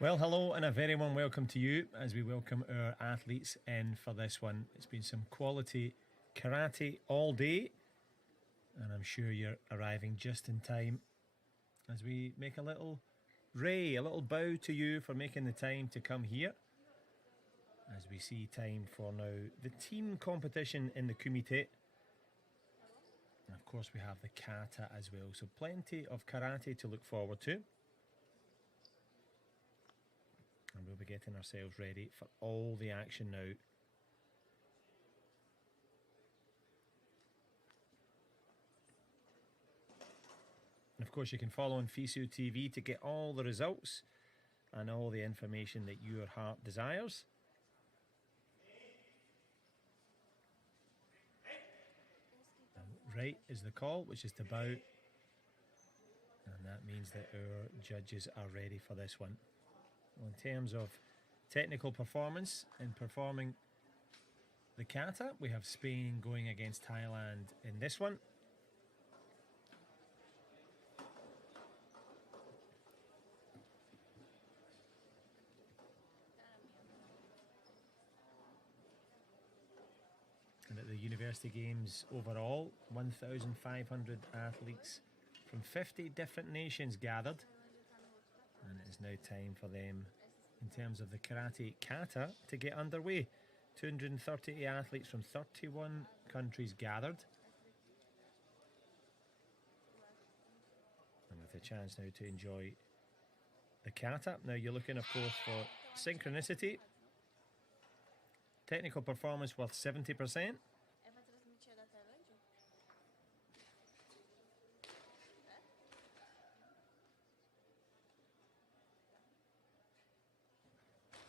Well, hello and a very warm welcome to you as we welcome our athletes in for this one. It's been some quality karate all day, and I'm sure you're arriving just in time as we make a little bow to you for making the time to come here. As we see time for now the team competition in the kumite. And of course we have the kata as well, so plenty of karate to look forward to. And we'll be getting ourselves ready for all the action now. And of course you can follow on FISU TV to get all the results and all the information that your heart desires. And right is the call, which is to bow. And that means that our judges are ready for this one. Well, in terms of technical performance in performing the kata, we have Spain going against Thailand in this one. And at the University Games overall, 1,500 athletes from 50 different nations gathered. And it is now time for them, in terms of the karate kata, to get underway. 230 athletes from 31 countries gathered. And with a chance now to enjoy the kata. Now you're looking, of course, for synchronicity. Technical performance worth 70%.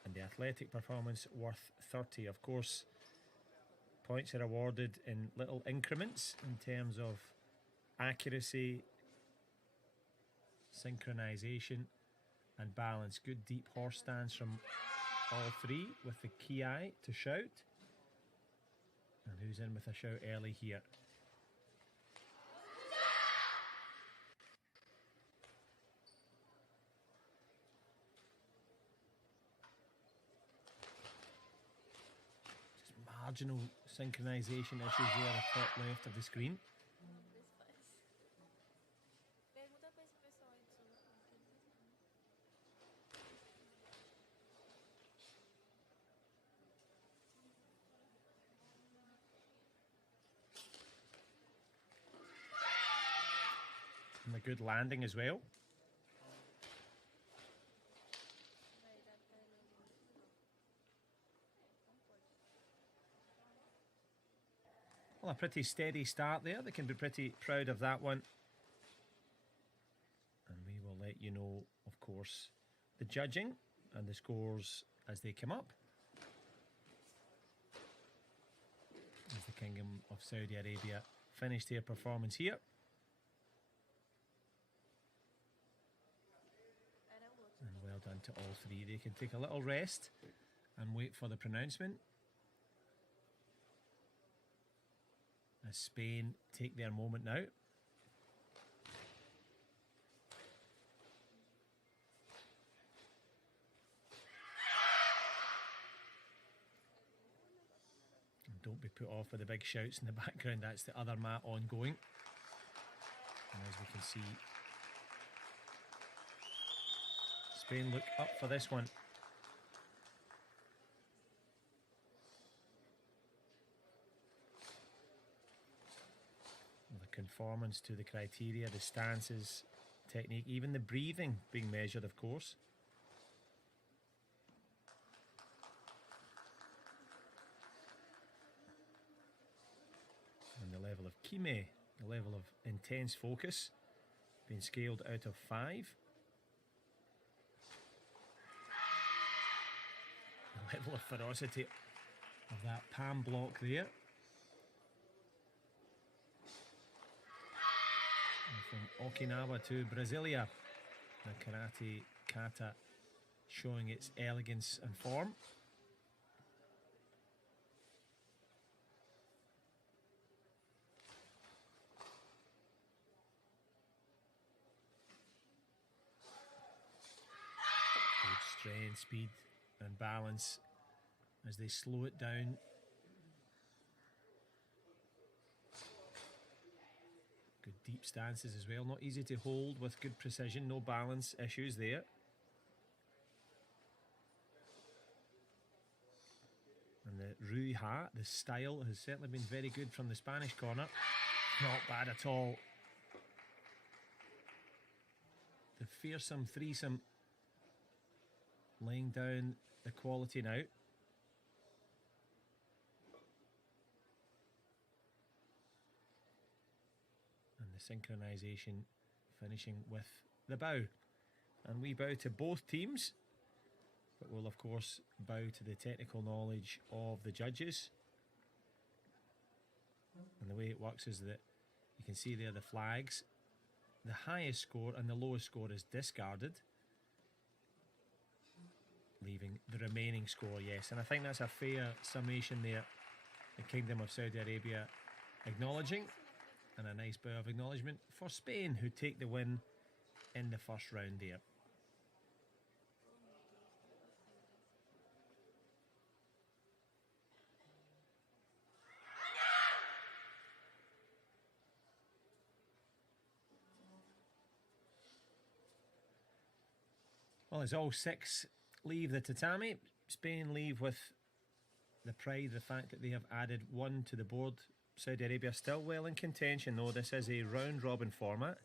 And the athletic performance worth 30. Of course, points are awarded in little increments in terms of accuracy, synchronization and balance. Good deep horse stance from all three with the ki to shout. And who's in with a shout early here? Marginal synchronization issues there at the top left of the screen. And a good landing as well. Well, a pretty steady start there. They can be pretty proud of that one. And we will let you know, of course, the judging and the scores as they come up. As the Kingdom of Saudi Arabia finished their performance here. And well done to all three. They can take a little rest and wait for the pronouncement. As Spain take their moment now. And don't be put off by the big shouts in the background. That's the other mat ongoing. And as we can see, Spain look up for this one. The conformance to the criteria, the stances, technique, even the breathing being measured, of course. And the level of kime, the level of intense focus, being scaled out of 5. The level of ferocity of that palm block there. From Okinawa to Brasilia, the karate kata showing its elegance and form. again, speed and balance as they slow it down. Good deep stances as well, not easy to hold with good precision, no balance issues there. And the Rui Ha, the style, has certainly been very good from the Spanish corner. Not bad at all. The fearsome threesome laying down the quality now. And the synchronisation finishing with the bow. And we bow to both teams, but we'll of course bow to the technical knowledge of the judges. And the way it works is that you can see there the flags. The highest score and the lowest score is discarded, leaving the remaining score, yes. And I think that's a fair summation there. The Kingdom of Saudi Arabia acknowledging, and a nice bow of acknowledgement for Spain, who take the win in the first round there. Well, as all six leave the tatami, Spain leave with the pride, the fact that they have added one to the board. Saudi Arabia still well in contention, though. This is a round-robin format.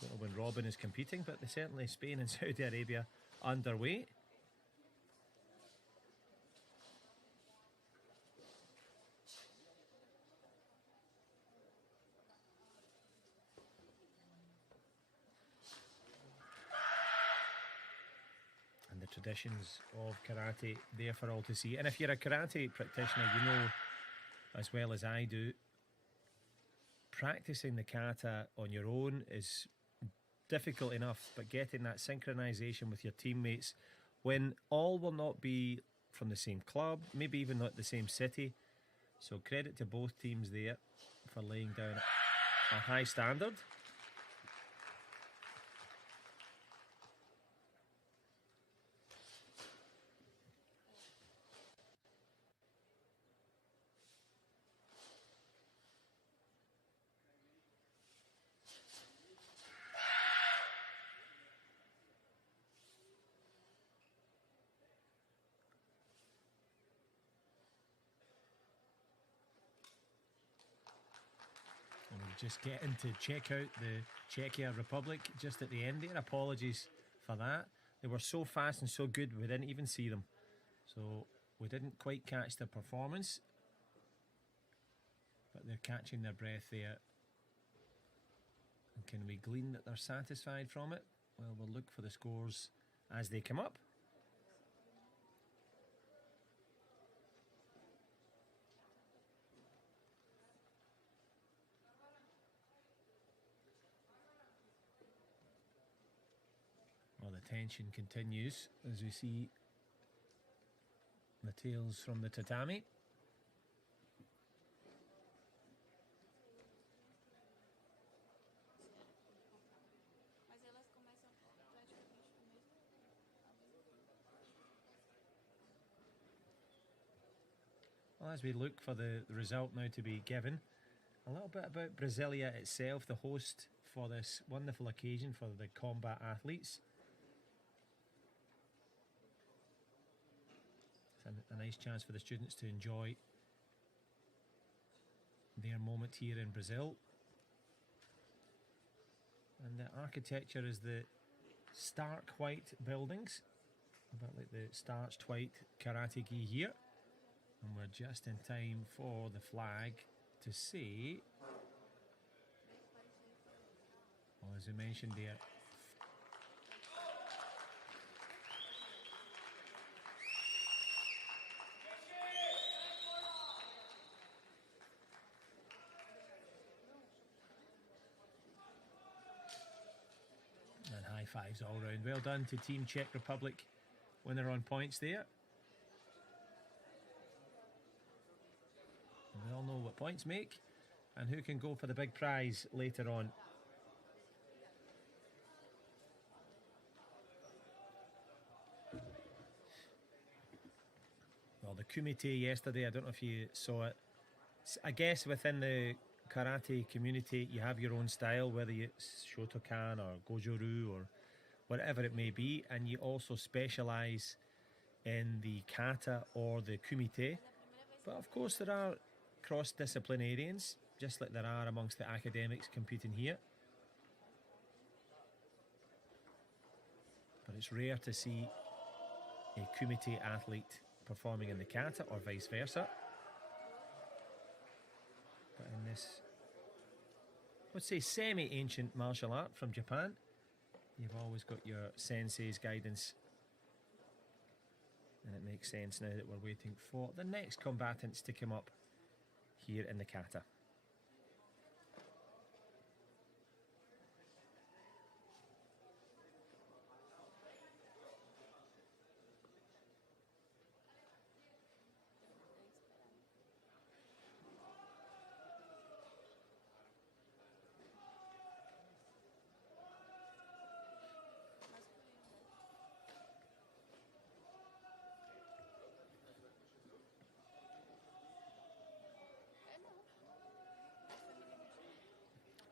Don't know when Robin is competing, but certainly Spain and Saudi Arabia underway. And the traditions of karate there for all to see. And if you're a karate practitioner, you know as well as I do, practicing the kata on your own is difficult enough, but getting that synchronization with your teammates when all will not be from the same club, maybe even not the same city. So credit to both teams there for laying down a high standard. And we're just getting to check out the Czechia Republic just at the end there. Apologies for that. They were so fast and so good we didn't even see them. So we didn't quite catch their performance. But they're catching their breath there. And can we glean that they're satisfied from it? Well, we'll look for the scores as they come up. Well, the tension continues as we see the tails from the tatami. Well, as we look for the result now to be given, a little bit about Brasilia itself, the host for this wonderful occasion for the combat athletes. It's a nice chance for the students to enjoy their moment here in Brazil. And the architecture is the stark white buildings, a bit like the starched white karate gi here. And we're just in time for the flag to say, well, as we mentioned there, and high fives all round. Well done to Team Czech Republic when they're on points there. And we all know what points make and who can go for the big prize later on. or the kumite yesterday. I don't know if you saw it. I guess within the karate community, you have your own style, whether it's Shotokan or Goju-ryu or whatever it may be, and you also specialize in the kata or the kumite. But of course, there are cross-disciplinarians, just like there are amongst the academics competing here. But it's rare to see a kumite athlete performing in the kata or vice versa. But in this, I would say, semi-ancient martial art from Japan, you've always got your sensei's guidance. And it makes sense now that we're waiting for the next combatants to come up here in the kata.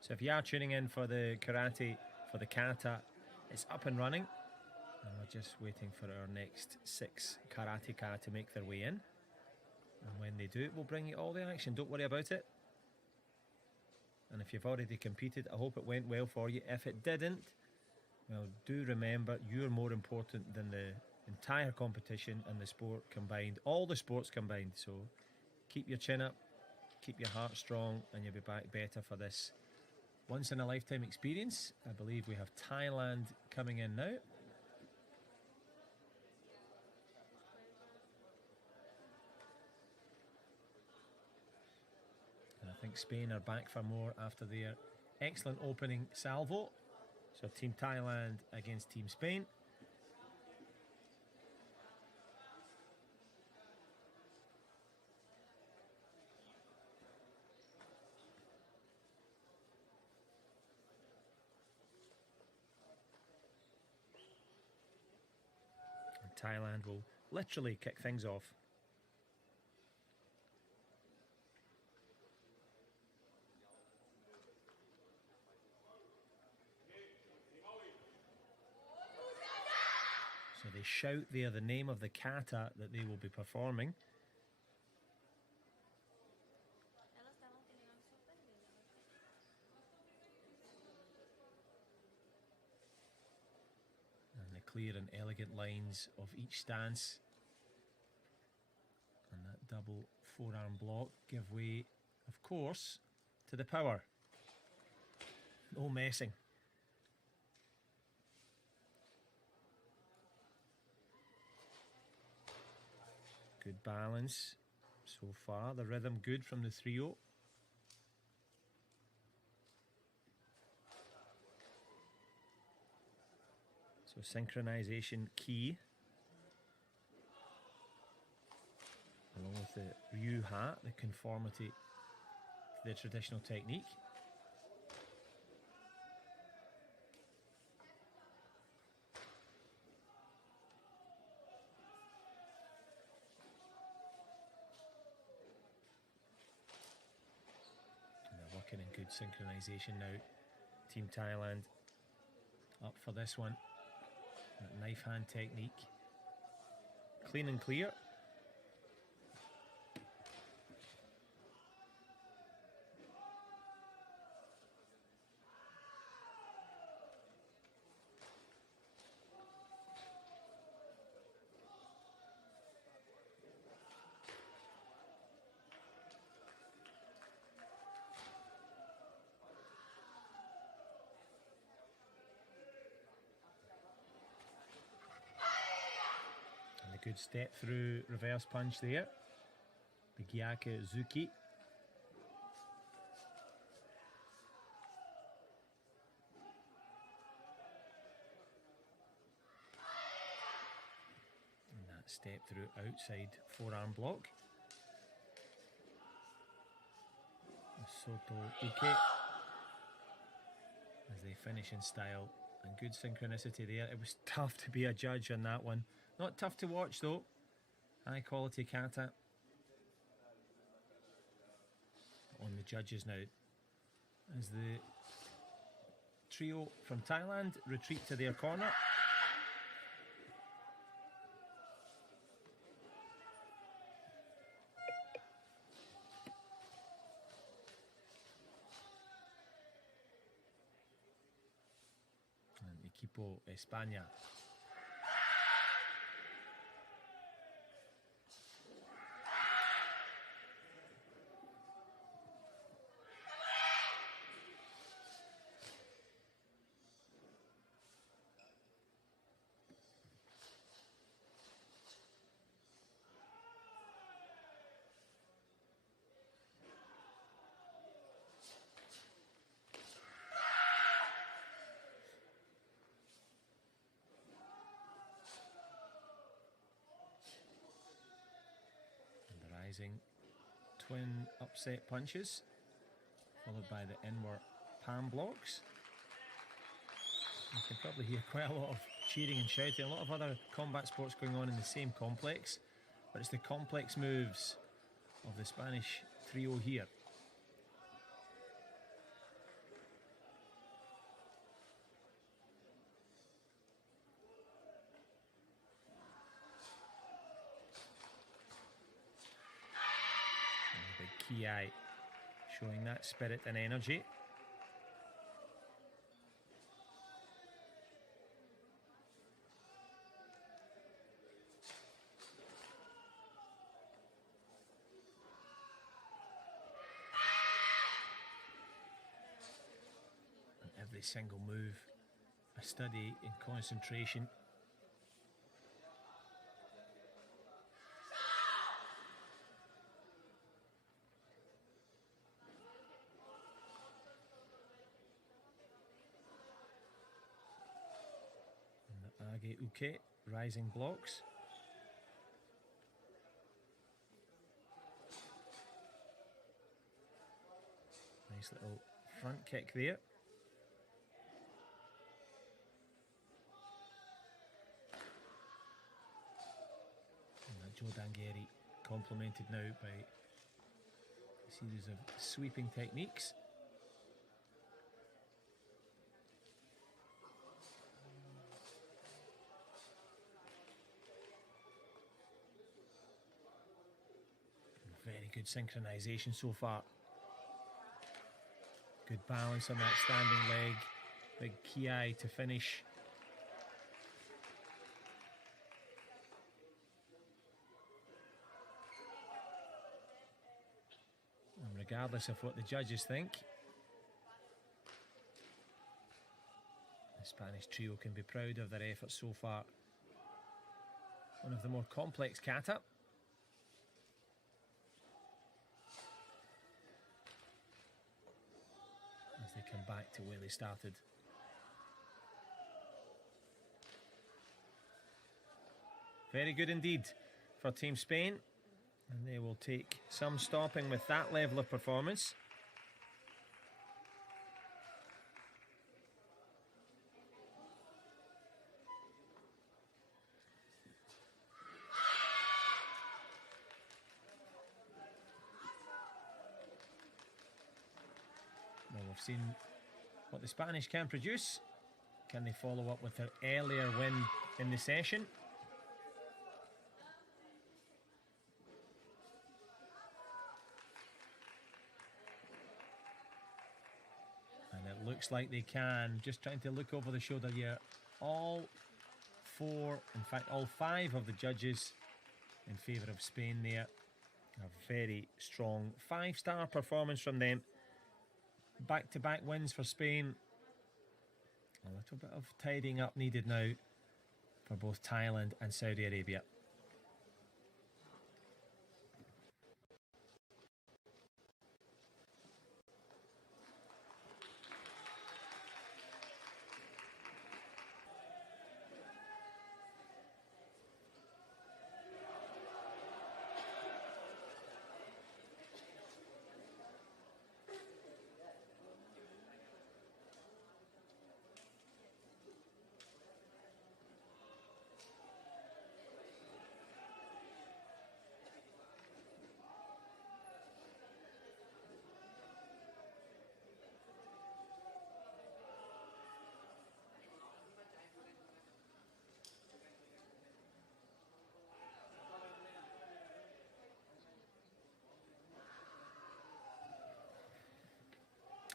So if you are tuning in for the karate, for the kata, it's up and running. And we're just waiting for our next 6 karateka to make their way in. And when they do, we'll bring you all the action. Don't worry about it. And if you've already competed, I hope it went well for you. If it didn't, well, do remember, you're more important than the entire competition and the sport combined. All the sports combined. So keep your chin up, keep your heart strong, and you'll be back better for this once-in-a-lifetime experience. I believe we have Thailand coming in now. And I think Spain are back for more after their excellent opening salvo. So Team Thailand against Team Spain. Thailand will literally kick things off. So they shout there the name of the kata that they will be performing. Clear and elegant lines of each stance, and that double forearm block give way, of course, to the power. No messing. Good balance so far. The rhythm good from the trio. So synchronization key, along with the Ryu hat, the conformity to the traditional technique. And they're working in good synchronization now. Team Thailand up for this one. That knife hand technique. Clean and clear. Good step through reverse punch there. The Gyake Zuki. And that step through outside forearm block. Soto Uke. As they finish in style. And good synchronicity there. It was tough to be a judge on that one. Not tough to watch though. High quality kata on the judges now, as the trio from Thailand retreat to their corner. And Equipo España. Twin upset punches, followed by the inward palm blocks. You can probably hear quite a lot of cheering and shouting, a lot of other combat sports going on in the same complex, but it's the complex moves of the Spanish trio here. Kiai showing that spirit and energy. And every single move a study in concentration. Age uke, rising blocks. Nice little front kick there. And that Joe Dangeri complemented now by a series of sweeping techniques. Very good synchronization so far. Good balance on that standing leg. Big kiai to finish. And regardless of what the judges think, the Spanish trio can be proud of their efforts so far. One of the more complex kata. They come back to where they started. Very good indeed for Team Spain, and they will take some stopping with that level of performance. Well, we've seen what the Spanish can produce. Can they follow up with their earlier win in the session? And it looks like they can. Just trying to look over the shoulder here. All four, in fact all five of the judges in favour of Spain there. A very strong 5-star performance from them. Back-to-back wins for Spain. A little bit of tidying up needed now for both Thailand and Saudi Arabia.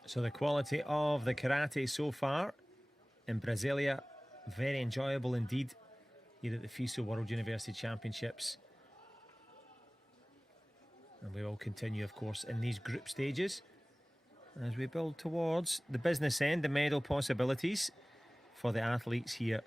So the quality of the karate so far in Brasilia, very enjoyable indeed here at the FISU World University Championships. And we will continue, of course, in these group stages as we build towards the business end, the medal possibilities for the athletes here.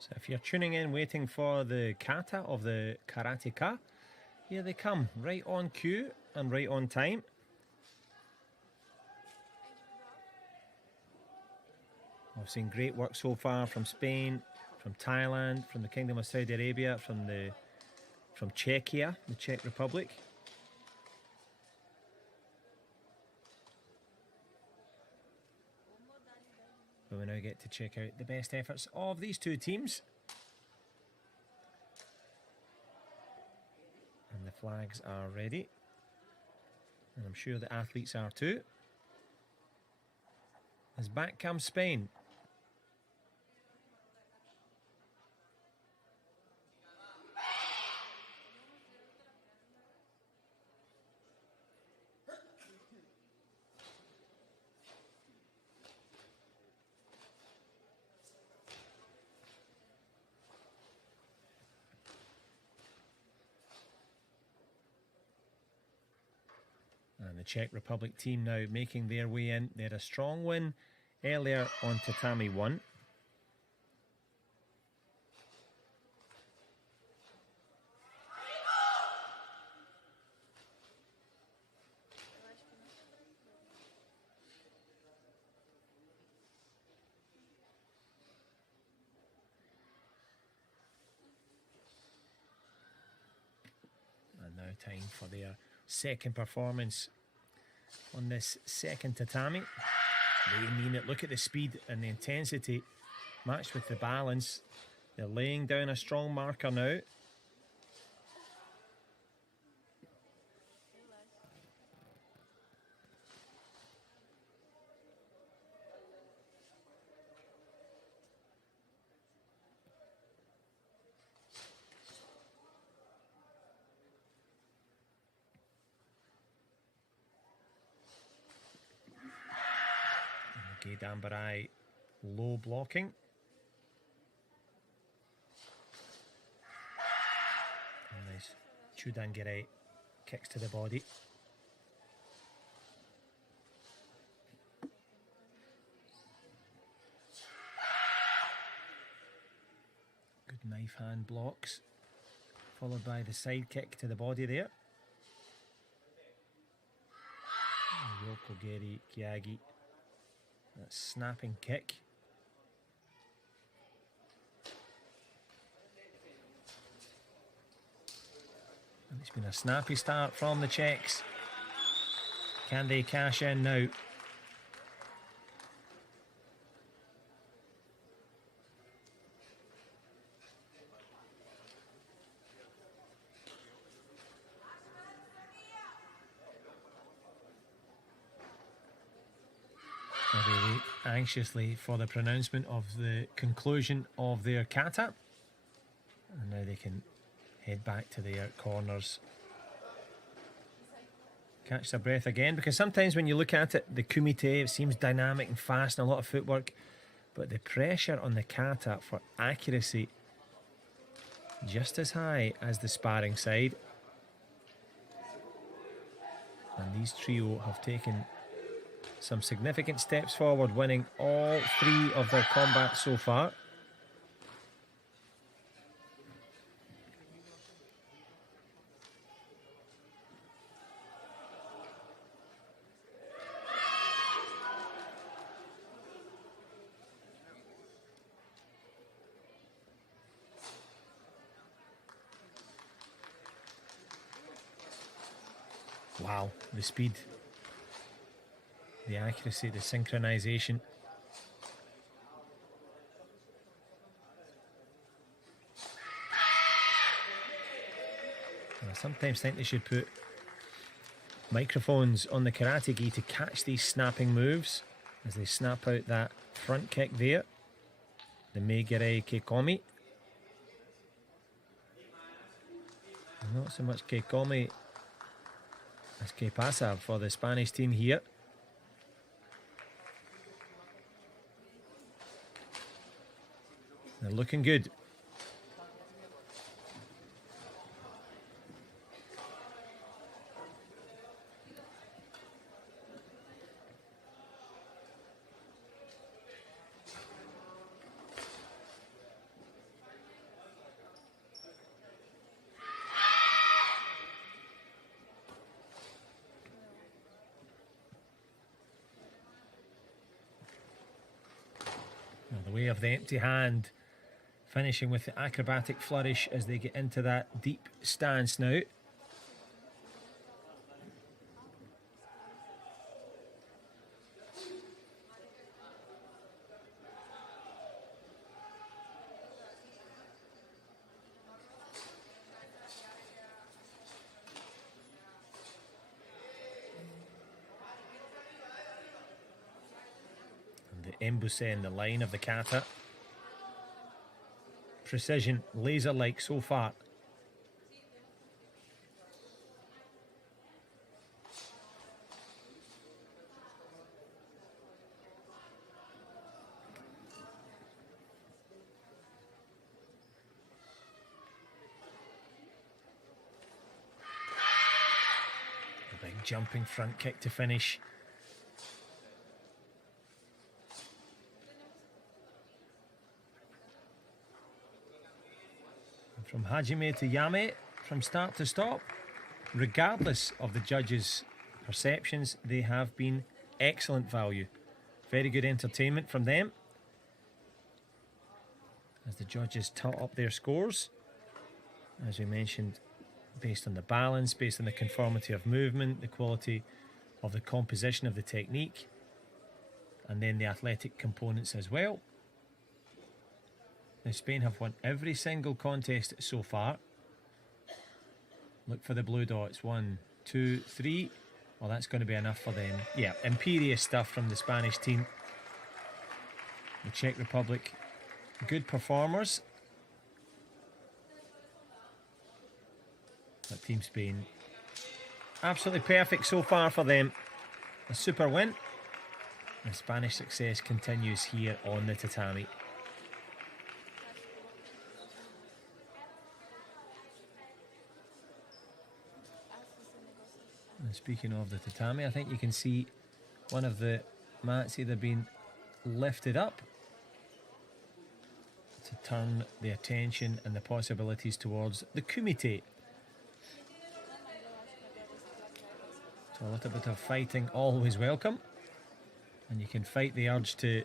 So if you're tuning in waiting for the kata of the karateka, here they come, right on cue and right on time. I've seen great work so far from Spain, from Thailand, from the Kingdom of Saudi Arabia, from Czechia, the Czech Republic. But we now get to check out the best efforts of these two teams. And the flags are ready. And I'm sure the athletes are too. As back comes Spain. And the Czech Republic team now making their way in. They had a strong win earlier on Tatami 1. And now time for their second performance on this second tatami. They mean it. Look at the speed and the intensity matched with the balance. They're laying down a strong marker now. Dambarai low blocking. And nice Chudangirai kicks to the body. Knife hand blocks, followed by the side kick to the body there. Yokogeri Kyagi. That snapping kick. And it's been a snappy start from the Czechs. Can they cash in now? They wait anxiously for the pronouncement of the conclusion of their kata. And now they can head back to their corners. Catch their breath again, because sometimes when you look at it, the kumite, it seems dynamic and fast and a lot of footwork, but the pressure on the kata for accuracy just as high as the sparring side. And these trio have taken some significant steps forward, winning all 3 of their combats so far. Wow, the speed, the accuracy, the synchronization. I sometimes think they should put microphones on the karate gi to catch these snapping moves as they snap out that front kick there, the Megare Keikomi. Not so much Keikomi as que pasa for the Spanish team here. They're looking good. The way of the empty hand, finishing with the acrobatic flourish as they get into that deep stance now. Embuse in the line of the kata. Precision, laser-like so far. A big jumping front kick to finish. From Hajime to Yame, from start to stop, regardless of the judges' perceptions, they have been excellent value. Very good entertainment from them as the judges tot up their scores. As we mentioned, based on the balance, based on the conformity of movement, the quality of the composition of the technique, and then the athletic components as well. Now, Spain have won every single contest so far. Look for the blue dots. 1, 2, 3. Well, that's going to be enough for them. Yeah, imperious stuff from the Spanish team. The Czech Republic, good performers. But Team Spain, absolutely perfect so far for them. A super win. The Spanish success continues here on the tatami. And speaking of the tatami, I think you can see one of the mats either being lifted up to turn the attention and the possibilities towards the kumite. So a little bit of fighting always welcome, and you can fight the urge to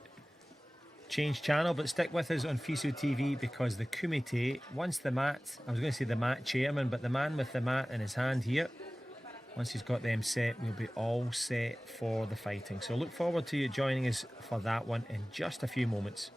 change channel, but stick with us on FISU TV, because the kumite, once the mat, I was going to say the mat chairman, but the man with the mat in his hand here, once he's got them set, we'll be all set for the fighting. So look forward to you joining us for that one in just a few moments.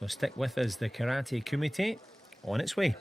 So stick with us, the Karate Kumite on its way.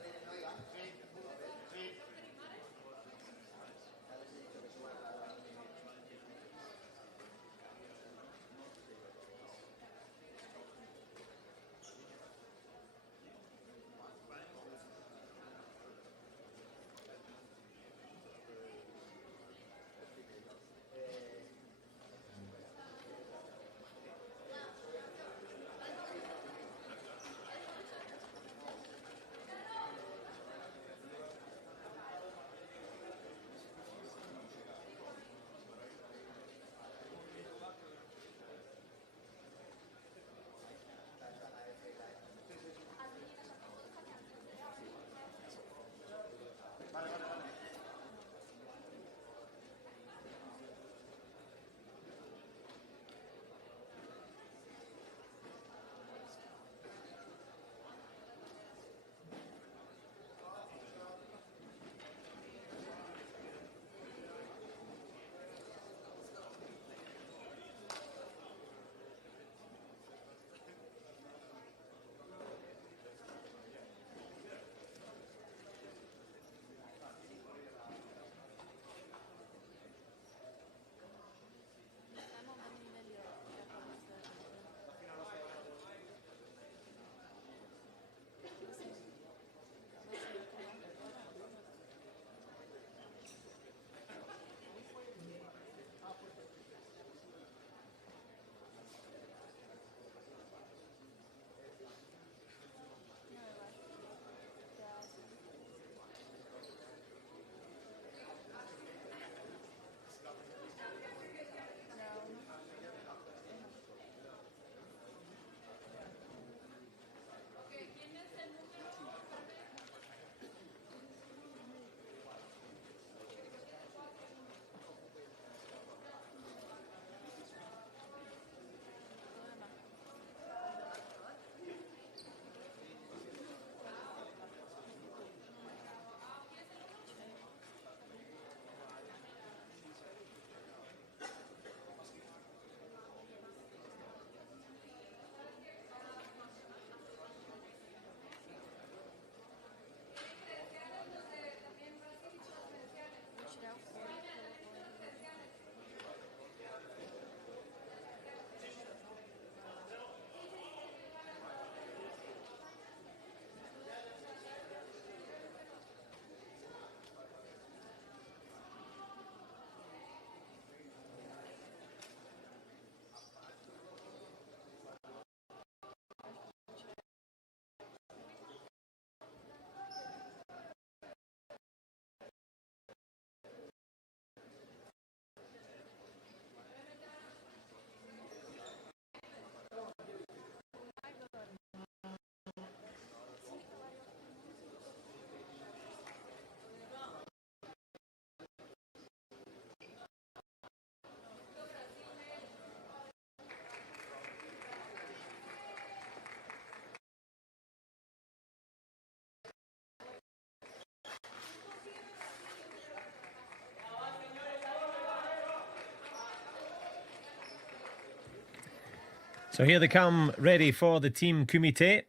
So here they come, ready for the team kumite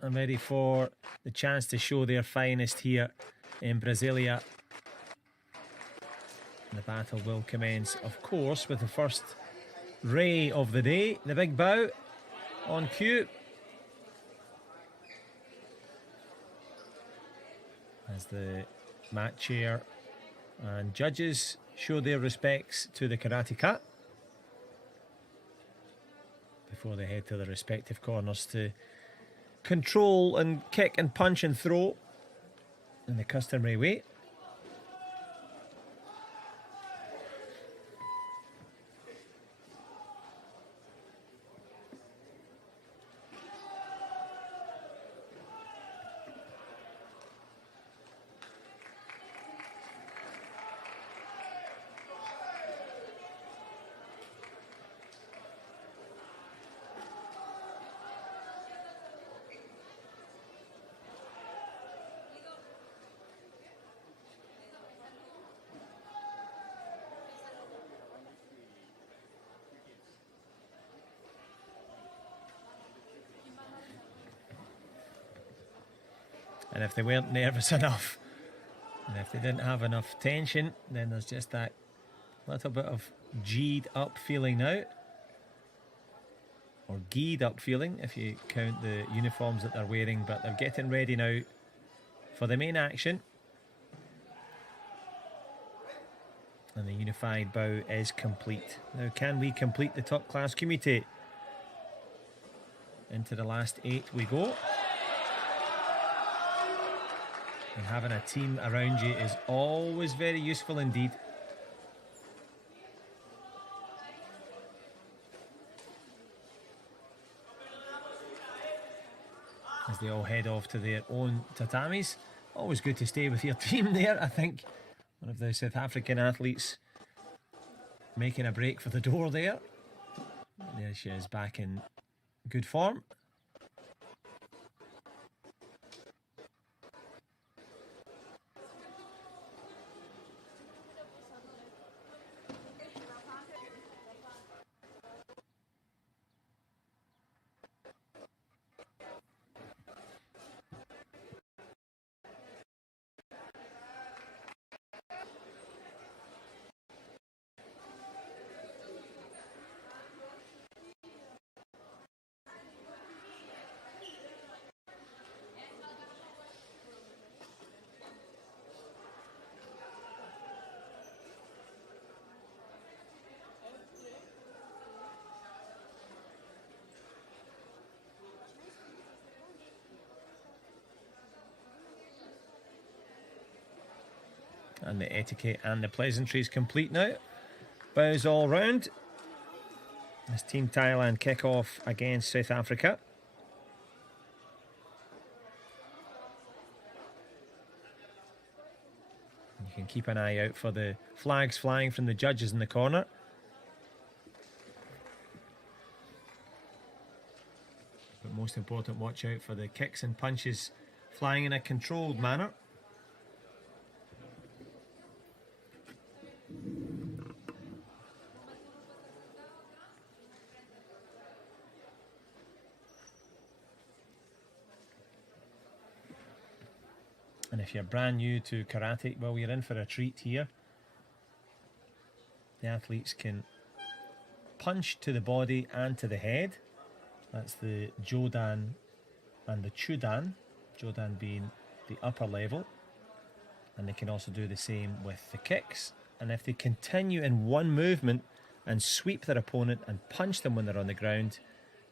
and ready for the chance to show their finest here in Brasilia. The battle will commence, of course, with the first ray of the day, the big bow on cue. As the mat chair and judges show their respects to the karateka before they head to their respective corners to control and kick and punch and throw in the customary way. And if they weren't nervous enough, and if they didn't have enough tension, then there's just that little bit of G'd up feeling now. Or G'd up feeling, if you count the uniforms that they're wearing. But they're getting ready now for the main action. And the unified bow is complete. Now, can we complete the top class kumite? Into the last 8 we go. And having a team around you is always very useful indeed. As they all head off to their own tatamis. Always good to stay with your team there. I think one of the South African athletes making a break for the door there. There she is, back in good form. And the etiquette and the pleasantries complete now. Bows all round. As Team Thailand kick off against South Africa. You can keep an eye out for the flags flying from the judges in the corner. But most important, watch out for the kicks and punches flying in a controlled manner. And if you're brand new to karate, well, you're in for a treat here. The athletes can punch to the body and to the head. That's the Jodan and the Chudan. Jodan being the upper level. And they can also do the same with the kicks. And if they continue in one movement and sweep their opponent and punch them when they're on the ground,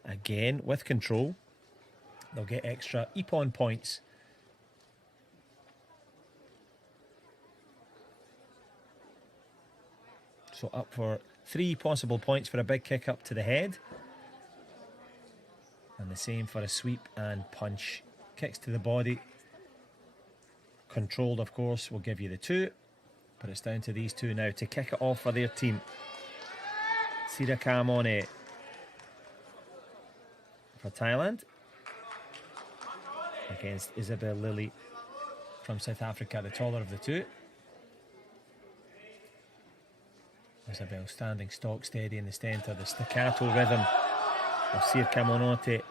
again with control, they'll get extra ippon points. So up for 3 possible points for a big kick up to the head. And the same for a sweep and punch. Kicks to the body. Controlled, of course, will give you the 2. But it's down to these two now to kick it off for their team. Sirakamone for Thailand. Against Isabel Lilly from South Africa, the taller of the two. Isabel standing stock steady in the centre, the staccato rhythm of Sir Camonote.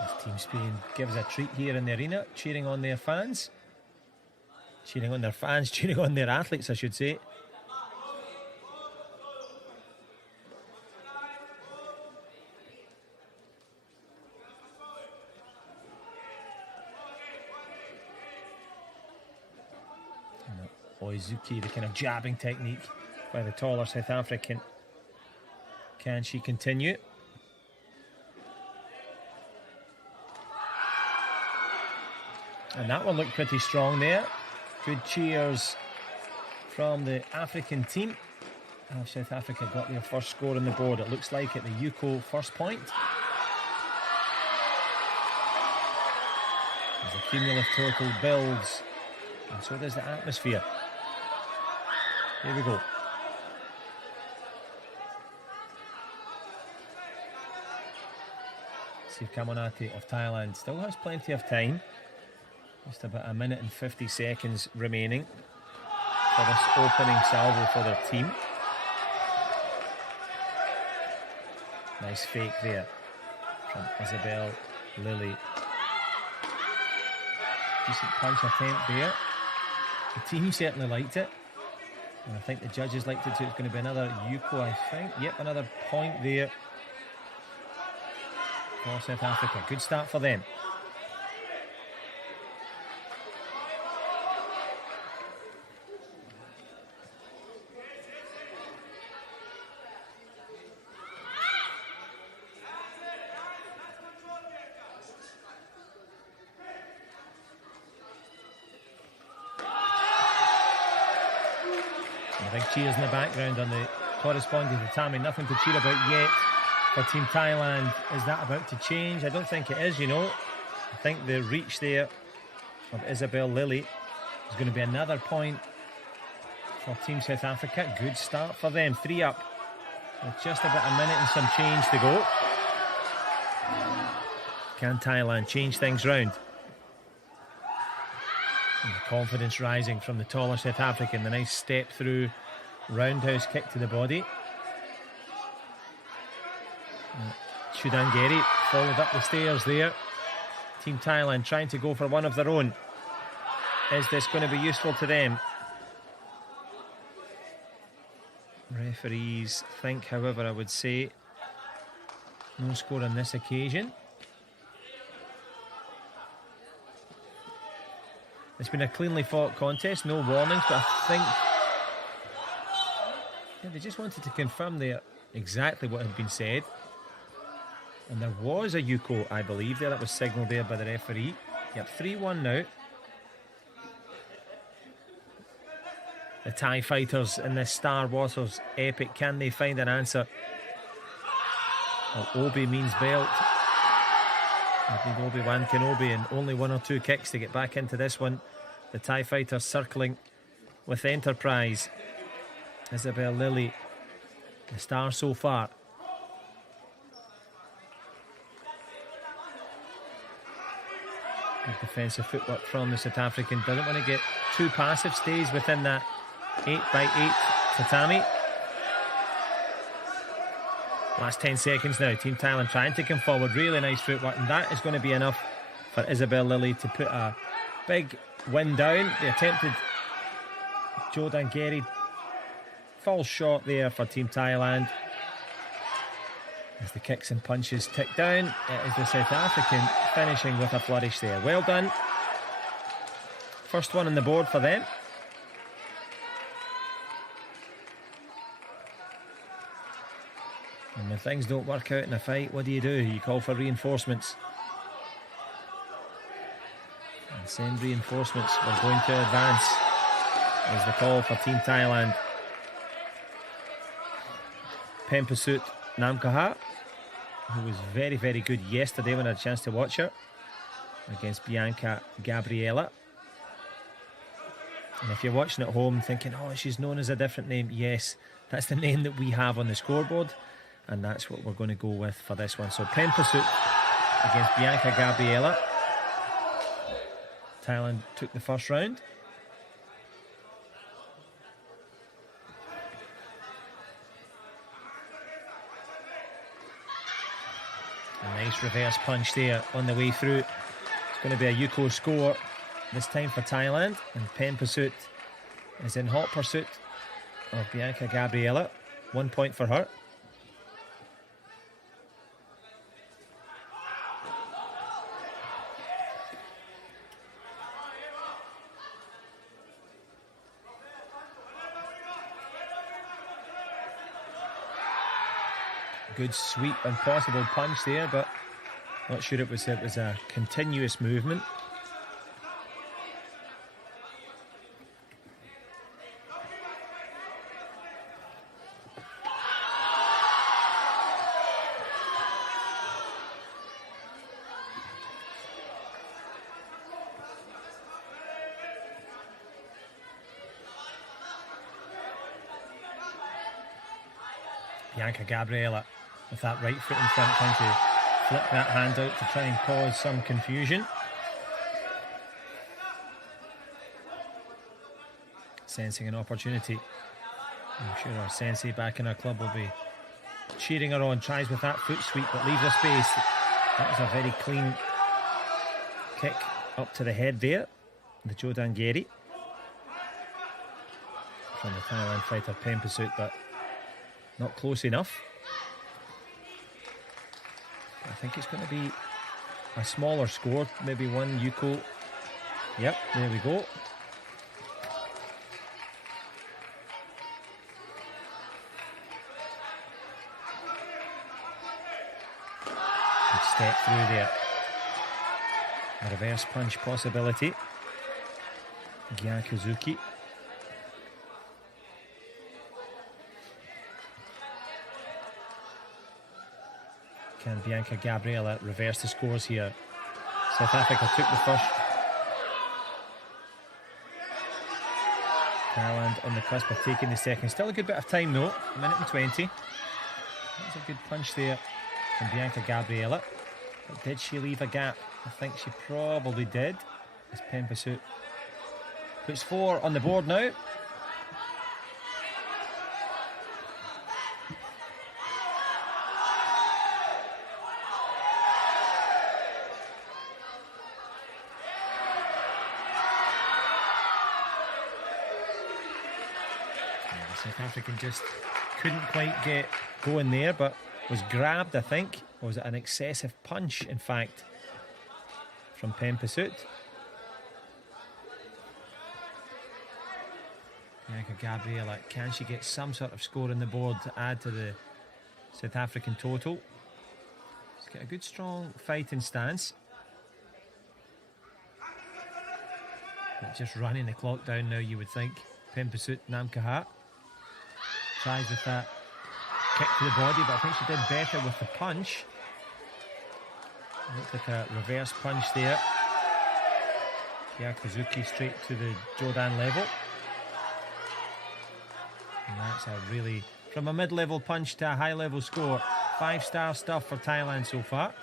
This Team Spain gives a treat here in the arena, cheering on their fans. Cheering on their fans, cheering on their athletes, I should say. Oizuki, the kind of jabbing technique by the taller South African. Can she continue? And that one looked pretty strong there. Good cheers from the African team. South Africa got their first score on the board, it looks like, at the Yuko first point. As the cumulative total builds, and so does the atmosphere. Here we go. Sir Camonote of Thailand still has plenty of time. Just about a minute and 50 seconds remaining for this opening salvo for their team. Nice fake there from Isabel Lilly. Decent punch attempt there. The team certainly liked it. And I think the judges liked it too. It's going to be another Yuko, I think. Yep, another point there for South Africa. Good start for them. Big cheers in the background on the corresponding tatami. Nothing to cheer about yet for Team Thailand. Is that about to change? I don't think it is, you know. I think the reach there of Isabel Lilly is going to be another point for Team South Africa. Good start for them. 3 up with just about a minute and some change to go. Can Thailand change things round? And the confidence rising from the taller South African. The nice step through roundhouse kick to the body. Chudangeri followed up the stairs there. Team Thailand trying to go for one of their own. Is this going to be useful to them? Referees think, however, I would say, no score on this occasion. It's been a cleanly fought contest, no warnings, but I think they just wanted to confirm there exactly what had been said. And there was a Yuko, I believe, there that was signalled there by the referee. Yep, 3-1 now. The Thai fighters in this Star Waters epic, can they find an answer? Well, Obi means belt. I think Obi-Wan Kenobi, and only 1 or 2 kicks to get back into this one. The Thai fighters circling with Enterprise. Isabel Lilly, the star so far. Good defensive footwork from the South African. Doesn't want to get too passive. Stays within that 8x8 tatami. Last 10 seconds now. Team Thailand trying to come forward. Really nice footwork, and that is going to be enough for Isabel Lilly to put a big win down. The attempted Chudangeri falls short there for Team Thailand. As the kicks and punches tick down, it is the South African finishing with a flourish there. Well done. First one on the board for them. And when things don't work out in a fight, what do? You call for reinforcements. And send reinforcements. We're going to advance, is the call for Team Thailand. Pempasut Namkaha, who was very, very good yesterday when I had a chance to watch her against Bianca Gabriela. And if you're watching at home thinking, oh, she's known as a different name, yes, that's the name that we have on the scoreboard, and that's what we're going to go with for this one. So Pempasut against Bianca Gabriela. Thailand took the first round. Nice reverse punch there on the way through. It's going to be a Yuko score this time for Thailand, and Pen Pursuit is in hot pursuit of Bianca Gabriela. 1 point for her. Good sweep and possible punch there, but not sure it was a continuous movement. Bianca Gabriela with that right foot in front, trying to flip that hand out to try and cause some confusion. Sensing an opportunity. I'm sure our sensei back in our club will be cheering her on. Tries with that foot sweep, but leaves her space. That was a very clean kick up to the head there. The Jodan Geri from the Thailand fighter Pen Pursuit, but not close enough. I think it's going to be a smaller score, maybe one Yuko. Yep, there we go. Good step through there. A reverse punch possibility. Gyakuzuki. Can Bianca Gabriela reverse the scores here? South Africa took the first. Thailand on the cusp of taking the second. Still a good bit of time though, 1:20. That's a good punch there from Bianca Gabriela. But did she leave a gap? I think she probably did. As Pen Pursuit puts 4 on the board now. South African just couldn't quite get going there, but was grabbed, I think. Or was it an excessive punch, in fact, from Pen Pursuit? Bianca Gabriela, can she get some sort of score on the board to add to the South African total? She's got a good, strong fighting stance. But just running the clock down now, you would think. Pen Pursuit, Namkahat. Tries with that kick to the body, but I think she did better with the punch. It looked like a reverse punch there. Gyakuzuki straight to the Jodan level. And that's a really, from a mid-level punch to a high-level score. 5-star stuff for Thailand so far.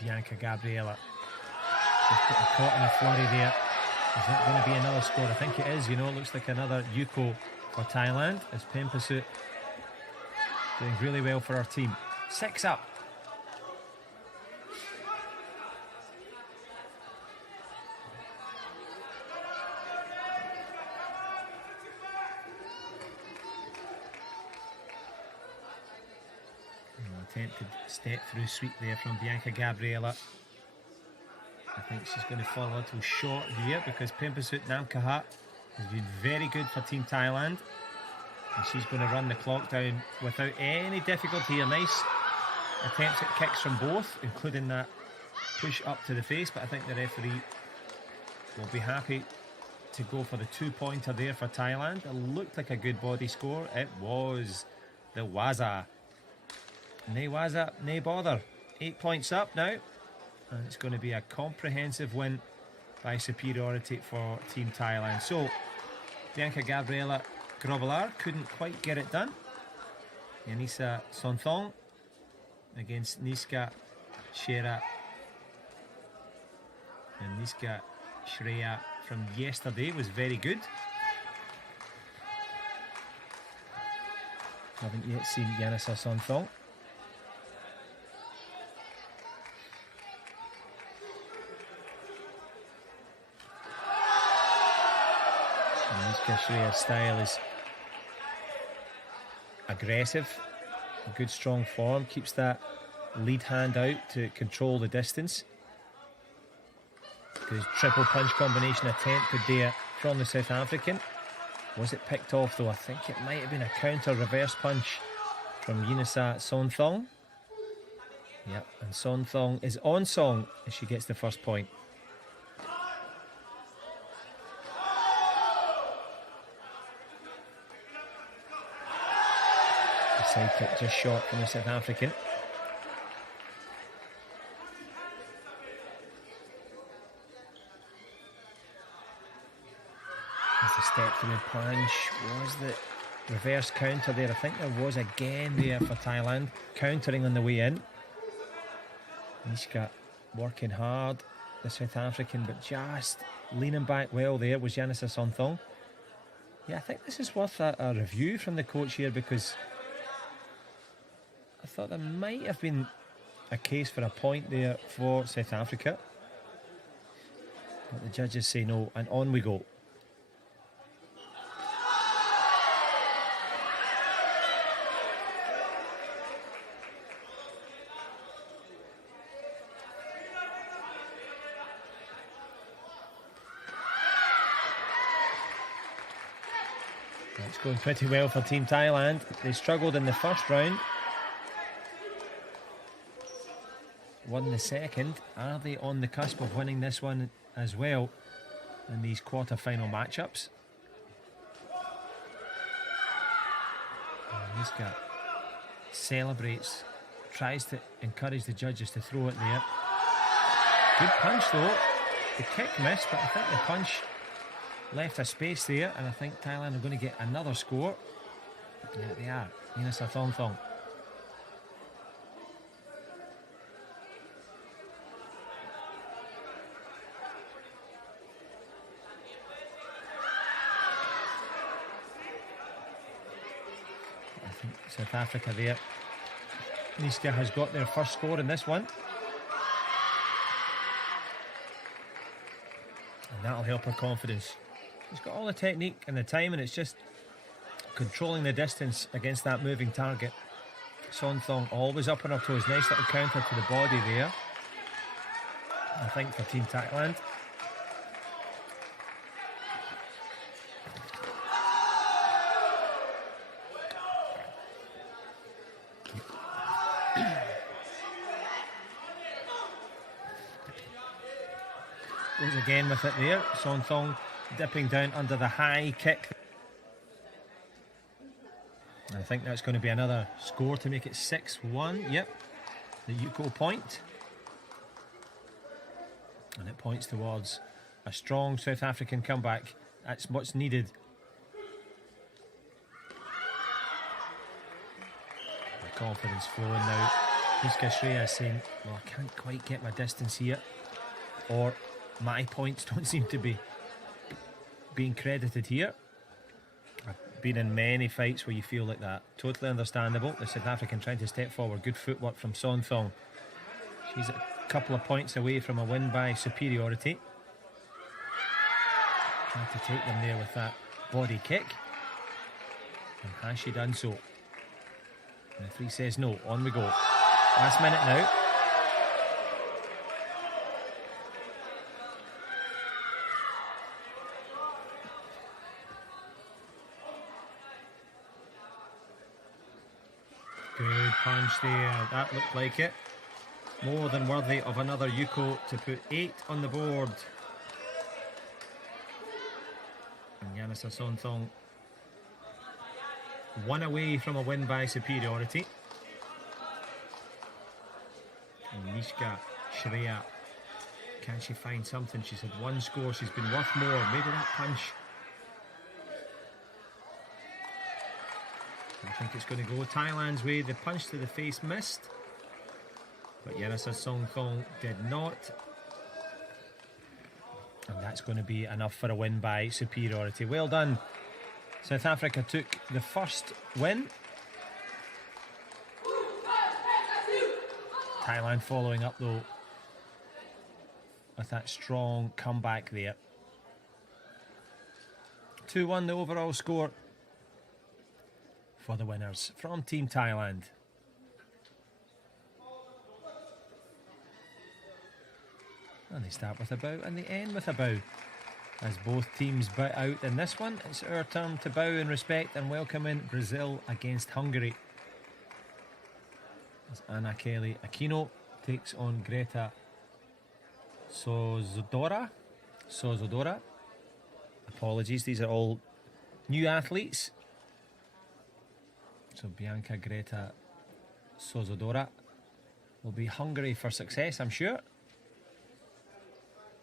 Bianca Gabriela just getting caught in a flurry there. Is that going to be another score? I think it is. You know, it looks like another Yuko for Thailand as Pen Pursuit doing really well for our team. 6 up. Attempted step through sweep there from Bianca Gabriela. I think she's going to fall a little short here because Pen Pursuit Namkahat has been very good for Team Thailand. And she's going to run the clock down without any difficulty here. Nice attempts at kicks from both, including that push up to the face. But I think the referee will be happy to go for the 2-pointer there for Thailand. It looked like a good body score. It was the Waza. Nay Waza, nay bother. 8 points up now. And it's going to be a comprehensive win by superiority for Team Thailand. So, Bianca Gabriela Grovelar couldn't quite get it done. Yanisa Sonthong against Niska Shera. And Niska Shreya from yesterday was very good. Haven't yet seen Yanisa Sonthong. And Shreya's style is aggressive, good strong form, keeps that lead hand out to control the distance. Good triple punch combination attempted there from the South African. Was it picked off though? I think it might have been a counter reverse punch from Yanisa Sonthong. Yep, and Sonthong is on song as she gets the first point. The side kick just short from the South African. The step through punch. Was the reverse counter there? I think there was again there for Thailand, countering on the way in. Nishka working hard, the South African, but just leaning back well there was Yanisa Sonthong. Yeah, I think this is worth a review from the coach here, because I thought there might have been a case for a point there for South Africa, but the judges say no, and on we go. It's going pretty well for Team Thailand. They struggled in the first round, won the second. Are they on the cusp of winning this one as well in these quarter-final matchups? This guy celebrates, tries to encourage the judges to throw it there. Good punch though. The kick missed, but I think the punch left a space there, and I think Thailand are going to get another score. Yeah, they are. Yanisa Sonthong. I think South Africa there. Niska has got their first score in this one. And that'll help her confidence. He's got all the technique and the time, and it's just controlling the distance against that moving target. Sonthong always up on her toes. Nice little counter to the body there, I think, for Team Thailand. Goes again with it there. Sonthong dipping down under the high kick. I think that's going to be another score to make it 6-1. Yep, the Yuko point. And it points towards a strong South African comeback. That's what's needed. The confidence flowing now. Niska Shreya saying, well, I can't quite get my distance here, or my points don't seem to be being credited here. I've been in many fights where you feel like that. Totally understandable. The South African trying to step forward. Good footwork from Sonthong. She's a couple of points away from a win by superiority. Trying to take them there with that body kick. And has she done so? And the referee says no. On we go. Last minute now. Good punch there. That looked like it. More than worthy of another Yuko to put 8 on the board. And Yanisa Sonthong one away from a win by superiority. And Nishka Shreya, can she find something? She's had one score, she's been worth more. Maybe that punch. I think it's going to go Thailand's way. The punch to the face missed, but Yanisa Sonthong did not. And that's going to be enough for a win by superiority. Well done. South Africa took the first win Thailand following up though with that strong comeback there. 2-1 the overall score for the winners from Team Thailand. And they start with a bow and they end with a bow. As both teams bow out in this one, it's our turn to bow in respect and welcome in Brazil against Hungary. As Anna Kelly Aquino takes on Greta Sozodora. Apologies, these are all new athletes. So Bianca Greta Sozodora will be hungry for success, I'm sure.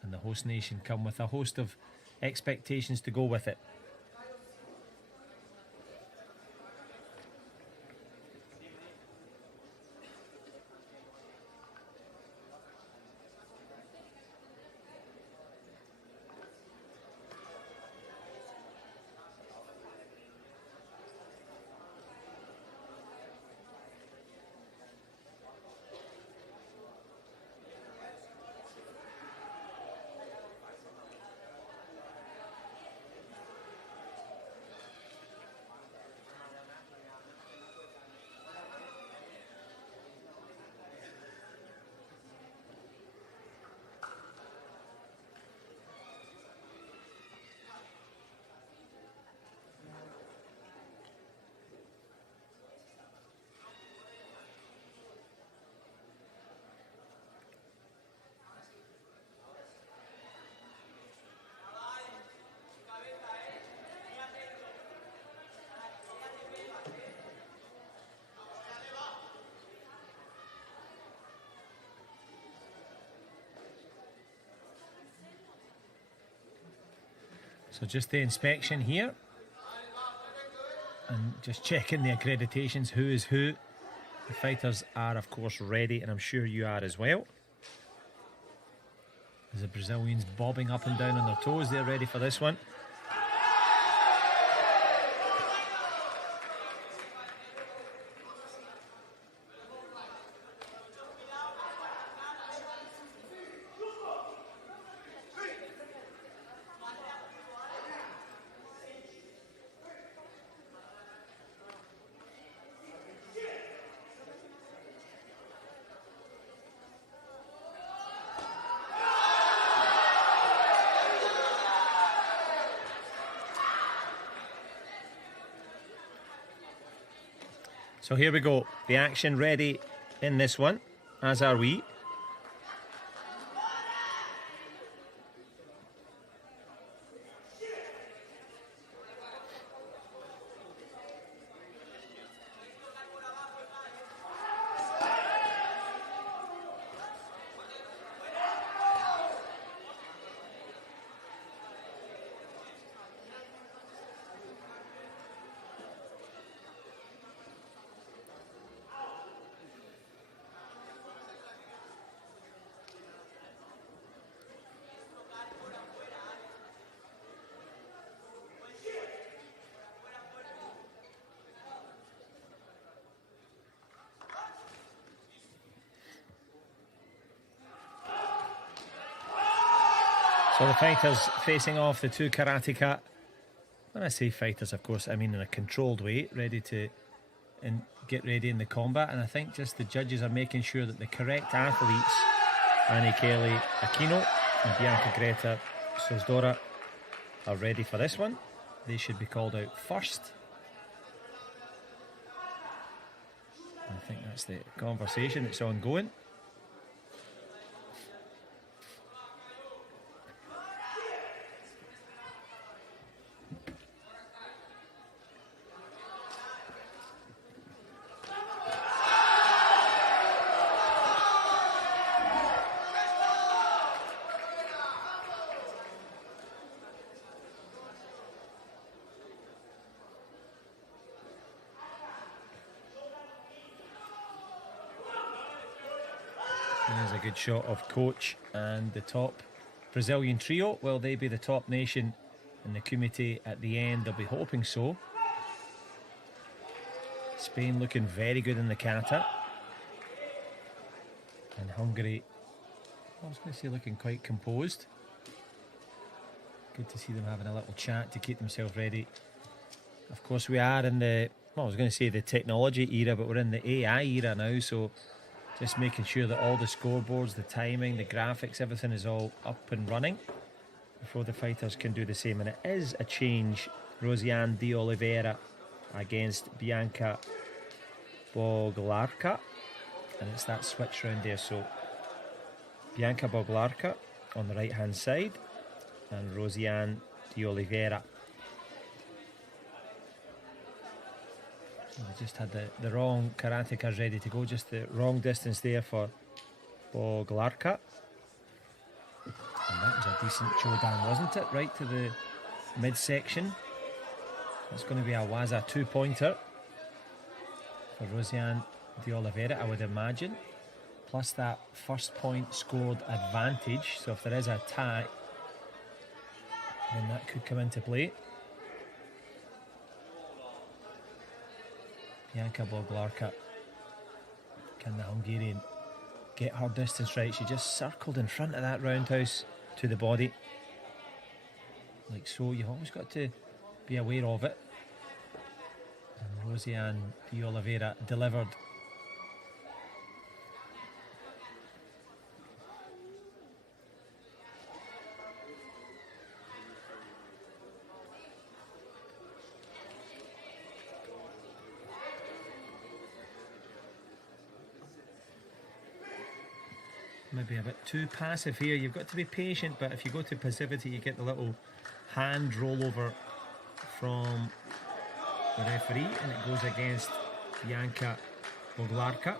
And the host nation come with a host of expectations to go with it. So just the inspection here and just checking the accreditations, who is who. The fighters are of course ready and I'm sure you are as well. As the Brazilians bobbing up and down on their toes, they're ready for this one. So here we go, the action ready in this one, as are we. So the fighters facing off, the two karateka. When I say fighters, of course, I mean in a controlled way, ready to get ready in the combat. And I think just the judges are making sure that the correct athletes, Annie Kelly Aquino and Bianca Greta Sozodora, are ready for this one. They should be called out first. I think that's the conversation that's ongoing. There's a good shot of coach and the top Brazilian trio. Will they be the top nation in the Kumite at the end? They'll be hoping so. Spain looking very good in the kata. And Hungary, I was going to say, looking quite composed. Good to see them having a little chat to keep themselves ready. Of course, we are in the, well, I was going to say the technology era, but we're in the AI era now, so just making sure that all the scoreboards, the timing, the graphics, everything is all up and running before the fighters can do the same. And it is a change. Rosiane de Oliveira against Bianca Boglarka, and it's that switch round there. So Bianca Boglarka on the right hand side and Rosiane de Oliveira. We just had the wrong karateka ready to go, just the wrong distance there for Boglarka. And that was a decent chodan, wasn't it? Right to the midsection. It's going to be a Waza 2-pointer for Rosiane de Oliveira, I would imagine. Plus that first point scored advantage. So if there is a tie, then that could come into play. Bianca Boglarka. Can the Hungarian get her distance right? She just circled in front of that roundhouse to the body. Like so, you've always got to be aware of it. And Rosiane de Oliveira delivered. Maybe a bit too passive here. You've got to be patient, but if you go to passivity, you get the little hand rollover from the referee, and it goes against Bianca Boglarka.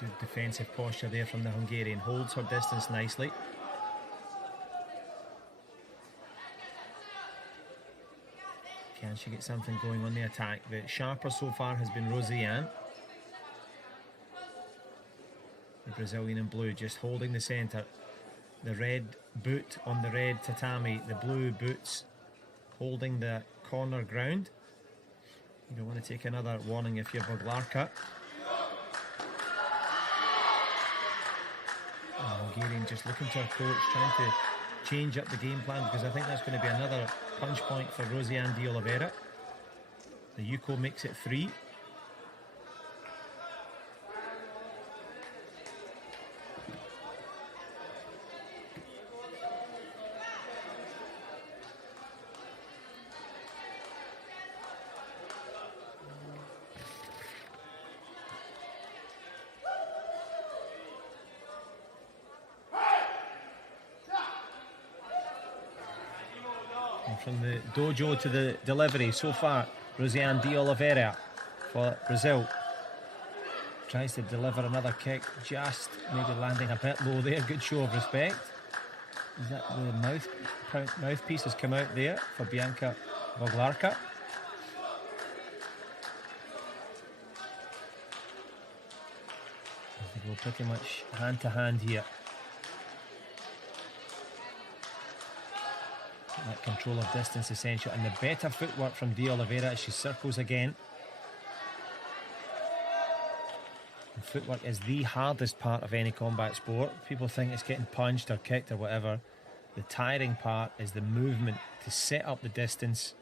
Good defensive posture there from the Hungarian. Holds her distance nicely. Can she get something going on the attack? The sharper so far has been Rosiane. The Brazilian in blue just holding the centre. The red boot on the red tatami. The blue boots holding the corner ground. You don't want to take another warning if you're Boglarka. Hungarian just looking to her coach, trying to change up the game plan, because I think that's going to be another punch point for Rosiane de Oliveira. The Yuko makes it 3. From the dojo to the delivery so far, Rosiane de Oliveira for Brazil tries to deliver another kick, just maybe landing a bit low there. Good show of respect. Is that the mouthpiece has come out there for Bianca Boglarka? They go pretty much hand to hand here. That control of distance essential, and the better footwork from de Oliveira as she circles again. And footwork is the hardest part of any combat sport. People think it's getting punched or kicked or whatever. The tiring part is the movement to set up the distance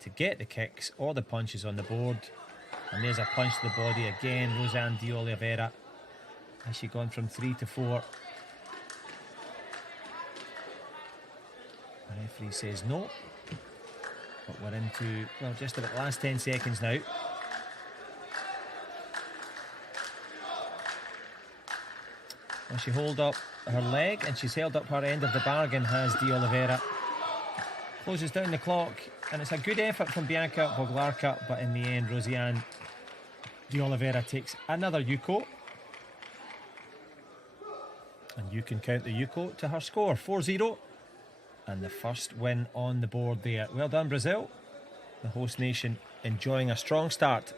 to get the kicks or the punches on the board. And there's a punch to the body again. Rosiane de Oliveira, has she gone from 3 to 4? The referee says no, but we're into, well, just about the last 10 seconds now. Well, she held up her leg and she's held up her end of the bargain, has de Oliveira. Closes down the clock, and it's a good effort from Bianca Boglarka, but in the end Rosiane de Oliveira takes another Yuko. And you can count the Yuko to her score, 4-0. And the first win on the board there. Well done, Brazil. The host nation enjoying a strong start.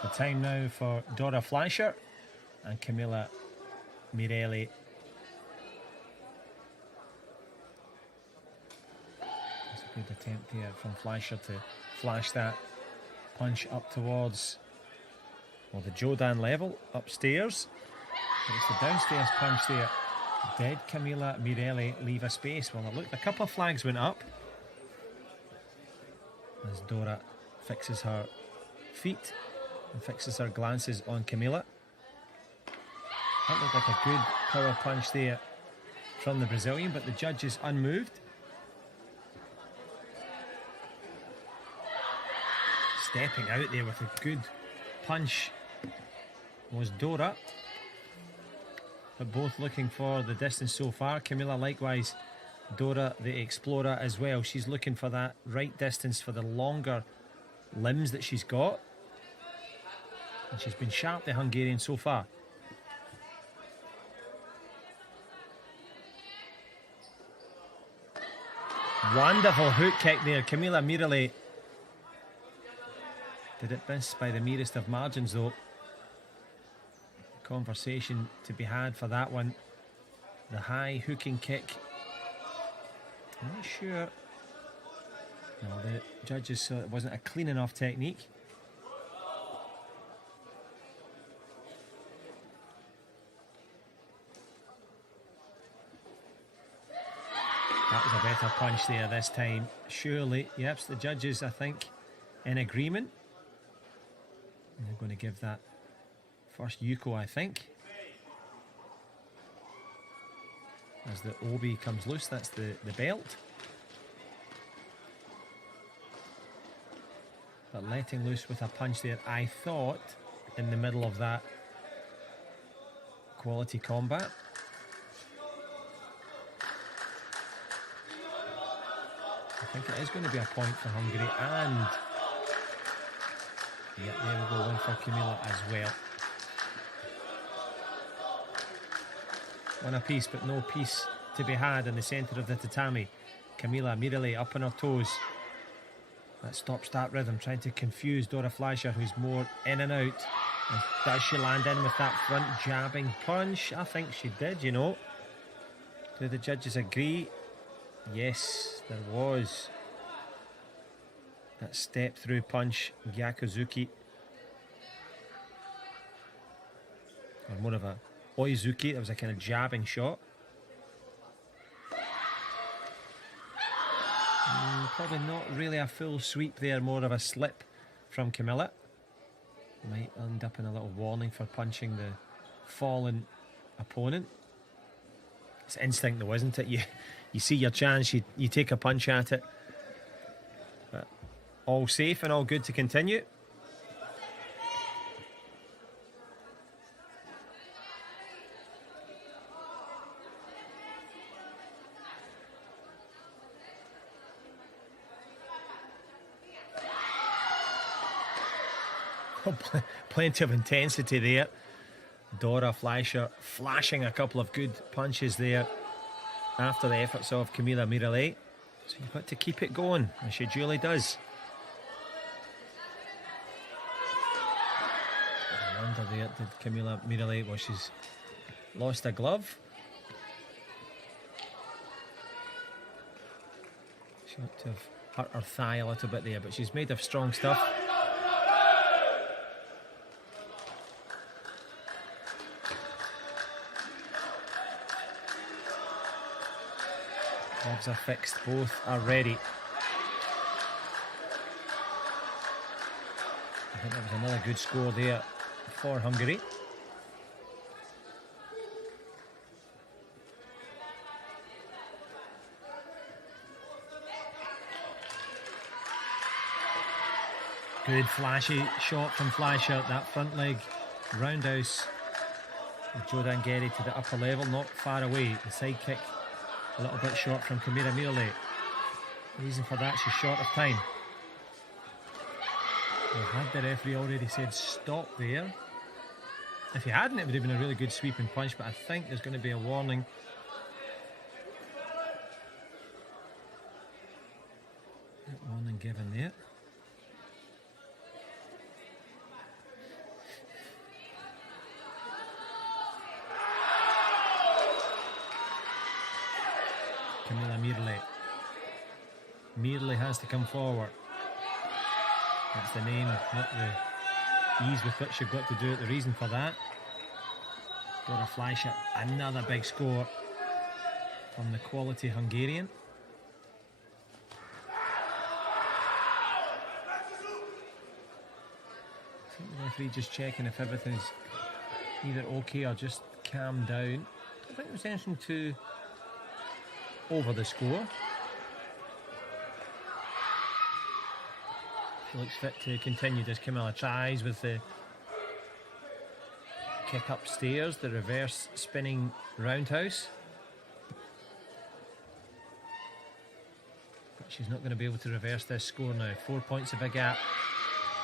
So time now for Dora Fleischer and Camilla Mirelli. It's a good attempt there from Fleischer to flash that punch up towards, well, the Jodan level upstairs. But it's the downstairs punch there. Did Camilla Mirelli leave a space? Well, it looked, a couple of flags went up as Dora fixes her feet and fixes her glances on Camilla. That looked like a good power punch there from the Brazilian, but the judge is unmoved. Stepping out there with a good punch was Dora, but both looking for the distance so far. Camilla likewise, Dora the explorer as well. She's looking for that right distance for the longer limbs that she's got. And she's been sharp, the Hungarian, so far. Wonderful hook kick there. Camilla Mirelli did it miss by the merest of margins though. Conversation to be had for that one. The high hooking kick. I'm not sure. No, the judges saw it wasn't a clean enough technique. That was a better punch there this time. Surely, yep, the judges, I think, in agreement. And they're going to give that first Yuko, I think. As the obi comes loose, that's the belt. But letting loose with a punch there, I thought, in the middle of that quality combat. I think it is going to be a point for Hungary, and yeah, there we go, one for Camilla as well. One apiece, but no peace to be had in the centre of the tatami. Camilla Mirelli up on her toes. That stop-start rhythm, trying to confuse Dora Fleischer, who's more in and out. And does she land in with that front jabbing punch? I think she did, you know. Do the judges agree? Yes, there was that step-through punch, Gyakuzuki. Or more of a Oizuki. That was a kind of jabbing shot. Probably not really a full sweep there, more of a slip from Camilla. Might end up in a little warning for punching the fallen opponent. It's instinct though, isn't it? You see your chance, you take a punch at it. But all safe and all good to continue. Plenty of intensity there. Dora Fleischer flashing a couple of good punches there after the efforts of Camilla Mirelli. So you've got to keep it going, and she duly does. I wonder there, did Camilla Mirelli, well, she's lost a glove. She ought to have hurt her thigh a little bit there, but she's made of strong stuff. Gloves are fixed, both are ready. I think that was another good score there for Hungary. Good flashy shot from Fleischer, that front leg roundhouse with Jodan Geri to the upper level, not far away. The side kick a little bit short from Camilla Mirelli. The reason for that, she's short of time. Well, had the referee already said stop there? If he hadn't, it would have been a really good sweeping punch, but I think there's going to be a warning. Warning given there. has to come forward. That's the name, not the ease with which you've got to do it. The reason for that. Dora Fleischer, another big score from the quality Hungarian. I think the referee just checking if everything's either okay or just calm down. I think there's anything to over the score. She looks fit to continue. Does Camilla tries with the kick upstairs, the reverse spinning roundhouse. But she's not going to be able to reverse this score now. 4 points of a gap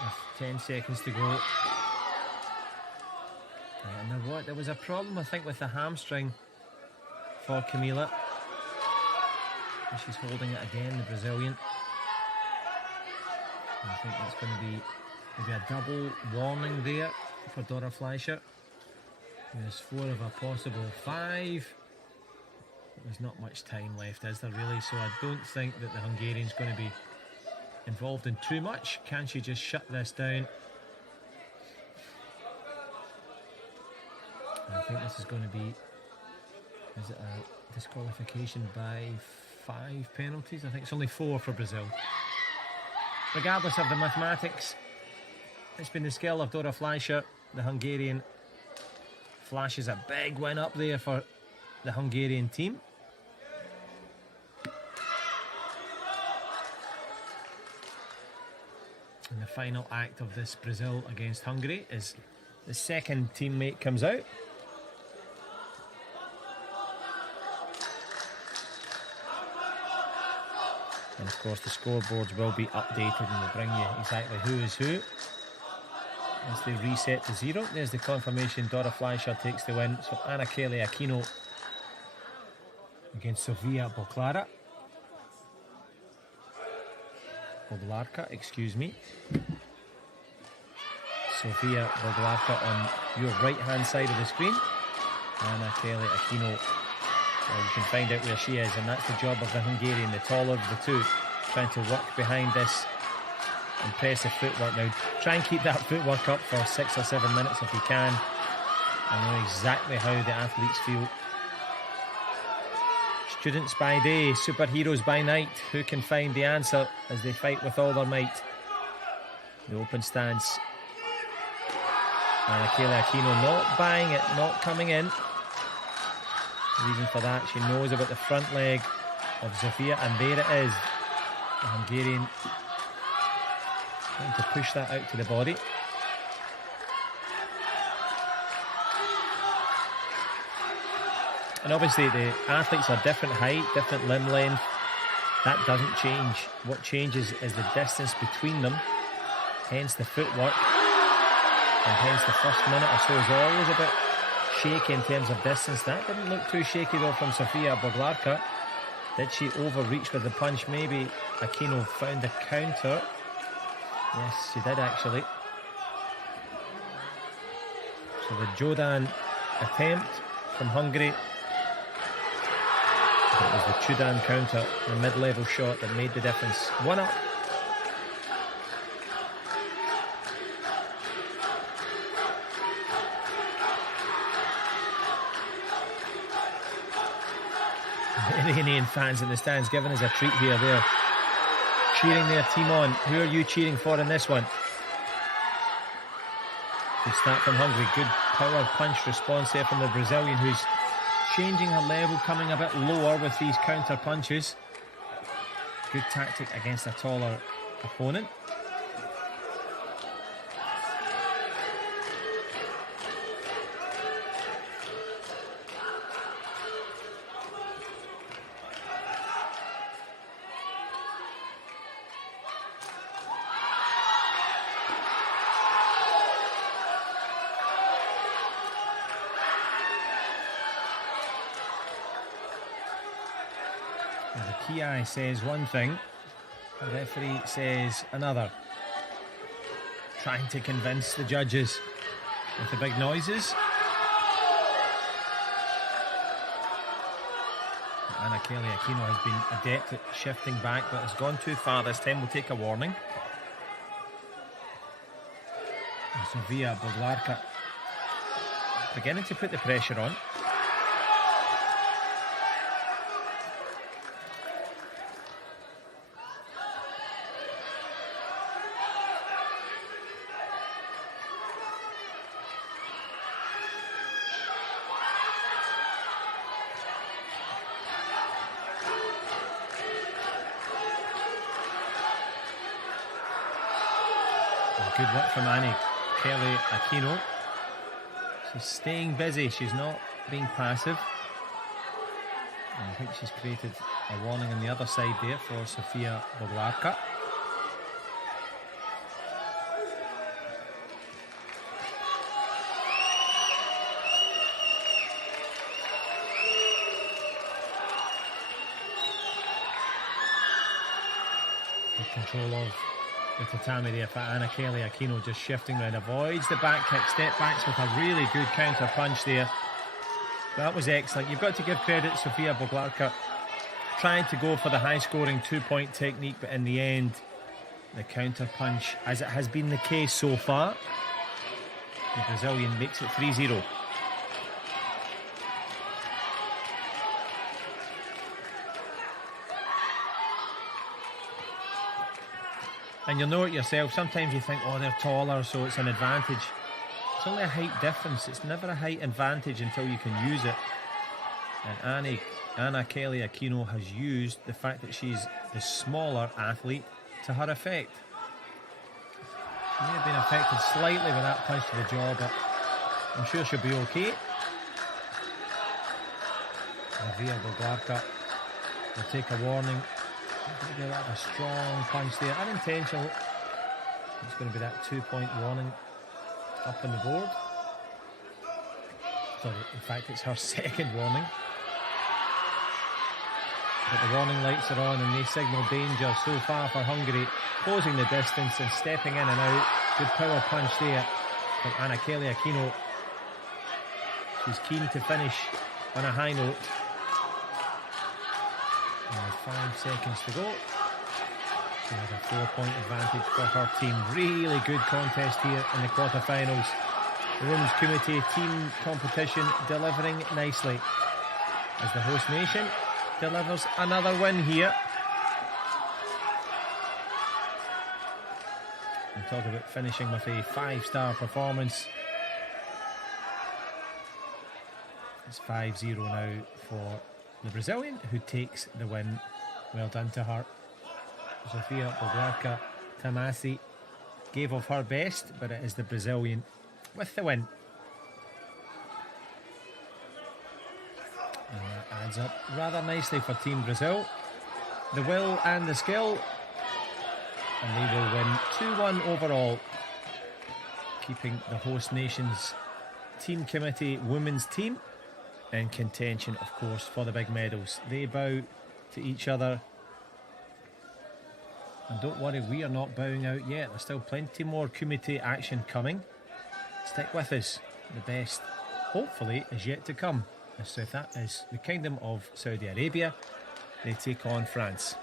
with 10 seconds to go. And there was a problem, I think, with the hamstring for Camila. And she's holding it again, the Brazilian. And I think that's going to be maybe a double warning there for Dora Fleischer. There's 4 of a possible 5. There's not much time left, is there really? So I don't think that the Hungarian's going to be involved in too much. Can she just shut this down? I think this is going to be, is it a disqualification by 5 penalties? I think it's only 4 for Brazil. Regardless of the mathematics, it's been the skill of Dora Fleischer. The Hungarian flashes a big win up there for the Hungarian team. And the final act of this Brazil against Hungary is the second teammate comes out. And of course the scoreboards will be updated and will bring you exactly who is who as they reset to 0. There's the confirmation. Dora Fleischer takes the win. So Anna Kelly Aquino against Sofia Boglarka, excuse me. Sofia Boglarka on your right hand side of the screen. Anna Kelly Aquino, well, you can find out where she is, and that's the job of the Hungarian, the taller of the two, trying to work behind this impressive footwork. Now try and keep that footwork up for 6 or 7 minutes if you can. I know exactly how the athletes feel. Students by day, superheroes by night. Who can find the answer as they fight with all their might? The open stance. And Akela Aquino not buying it, not coming in. The reason for that, she knows about the front leg of Sofia, and there it is. The Hungarian trying to push that out to the body. And obviously the athletes are different height, different limb length. That doesn't change. What changes is the distance between them, hence the footwork. And hence the first minute or so is always a bit shaky in terms of distance. That didn't look too shaky though from Sofia Boglarka. Did she overreach with the punch? Maybe Aquino found the counter. Yes, she did actually. So the Jodan attempt from Hungary. It was the Chudan counter, the mid-level shot that made the difference. 1 up. Iranian fans in the stands giving us a treat here. They're cheering their team on. Who are you cheering for in this one? Good start from Hungary. Good power punch response there from the Brazilian, who's changing her level, coming a bit lower with these counter punches. Good tactic against a taller opponent. The PI says one thing, the referee says another. Trying to convince the judges with the big noises. Anna Kelly Aquino has been adept at shifting back, but has gone too far this time. Will take a warning. And Sofia Boglarka beginning to put the pressure on. Good work from Annie Kelly Aquino. She's staying busy, she's not being passive. And I think she's created a warning on the other side there for Sofia Boglarka. Good control of the tatami there for Anna Kelly Aquino, just shifting around, avoids the back kick, step backs with a really good counter punch there. That was excellent. You've got to give credit Sofia Boglarka trying to go for the high scoring 2-point technique, but in the end the counter punch, as it has been the case so far, the Brazilian makes it 3-0. And you'll know it yourself, sometimes you think, oh, they're taller, so it's an advantage. It's only a height difference, it's never a height advantage until you can use it. And Anna Kelly Aquino has used the fact that she's the smaller athlete to her effect. She may have been affected slightly with that punch to the jaw, but I'm sure she'll be okay. Sofia Boglarka will take a warning. Give that a strong punch there, unintentional. It's going to be that 2-point warning up on the board. Sorry, in fact, it's her second warning. But the warning lights are on and they signal danger so far for Hungary, closing the distance and stepping in and out. Good power punch there from Anna Kelly Aquino. She's keen to finish on a high note. 5 seconds to go. She has a 4-point advantage for her team. Really good contest here in the quarterfinals. The Women's Kumite team competition delivering nicely as the host nation delivers another win here. And talk about finishing with a 5-star performance. It's 5-0 now for the Brazilian, who takes the win. Well done to her. Sofia Boglarka Tamasi gave of her best, but it is the Brazilian with the win. And that adds up rather nicely for Team Brazil. The will and the skill. And they will win 2-1 overall, keeping the host nation's Team Committee women's team in contention, of course, for the big medals. They bow to each other. And don't worry, we are not bowing out yet. There's still plenty more Kumite action coming. Stick with us. The best, hopefully, is yet to come. That is the Kingdom of Saudi Arabia. They take on France.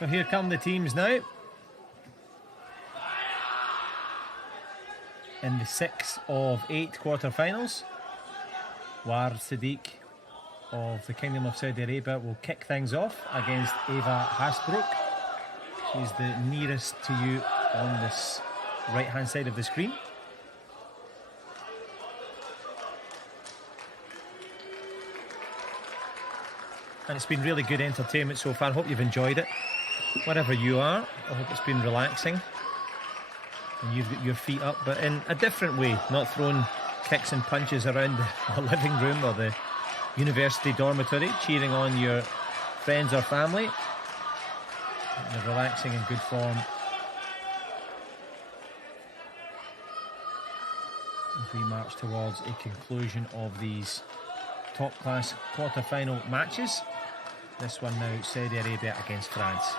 So here come the teams now. In the 6 of 8 quarterfinals, War Sadiq of the Kingdom of Saudi Arabia will kick things off against Eva Hasbrook. She's the nearest to you on this right hand side of the screen. And it's been really good entertainment so far. I hope you've enjoyed it. Wherever you are, I hope it's been relaxing. And you've got your feet up, but in a different way, not throwing kicks and punches around the living room or the university dormitory, cheering on your friends or family. You're relaxing in good form. As we march towards a conclusion of these top class quarter-final matches. This one now, Saudi Arabia against France.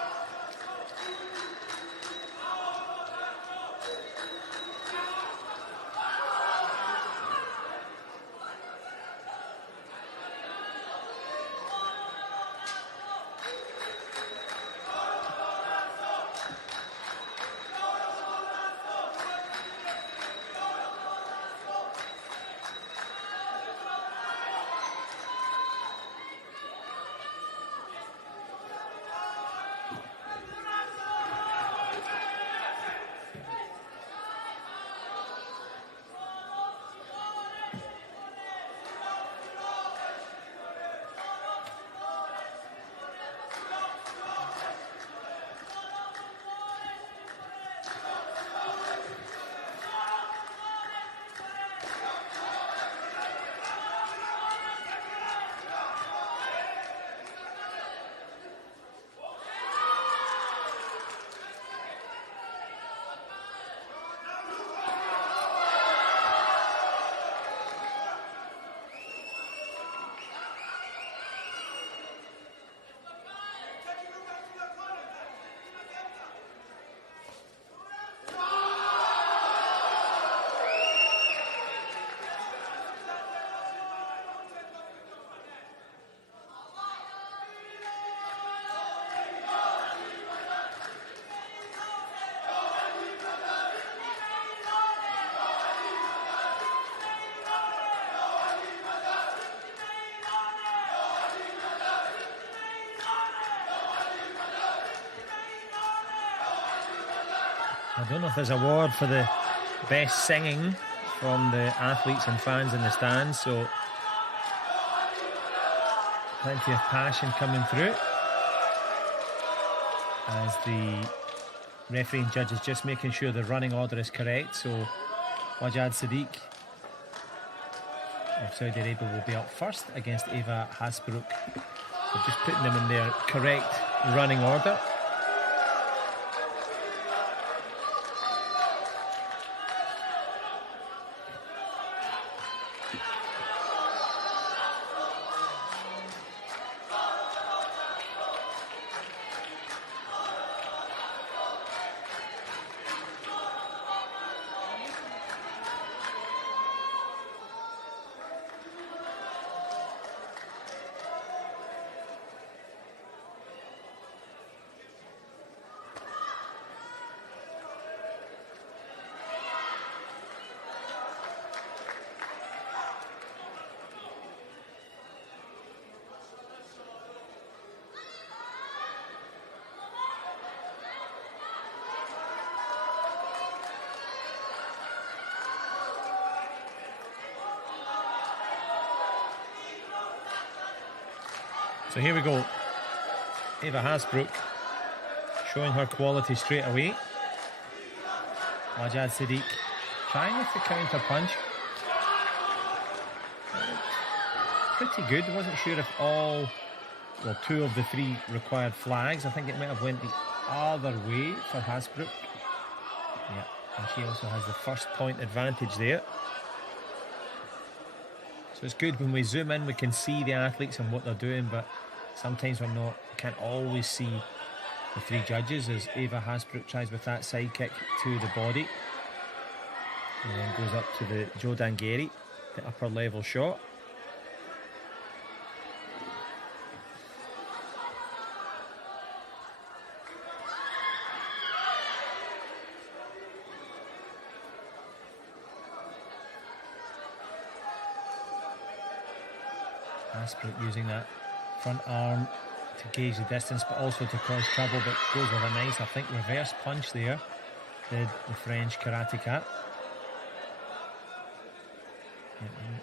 I don't know if there's a award for the best singing from the athletes and fans in the stands, so plenty of passion coming through as the referee and judge is just making sure the running order is correct. So Wajad Sadiq of Saudi Arabia will be up first against Eva Hasbrook. So just putting them in their correct running order. So here we go. Eva Hasbrook showing her quality straight away. Wajad Sadiq trying with the counter punch. Pretty good. I wasn't sure if two of the three required flags. I think it might have went the other way for Hasbrook. Yeah, and she also has the first point advantage there. So it's good when we zoom in, we can see the athletes and what they're doing, but sometimes can't always see the three judges as Eva Hasbrook tries with that side kick to the body. And then goes up to the Joe Dangeri, the upper level shot. Hasbrook using that front arm to gauge the distance, but also to cause trouble, but goes with a nice, I think, reverse punch there, did the French Karate Cat.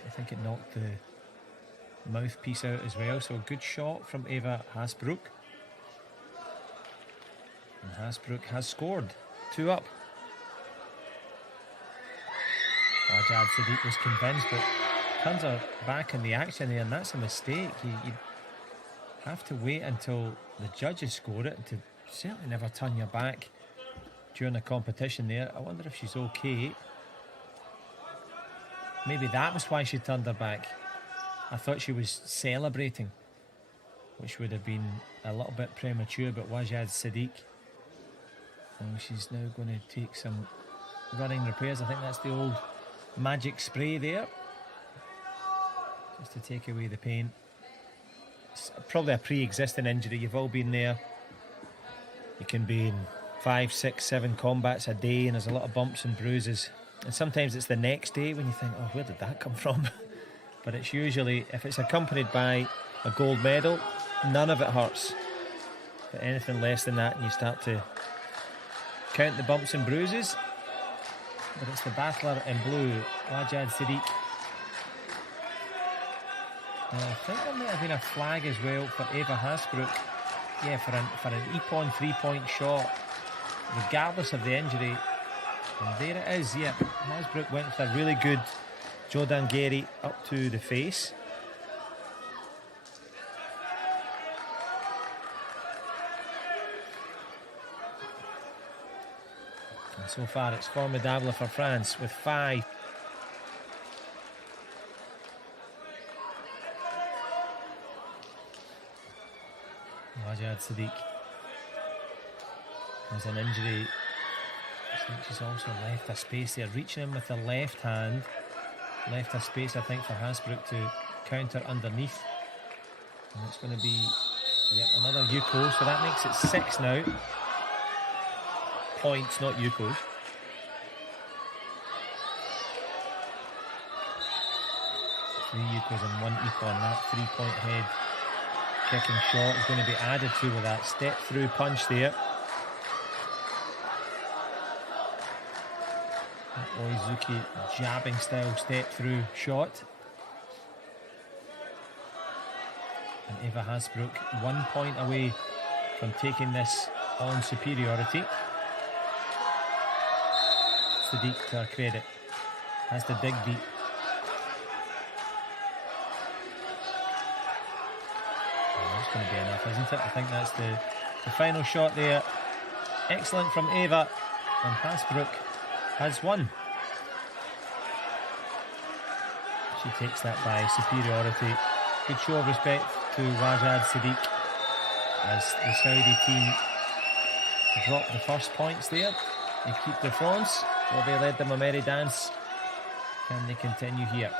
I think it knocked the mouthpiece out as well, so a good shot from Eva Hasbrook. And Hasbrook has scored, 2 up. Wajad Sadiq was convinced, but turns her back in the action there, and that's a mistake. You have to wait until the judges score it, to certainly never turn your back during the competition there. I wonder if she's okay. Maybe that was why she turned her back. I thought she was celebrating, which would have been a little bit premature, but Wajad Sadiq, she's now going to take some running repairs. I think that's the old magic spray there, just to take away the pain. It's probably a pre-existing injury. You've all been there. You can be in 5, 6, 7 combats a day, and there's a lot of bumps and bruises, and sometimes it's the next day when you think, oh, where did that come from? But it's usually, if it's accompanied by a gold medal, none of it hurts. But anything less than that, and you start to count the bumps and bruises. But it's the battler in blue, Wajad Sadiq. And I think there might have been a flag as well for Eva Hasbrook. Yeah, for an Epon 3-point shot, regardless of the injury. And there it is, yeah. Hasbrook went with a really good Jodangeri up to the face. And so far it's formidable for France with 5. Wajad Sadiq has an injury. I think she's also left a space there, reaching in with the left hand. Left a space, I think, for Hasbrook to counter underneath. And it's going to be, yep, another Yuko. So that makes it 6 now. Points, not Yukos. Three Yukos and 1 Epon. That 3-point head kicking shot is going to be added to with that step through punch there. Oizuki jabbing style step through shot. And Eva Hasbrook 1 point away from taking this on superiority. Sadiq, to her credit, has to dig deep. That's going to be enough, isn't it? I think that's the final shot there. Excellent from Eva, and Hasbrook has won. She takes that by superiority. Good show of respect to Wajad Sadiq as the Saudi team drop the first points there. Équipe de France, well, they led the Mameri dance. Can they continue here?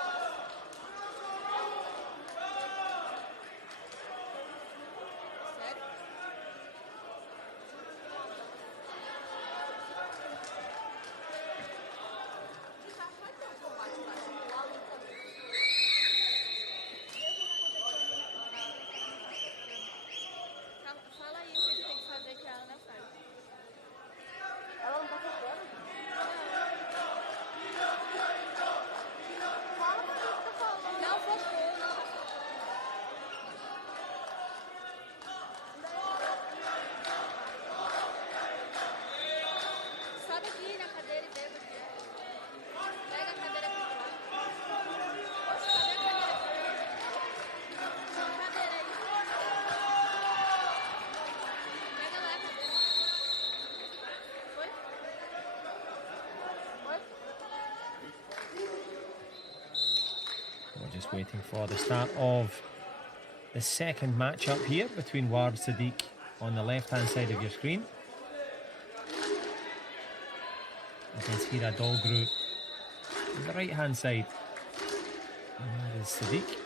Just waiting for the start of the second matchup here between Wajad Sadiq on the left hand side of your screen against Hira Dolgru on the right hand side. And that is Sadiq.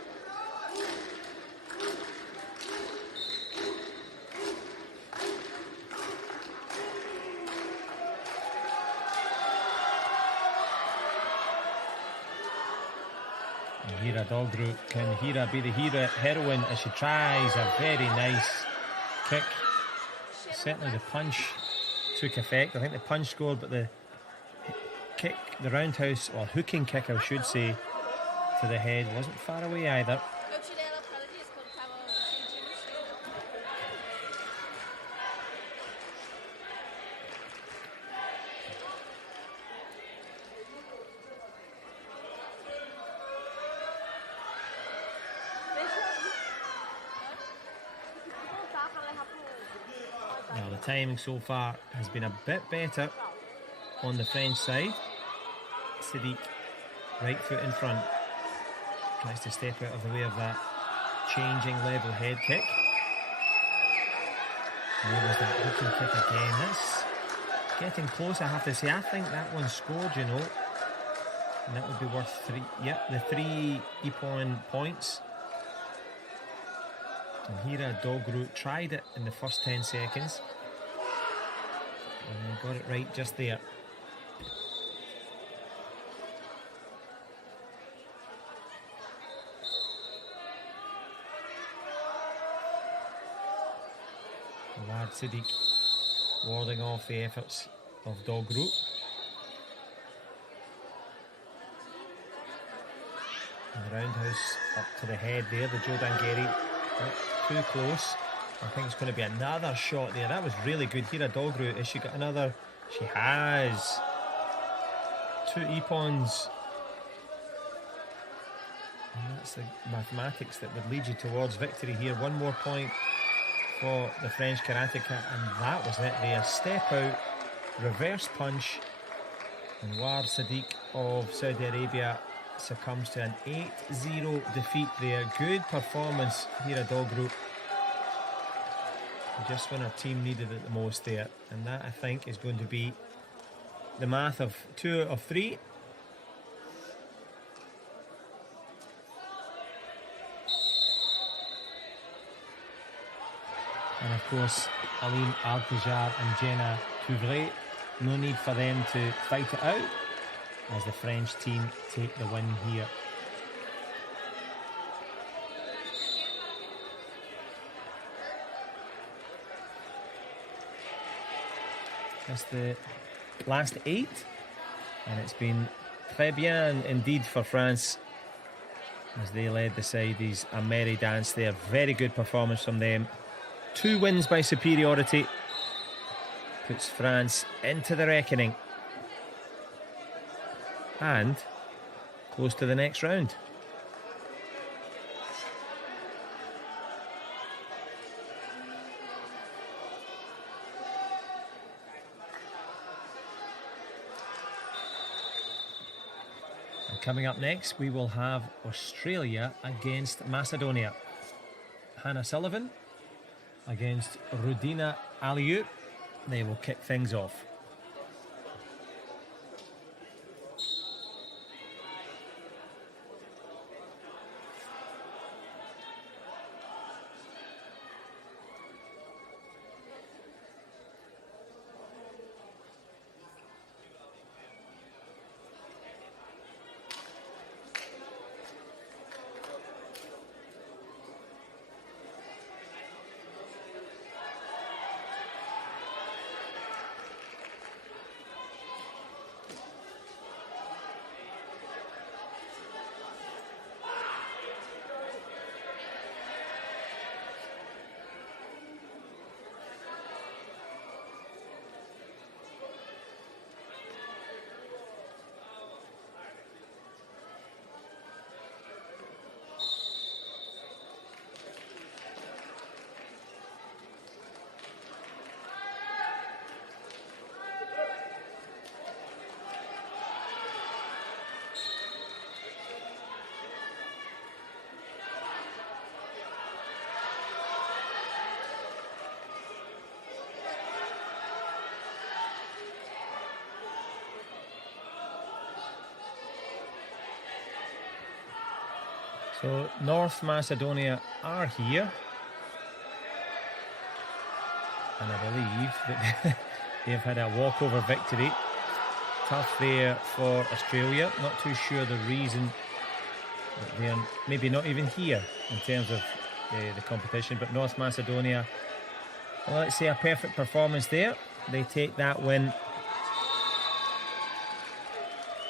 Hira Hira Dogru. Can Hira be the heroine as she tries a very nice kick? Certainly the punch took effect. I think the punch scored, but the kick, the roundhouse, or hooking kick I should say, to the head wasn't far away either. Now the timing so far has been a bit better on the French side. Sadiq, right foot in front, tries to step out of the way of that changing level head kick. There was that hooking kick again. That's getting close, I have to say. I think that one scored, you know, and that would be worth 3. Yep, the 3 Ippon points. And Hira Dogru tried it in the first 10 seconds and got it right just there. Awad Siddiq warding off the efforts of Dogru. And the roundhouse up to the head there, the Joe Dangeri. Too close. I think it's going to be another shot there. That was really good. Hira Dogru, has she got another? She has. 2 Ippons. And that's the mathematics that would lead you towards victory here. 1 more point for the French karateka, and that was it there. Step out, reverse punch, and War Sadiq of Saudi Arabia succumbs to an 8-0 defeat there. Good performance here at Dogru. Just when our team needed it the most there, and that I think is going to be the math of 2 of 3. And of course, Aline Alpijar and Jenna Touvray, no need for them to fight it out as the French team take the win here. That's the last 8, and it's been très bien indeed for France as they led the Saudis. A merry dance there. Very good performance from them. 2 wins by superiority puts France into the reckoning and close to the next round. And coming up next, we will have Australia against Macedonia. Hannah Sullivan against Rudina Aliou. They will kick things off. So North Macedonia are here, and I believe that they've had a walkover victory. Tough there for Australia. Not too sure the reason But they're maybe not even here in terms of the competition. But North Macedonia, well, let's say a perfect performance there. They take that win.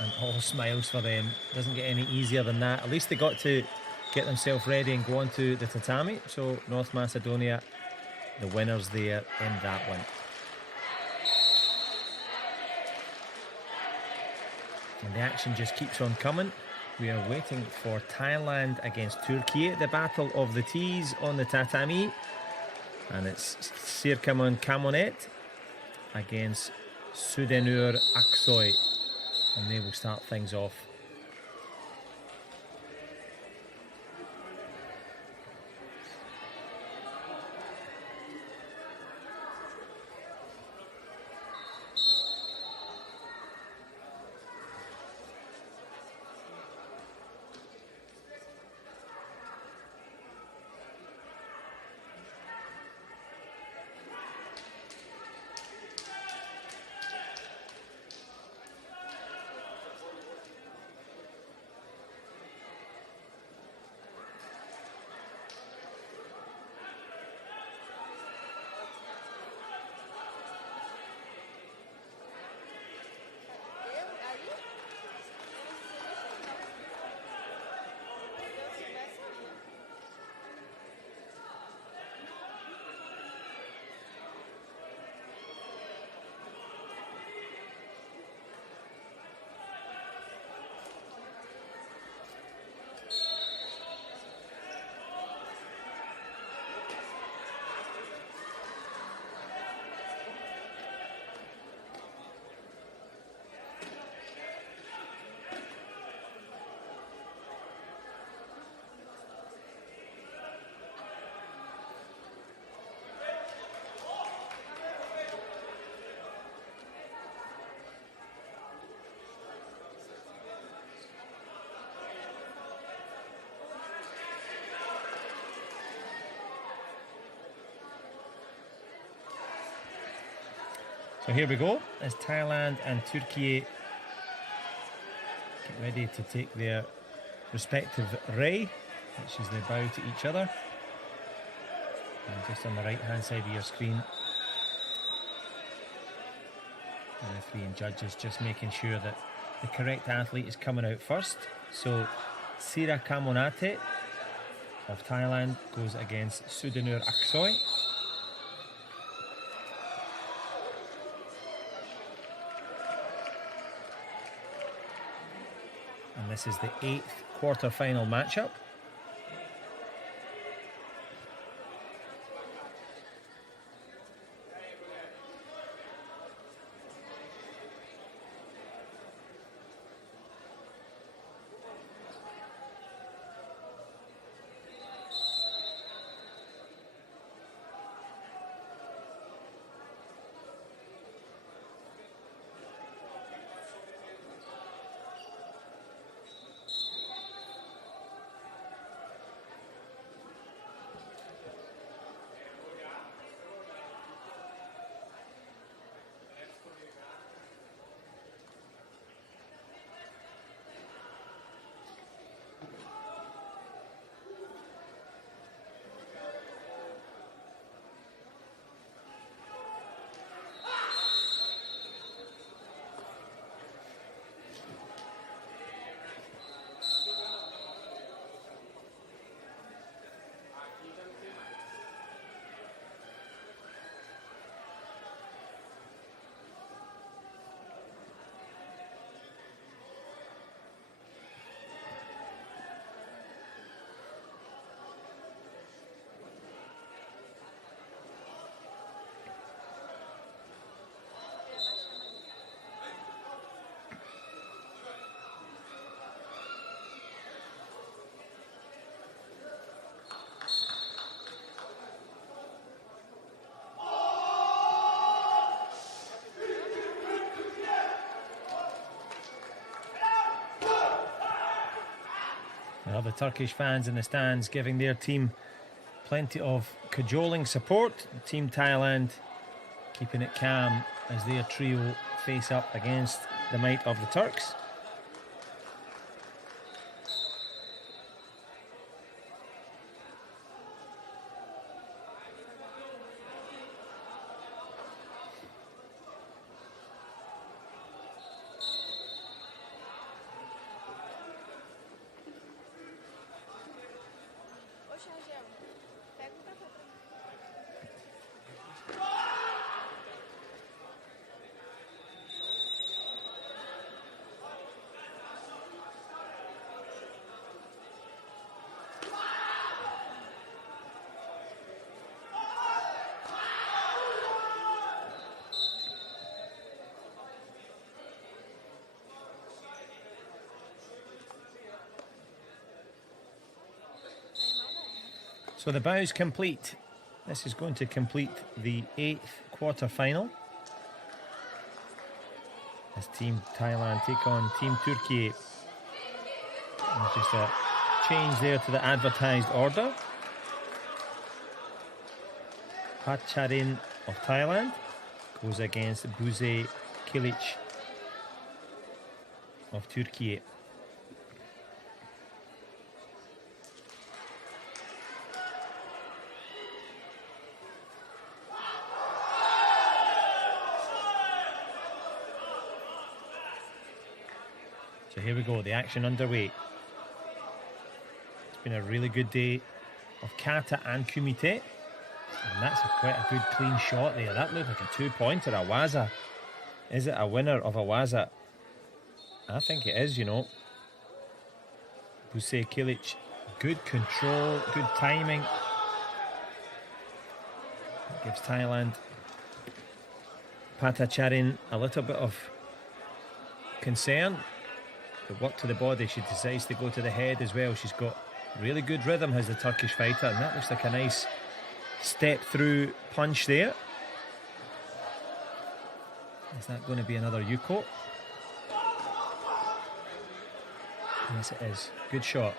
And all smiles for them. Doesn't get any easier than that. At least they got to get themselves ready and go on to the tatami. So North Macedonia, the winners there in that one. And the action just keeps on coming. We are waiting for Thailand against Turkey, the battle of the T's on the tatami. And it's Sirkamon Kamonet against Sudenur Aksoy. And they will start things off. So here we go, as Thailand and Turkey get ready to take their respective ray, which is they bow to each other. And just on the right hand side of your screen, the referee and judges just making sure that the correct athlete is coming out first. So Sira Kamonate of Thailand goes against Sudenur Aksoy. And this is the 8th quarter-final matchup. Well, the Turkish fans in the stands giving their team plenty of cajoling support. Team Thailand keeping it calm as their trio face up against the might of the Turks. So the bow's complete. This is going to complete the 8th quarter-final. As Team Thailand take on Team Turkey. And just a change there to the advertised order. Pacharin of Thailand goes against Buse Kilic of Turkey. So here we go, the action underway. It's been a really good day of kata and kumite. And that's quite a good clean shot there. That looked like a 2-pointer, a waza. Is it a winner of a waza? I think it is, you know. Buse Kilic, good control, good timing. That gives Thailand Pacharin a little bit of concern. The work to the body, she decides to go to the head as well. She's got really good rhythm, has the Turkish fighter, and that looks like a nice step through punch there. Is that going to be another Yuko? Yes, it is. Good shot.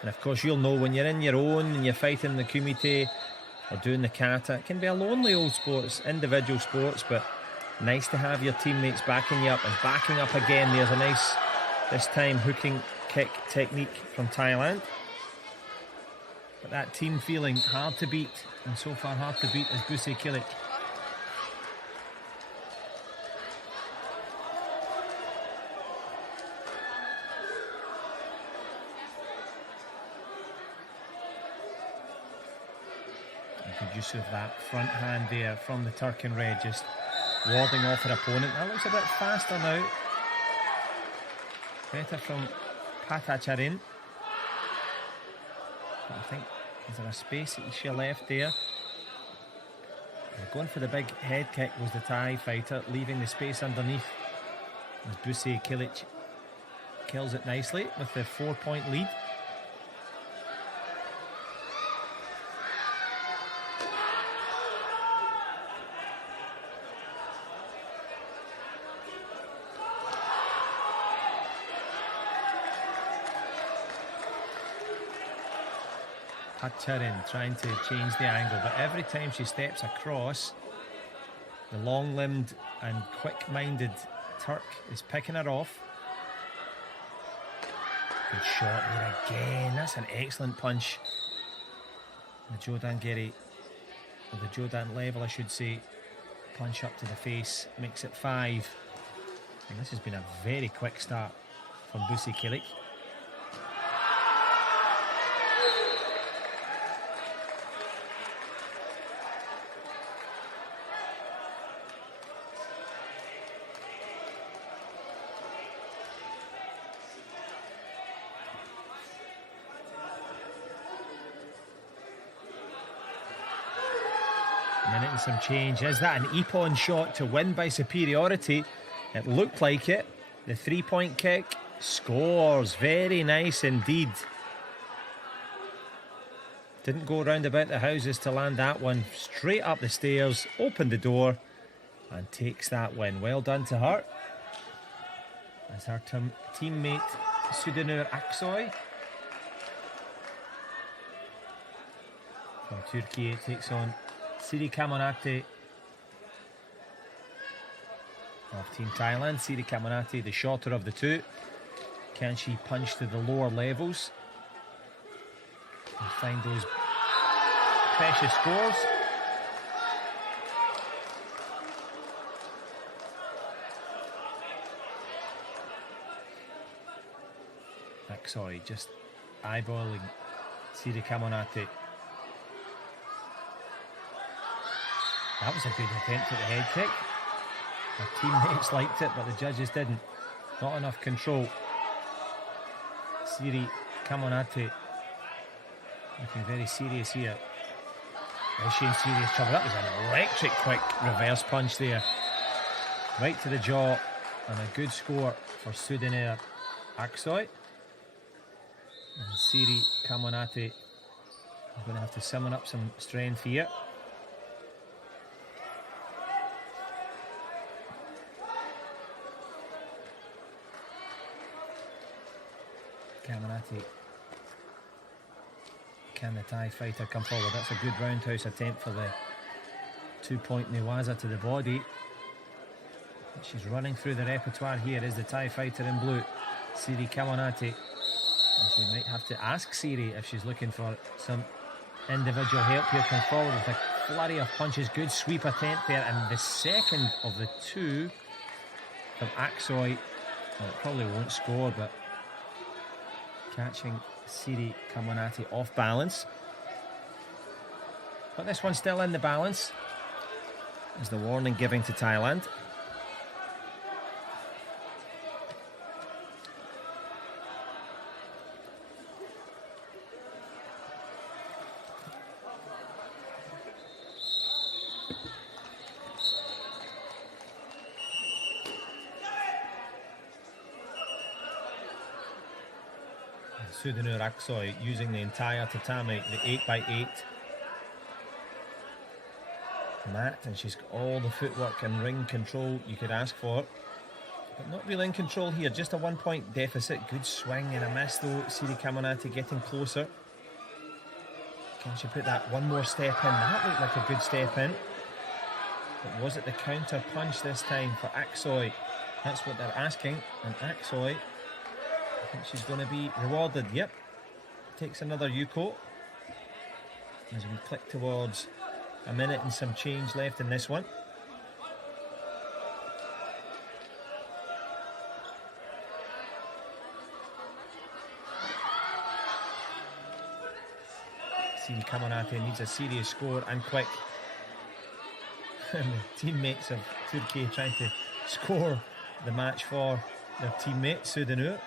And of course, you'll know when you're in your own and you're fighting the kumite or doing the kata, it can be a lonely old sports, individual sports, but nice to have your teammates backing you up and backing up again. There's a nice, this time, hooking kick technique from Thailand. But that team feeling hard to beat, and so far hard to beat is Buse Kilic. Good use of that front hand there from the Turk in red, just warding off her opponent. That looks a bit faster now. Better from Pacharin. I think, is there a space that she left there? Going for the big head kick was the Thai fighter, leaving the space underneath. As Buse Kilic kills it nicely with the 4-point lead. Pacharin trying to change the angle, but every time she steps across, the long-limbed and quick-minded Turk is picking her off. Good shot there again. That's an excellent punch. The Jodan Geri, or the Jodan level, I should say. Punch up to the face makes it 5. And this has been a very quick start from Buse Kilic. Minute and some change. Is that an Ippon shot to win by superiority? It looked like it. The 3-point kick scores. Very nice indeed. Didn't go round about the houses to land that one. Straight up the stairs, opened the door and takes that win. Well done to her. As her teammate Sudanur Aksoy from Turkey takes on Siri Kamonate of Team Thailand. Siri Kamonate, the shorter of the two. Can she punch to the lower levels and find those precious scores? Sorry, just eyeballing Siri Kamonate. That was a good attempt at the head kick. Her teammates liked it, but the judges didn't. Not enough control. Siri Kamonate looking very serious here. Is she in serious trouble? That was an electric quick reverse punch there. Right to the jaw, and a good score for Sudanur Aksoy. And Siri Kamonate is going to have to summon up some strength here. Kamonate. Can the Thai fighter come forward? That's a good roundhouse attempt for the 2-point Newaza to the body. She's running through the repertoire here is the Thai fighter in blue, Siri Kamonate. And she might have to ask Siri if she's looking for some individual help here. Come forward with a flurry of punches. Good sweep attempt there. And the second of the two from Aksoy. Well, it probably won't score, but catching Siri Kamonate off balance. But this one's still in the balance. Is the warning giving to Thailand. Sudanur Aksoy using the entire tatami, the 8x8 mat, and she's got all the footwork and ring control you could ask for, but not really in control here. Just a 1-point deficit. Good swing and a miss though. Siri Kamonate getting closer. Can she put that one more step in? That looked like a good step in, but was it the counter punch this time for Aksoy? That's what they're asking, and Aksoy, I think she's going to be rewarded. Yep, takes another Yuko as we click towards a minute and some change left in this one. Siri Kamonate needs a serious score and quick. And the teammates of Turkey trying to score the match for their teammate Sudanur.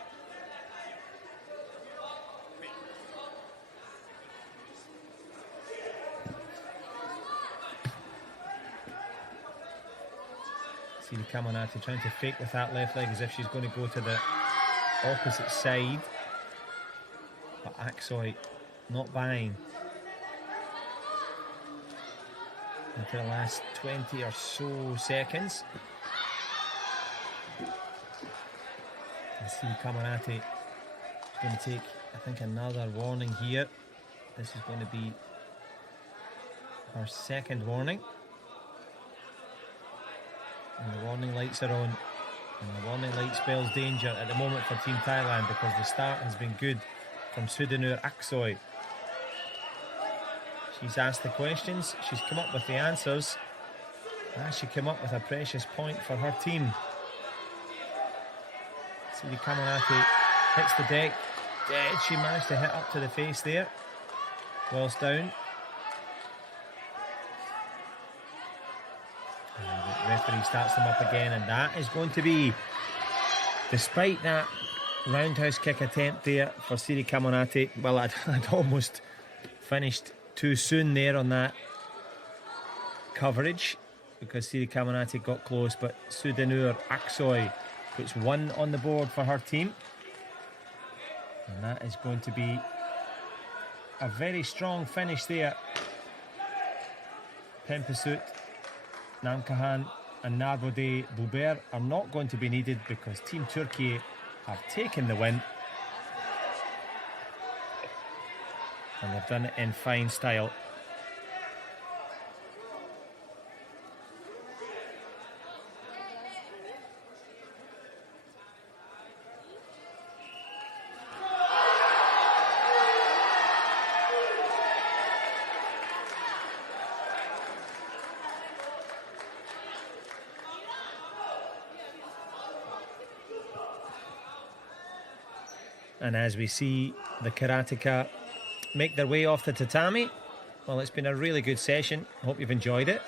Siri Kamonate trying to fake with that left leg as if she's going to go to the opposite side. But Aksoy not buying. Into the last 20 or so seconds. And Siri Kamonate is going to take, I think, another warning here. This is going to be her second warning. And the warning lights are on, and the warning light spells danger at the moment for Team Thailand, because the start has been good from Sudanur Aksoy. She's asked the questions, she's come up with the answers, and she came up with a precious point for her team. Siri Kamonate hits the deck. Dead. She managed to hit up to the face there whilst down. Referee starts them up again, and that is going to be, despite that roundhouse kick attempt there for Siri Kamonate. Well, I'd almost finished too soon there on that coverage because Siri Kamonate got close, but Sudanur Aksoy puts one on the board for her team, and that is going to be a very strong finish there. Pempasut, Namkahan and Narbode Buber are not going to be needed because Team Turkey have taken the win, and they've done it in fine style. And as we see the karateka make their way off the tatami, well, it's been a really good session. Hope you've enjoyed it.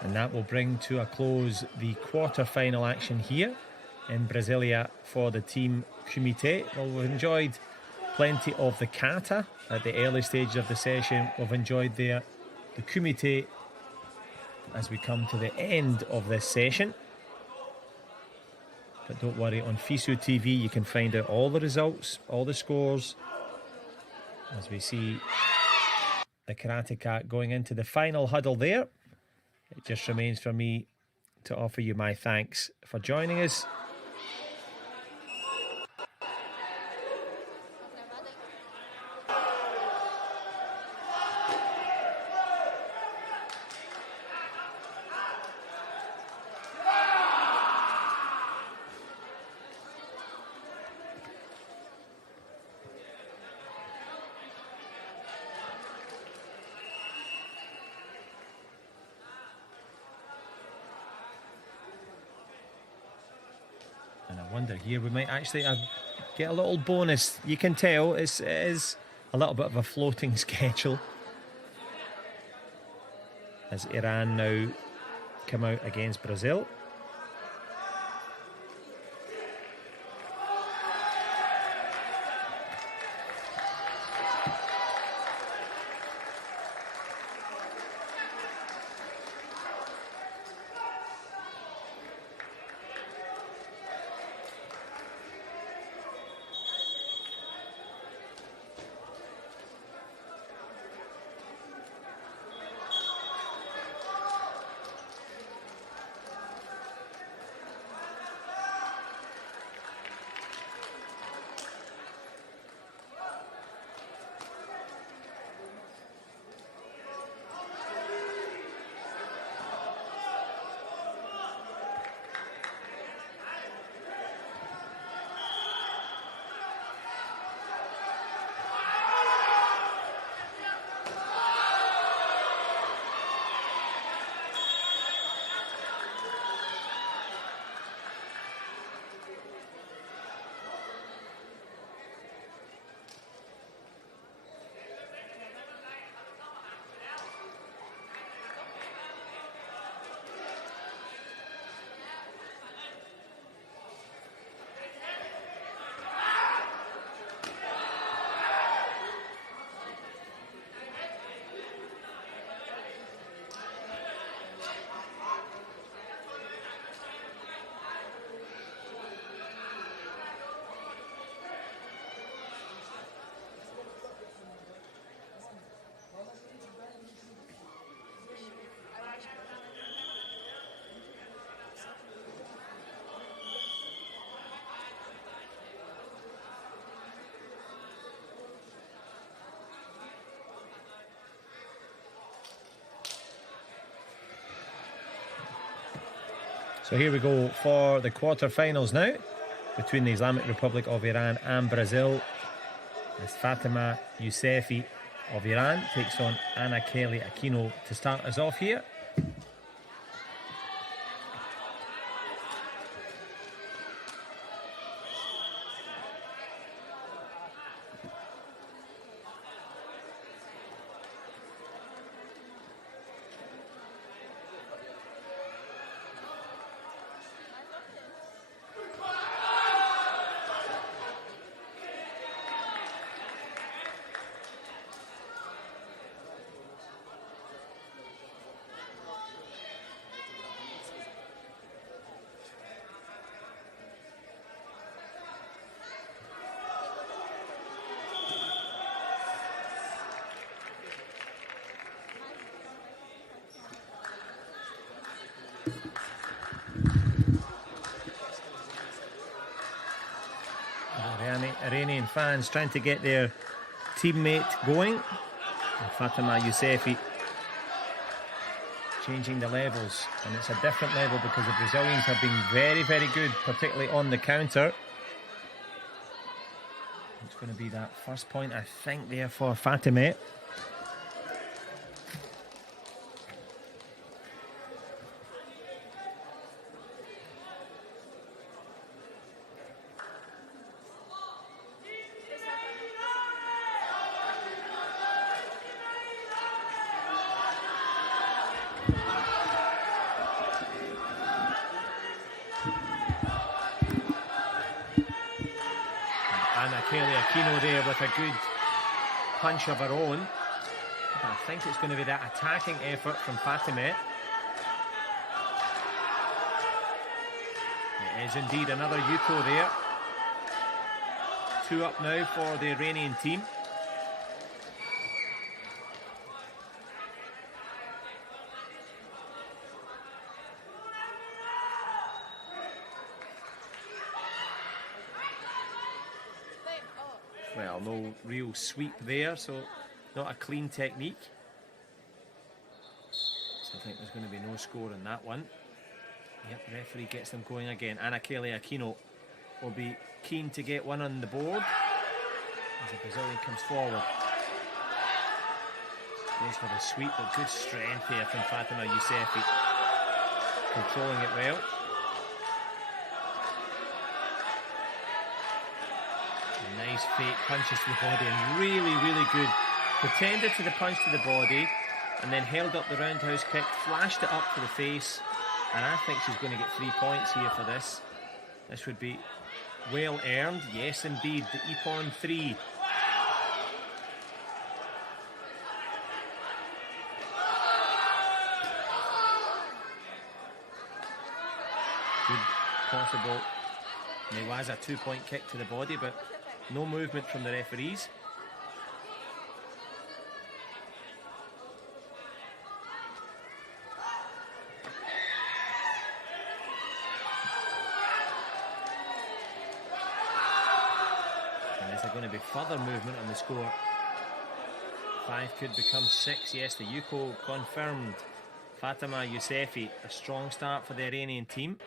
And that will bring to a close the quarter-final action here in Brasilia for the Team Kumite. Well, we've enjoyed plenty of the kata at the early stage of the session. We've enjoyed their the kumite as we come to the end of this session. But don't worry, on FISU TV you can find out all the results, all the scores, as we see the Karate Cat going into the final huddle there. It just remains for me to offer you my thanks for joining us. And I wonder here, we might actually get a little bonus. You can tell it is a little bit of a floating schedule, as Iran now come out against Brazil. So here we go for the quarterfinals now, between the Islamic Republic of Iran and Brazil, as Fatima Yousefi of Iran takes on Anna Kelly Aquino to start us off here. Iranian fans trying to get their teammate going. And Fatima Yousefi changing the levels, and it's a different level because the Brazilians have been very, very good, particularly on the counter. It's going to be that first point, I think, there for Fatima. Anna Kelly Aquino there with a good punch of her own. I think it's going to be that attacking effort from Fatima. It is indeed another Yuko there. 2 up now for the Iranian team. Well, no real sweep there, so not a clean technique. So I think there's going to be no score in that one. Yep, the referee gets them going again. Anakele Aquino will be keen to get one on the board as the Brazilian comes forward. Goes for the sweep, but good strength here from Fatima Yousefi. Controlling it well. Nice fake punches to the body and really good. Pretended to the punch to the body and then held up the roundhouse kick, flashed it up to the face, and I think she's going to get 3 points here for this. This would be well earned. Yes, indeed. The Ippon 3. Good possible. Newaza 2-point kick to the body, but no movement from the referees. And is there going to be further movement on the score? 5 could become 6. Yes, the Yuko confirmed. Fatima Yousefi, a strong start for the Iranian team.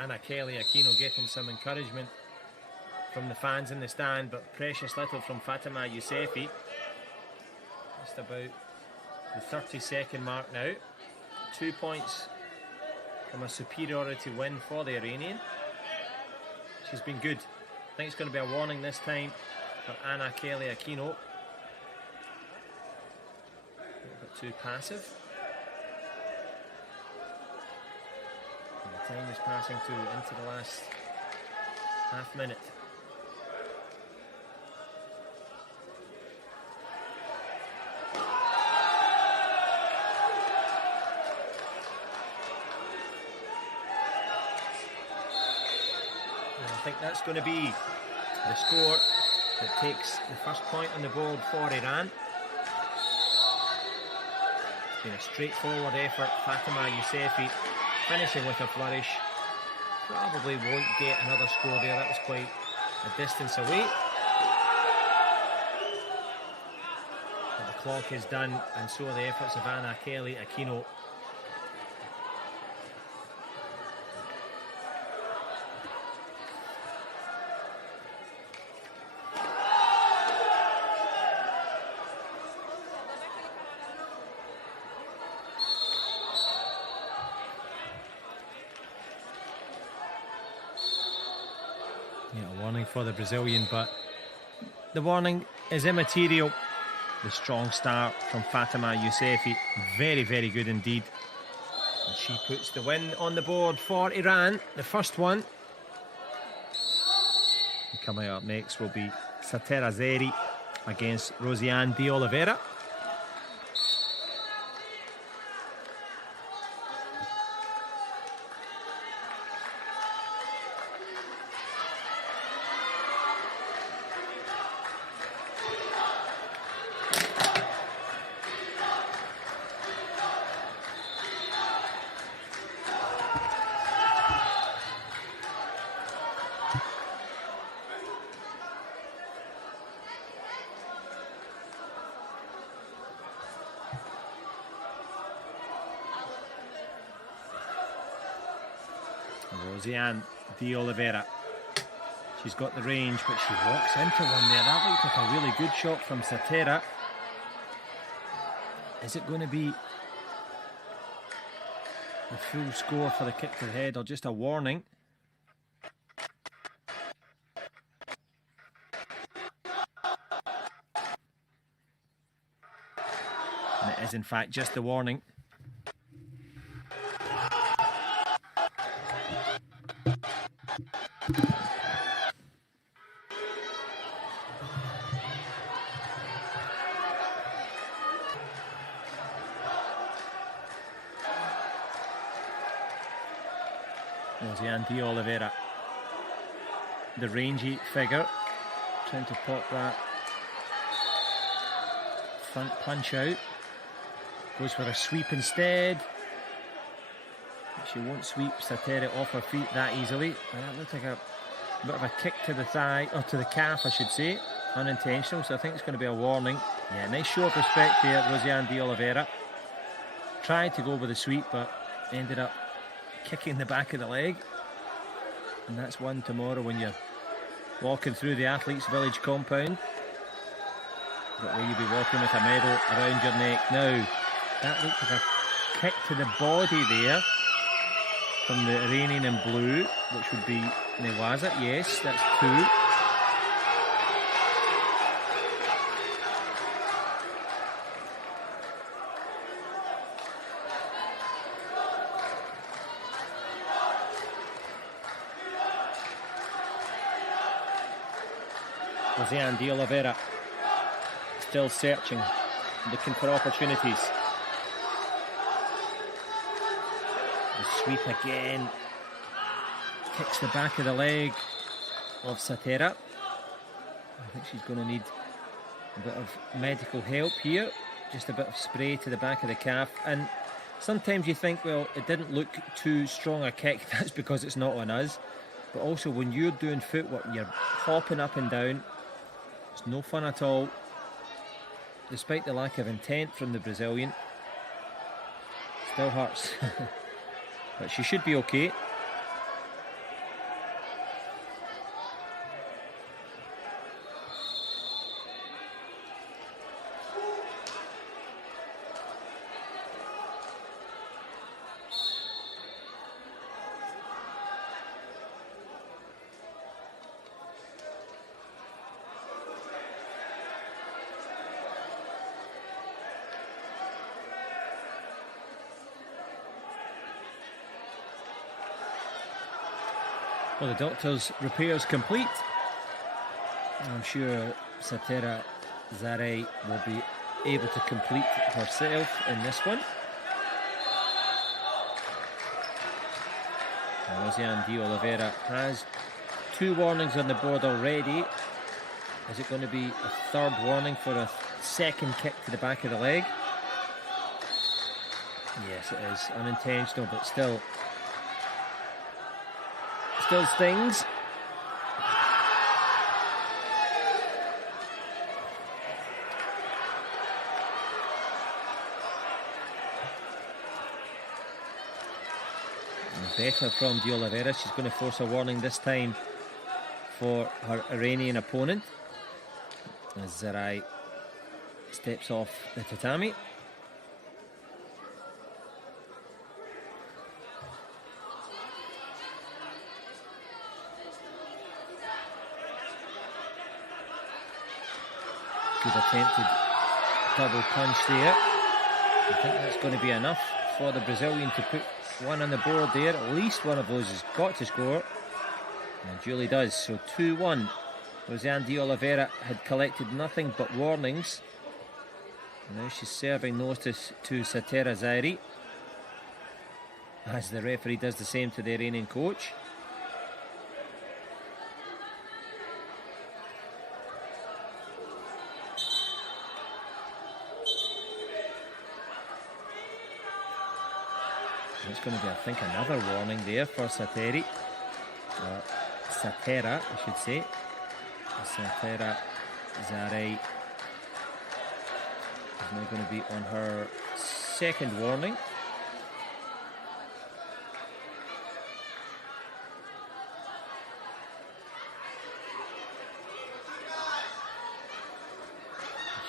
Anakele Aquino getting some encouragement from the fans in the stand, but precious little from Fatima Yousefi. Just about the 30-second mark now. 2 points from a superiority win for the Iranian. She's been good. I think it's going to be a warning this time for Anakele Aquino. A little bit too passive. Time is passing into the last half minute. And I think that's going to be the score that takes the first point on the board for Iran. It's been a straightforward effort. Fatima Yousefi finishing with a flourish. Probably won't get another score there. That was quite a distance away. But the clock is done, and so are the efforts of Anakele Aquino. Yeah, a warning for the Brazilian, but the warning is immaterial. The strong start from Fatima Yousefi, very good indeed. And she puts the win on the board for Iran, the first one. And coming up next will be Satera Zeri against Rosiane de Oliveira. Rosiane de Oliveira. She's got the range, but she walks into one there. That looked like a really good shot from Satera. Is it going to be the full score for the kick to the head or just a warning. And it is in fact just the warning. Andy Oliveira, the rangy figure, trying to pop that front punch out. Goes for a sweep instead. She won't sweep Satera off her feet that easily. That looked like a bit of a kick to the thigh, or to the calf I should say, unintentional, so I think it's going to be a warning. Yeah, nice show of respect there, Rosiane de Oliveira. Tried to go with a sweep but ended up kicking the back of the leg. And that's one tomorrow when you're walking through the Athletes Village compound. But will you be walking with a medal around your neck? Now, that looked like a kick to the body there from the Iranian in blue, which would be Newaza. Yes, that's two. Rosiane de Oliveira still searching, looking for opportunities. The sweep again. Kicks the back of the leg of Satera. I think she's going to need a bit of medical help here. Just a bit of spray to the back of the calf. And sometimes you think, well, it didn't look too strong a kick. That's because it's not on us. But also when you're doing footwork, you're hopping up and down. It's no fun at all, despite the lack of intent from the Brazilian. Still hurts, but she should be okay. Well, the doctor's repairs complete. I'm sure Satera Zare will be able to complete herself in this one. Rosiane de Oliveira has 2 warnings on the board already. Is it going to be a third warning for a second kick to the back of the leg? Yes, it is. Unintentional, but still stings. Better from de Oliveira. She's going to force a warning this time for her Iranian opponent as Zarai steps off the tatami. Good attempted double punch there. I think that's going to be enough for the Brazilian to put one on the board there. At least one of those has got to score. And Julie does. So 2-1. Rosiane de Oliveira had collected nothing but warnings. Now she's serving notice to Satera Zaire, as the referee does the same to the Iranian coach. It's going to be, I think, another warning there for Sateri. Satera, I should say. Satera Zare is now going to be on her second warning.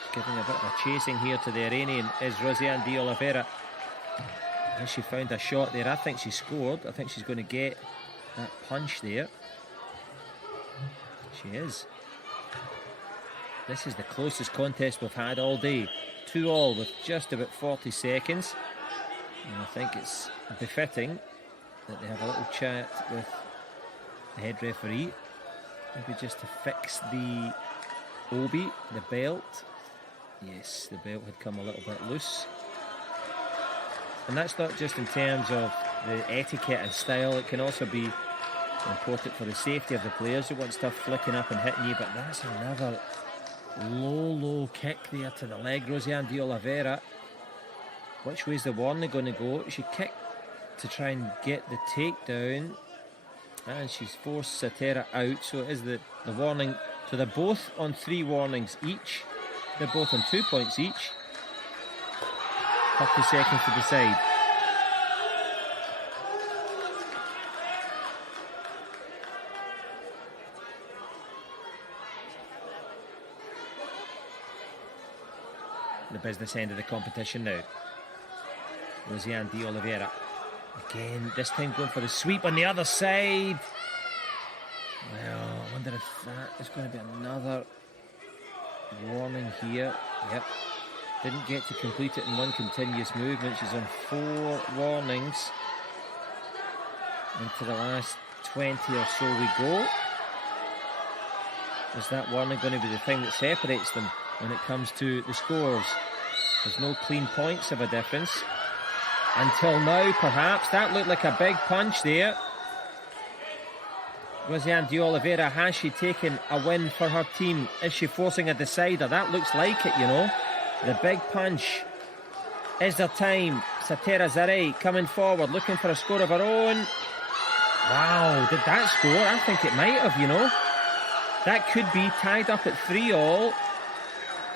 She's giving a bit of a chasing here to the Iranian is Rosiane de Oliveira. Has she found a shot there? I think she scored. I think she's going to get that punch there. She is. This is the closest contest we've had all day. 2-2 with just about 40 seconds. And I think it's befitting that they have a little chat with the head referee. Maybe just to fix the obi, the belt. Yes, the belt had come a little bit loose. And that's not just in terms of the etiquette and style. It can also be important for the safety of the players who want stuff flicking up and hitting you. But that's another low kick there to the leg. Rosiane de Oliveira. Which way's the warning going to go? She kicked to try and get the takedown. And she's forced Satera out. So it is the warning. So they're both on 3 warnings each. They're both on 2 points each. 30 seconds to decide. The business end of the competition now. Rosiane de Oliveira. Again, this time going for the sweep on the other side. Well, I wonder if that is going to be another warning here. Yep. Didn't get to complete it in one continuous movement. She's on 4 warnings. Into the last 20 or so we go. Is that warning going to be the thing that separates them when it comes to the scores? There's no clean points of a difference. Until now, perhaps. That looked like a big punch there. Rosiane de Oliveira, has she taken a win for her team? Is she forcing a decider? That looks like it, you know. The big punch. Is there time? Satera Zarei coming forward, looking for a score of her own. Wow, did that score? I think it might have, you know. That could be tied up at 3-3.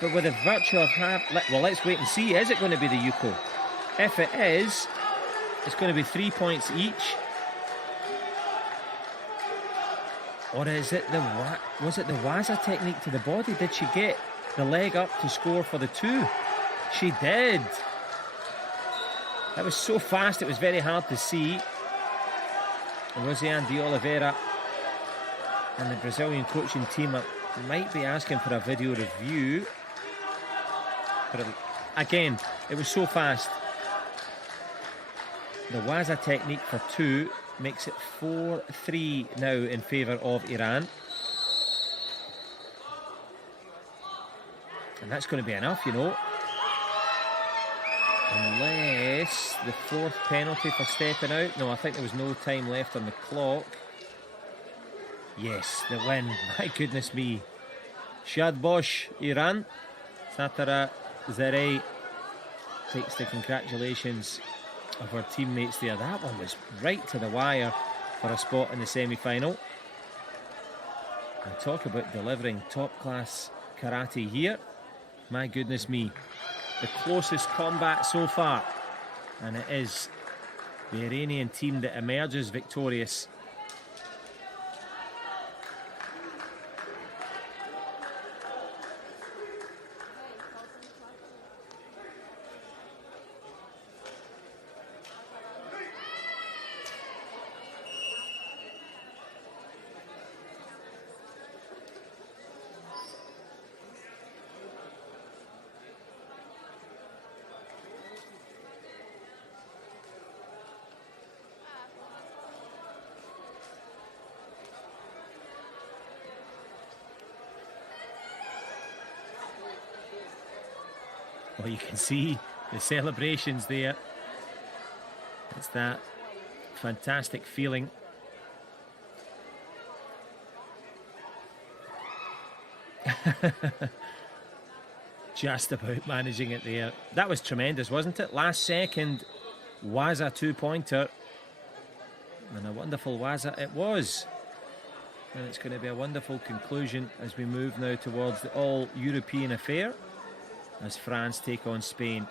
But with a virtue of half... Well, let's wait and see. Is it going to be the Yuko? If it is, it's going to be 3 points each. Or is it was it the Waza technique to the body? Did she get the leg up to score for the 2? She did. That was so fast, it was very hard to see. Rosiane de Oliveira and the Brazilian coaching team might be asking for a video review. But again, it was so fast. The Waza technique for 2 makes it 4-3 now in favour of Iran. And that's going to be enough, you know. Unless the 4th penalty for stepping out. No, I think there was no time left on the clock. Yes, the win. My goodness me. Shad Bosch, Iran. Satara Zarei takes the congratulations of her teammates there. That one was right to the wire for a spot in the semi-final. And talk about delivering top-class karate here. My goodness me. The closest combat so far. And it is the Iranian team that emerges victorious. Well, you can see the celebrations there. It's that fantastic feeling. Just about managing it there. That was tremendous, wasn't it? Last second, Waza 2-pointer. And a wonderful Waza it was. And it's going to be a wonderful conclusion as we move now towards the all-European affair, as France take on Spain.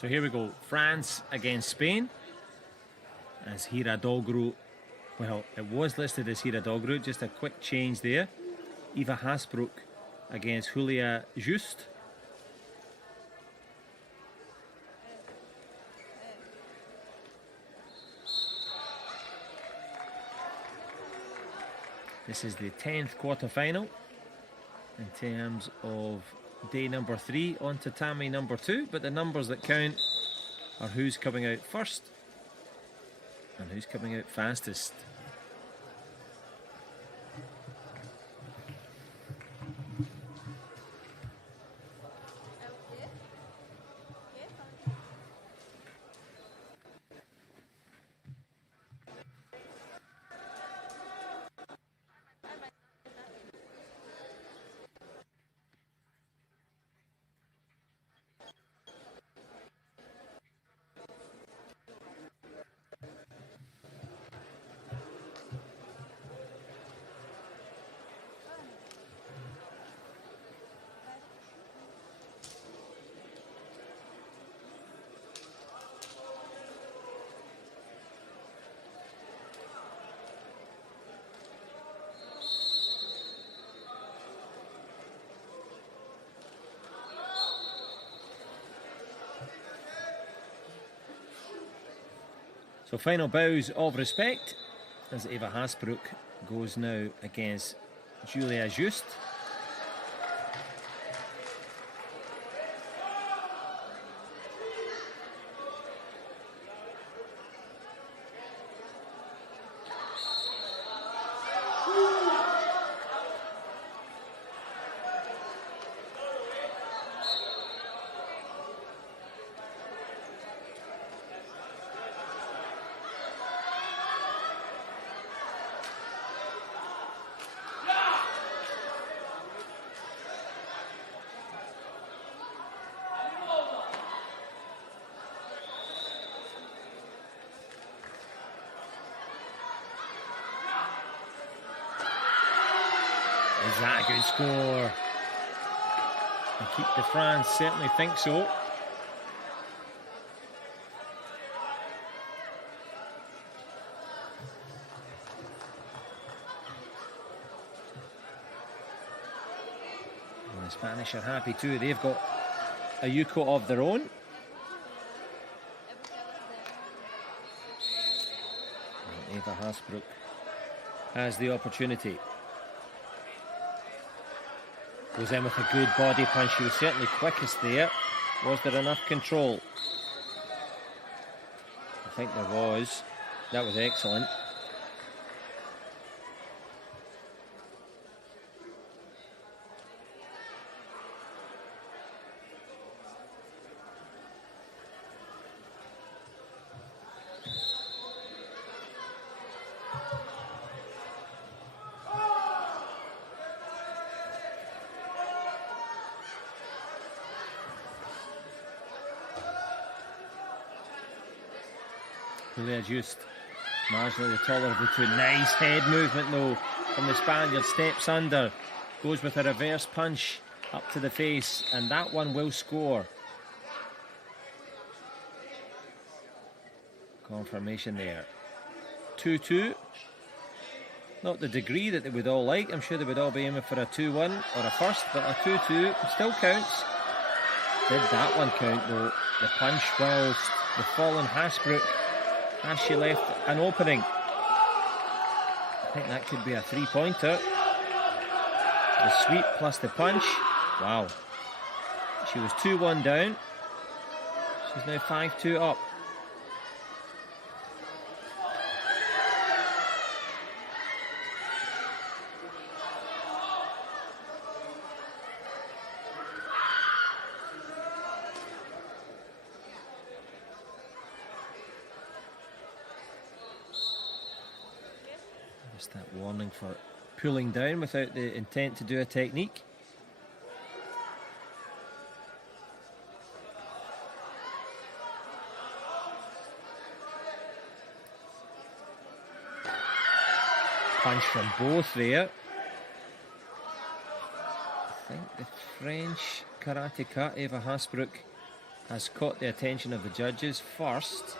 So here we go, France against Spain. As Hiradoglu, well, it was listed as Hiradoglu, just a quick change there. Eva Hasbrook against Julia Just. This is the 10th quarter-final in terms of day number 3 on tatami number 2, but the numbers that count are who's coming out first and who's coming out fastest. So final bows of respect as Eva Hasbrook goes now against Julia Just. Is that a good score? Équipe de France certainly think so. And the Spanish are happy too. They've got a Yuko of their own. And Eva Hasbrook has the opportunity. Goes in with a good body punch. She was certainly quickest there. Was there enough control? I think there was. That was excellent. Julia Just, marginally the taller of the two. Nice head movement though from the Spaniard. Steps under, goes with a reverse punch up to the face, and that one will score. Confirmation there. 2-2. Not the degree that they would all like. I'm sure they would all be aiming for a 2-1 or a first, but a 2-2 still counts. Did that one count though? The punch whilst the fallen Hasbrook, as she left an opening. I think that could be a 3-pointer. The sweep plus the punch. Wow. She was 2-1 down. She's now 5-2 up. Just that warning for pulling down without the intent to do a technique. Punch from both there. I think the French karateka Eva Hasbrook has caught the attention of the judges first.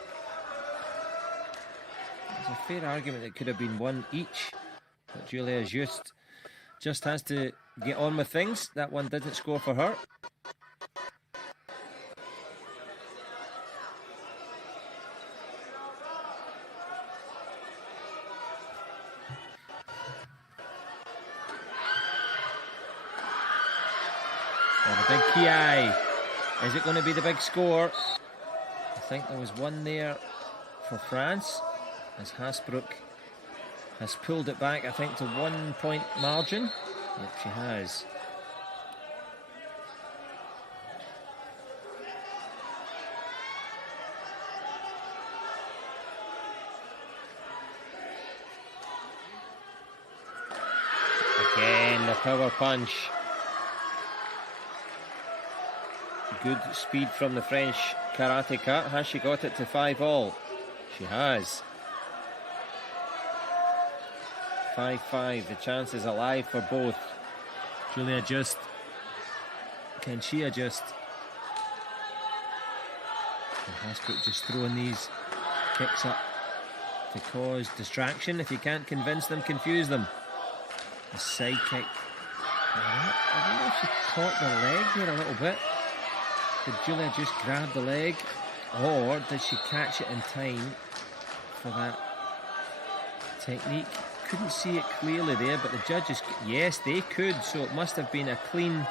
There's a fair argument that could have been one each, but Julia just has to get on with things. That one didn't score for her. Oh, the big Kiai. Is it going to be the big score? I think there was one there for France, as Hasbrook has pulled it back, I think, to 1 point margin. Yep, she has. Again, the power punch. Good speed from the French karateka. Has she got it to 5-all? She has. 5-5. The chance is alive for both. Julia Just. Can she adjust? And Hasbrook just throwing these kicks up to cause distraction. If you can't convince them, confuse them. A side kick. I don't know if she caught the leg there a little bit. Did Julia just grab the leg, or did she catch it in time for that technique? Couldn't see it clearly there, but the judges, yes, they could, so it must have been a clean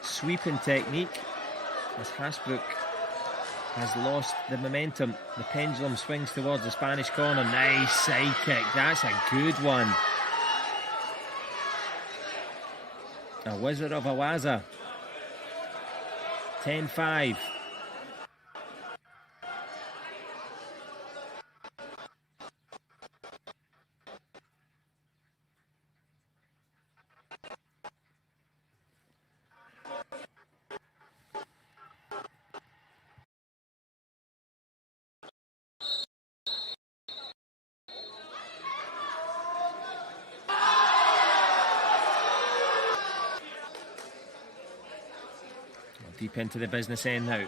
sweeping technique, as Hasbrook has lost the momentum. The pendulum swings towards the Spanish corner. Nice side kick. That's a good one. A Wizard of Awaza. 10-5. Deep into the business end now.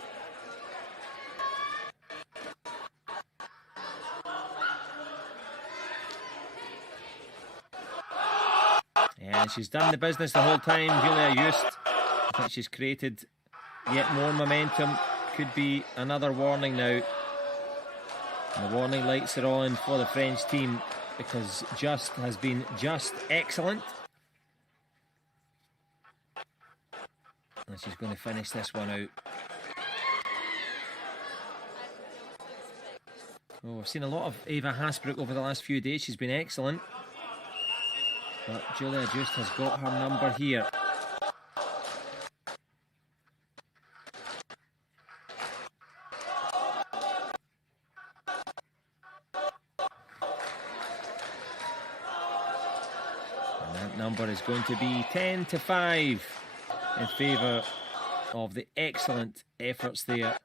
And she's done the business the whole time, Julia Just. I think she's created yet more momentum. Could be another warning now. And the warning lights are on for the French team, because Just has been just excellent. And she's going to finish this one out. Oh, we've seen a lot of Eva Hasbrook over the last few days. She's been excellent. But Julia Just has got her number here. And that number is going to be 10-5. In favour of the excellent efforts there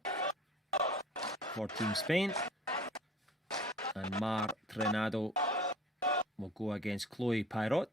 for Team Spain. And Mar Trenado will go against Chloe Pirot.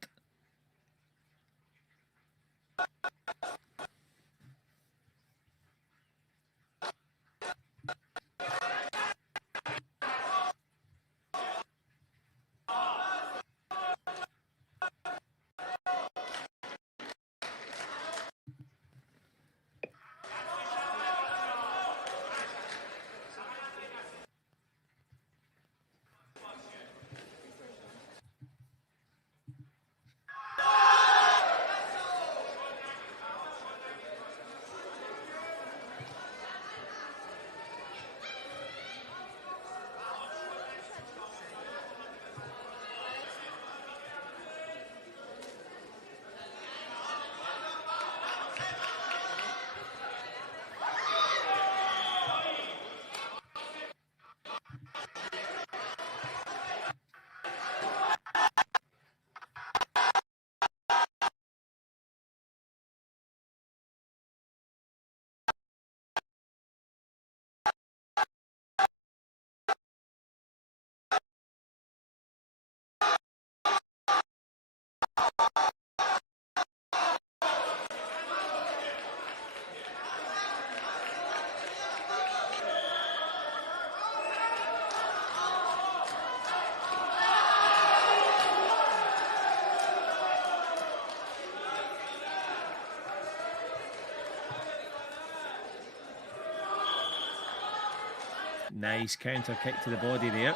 Nice counter kick to the body there.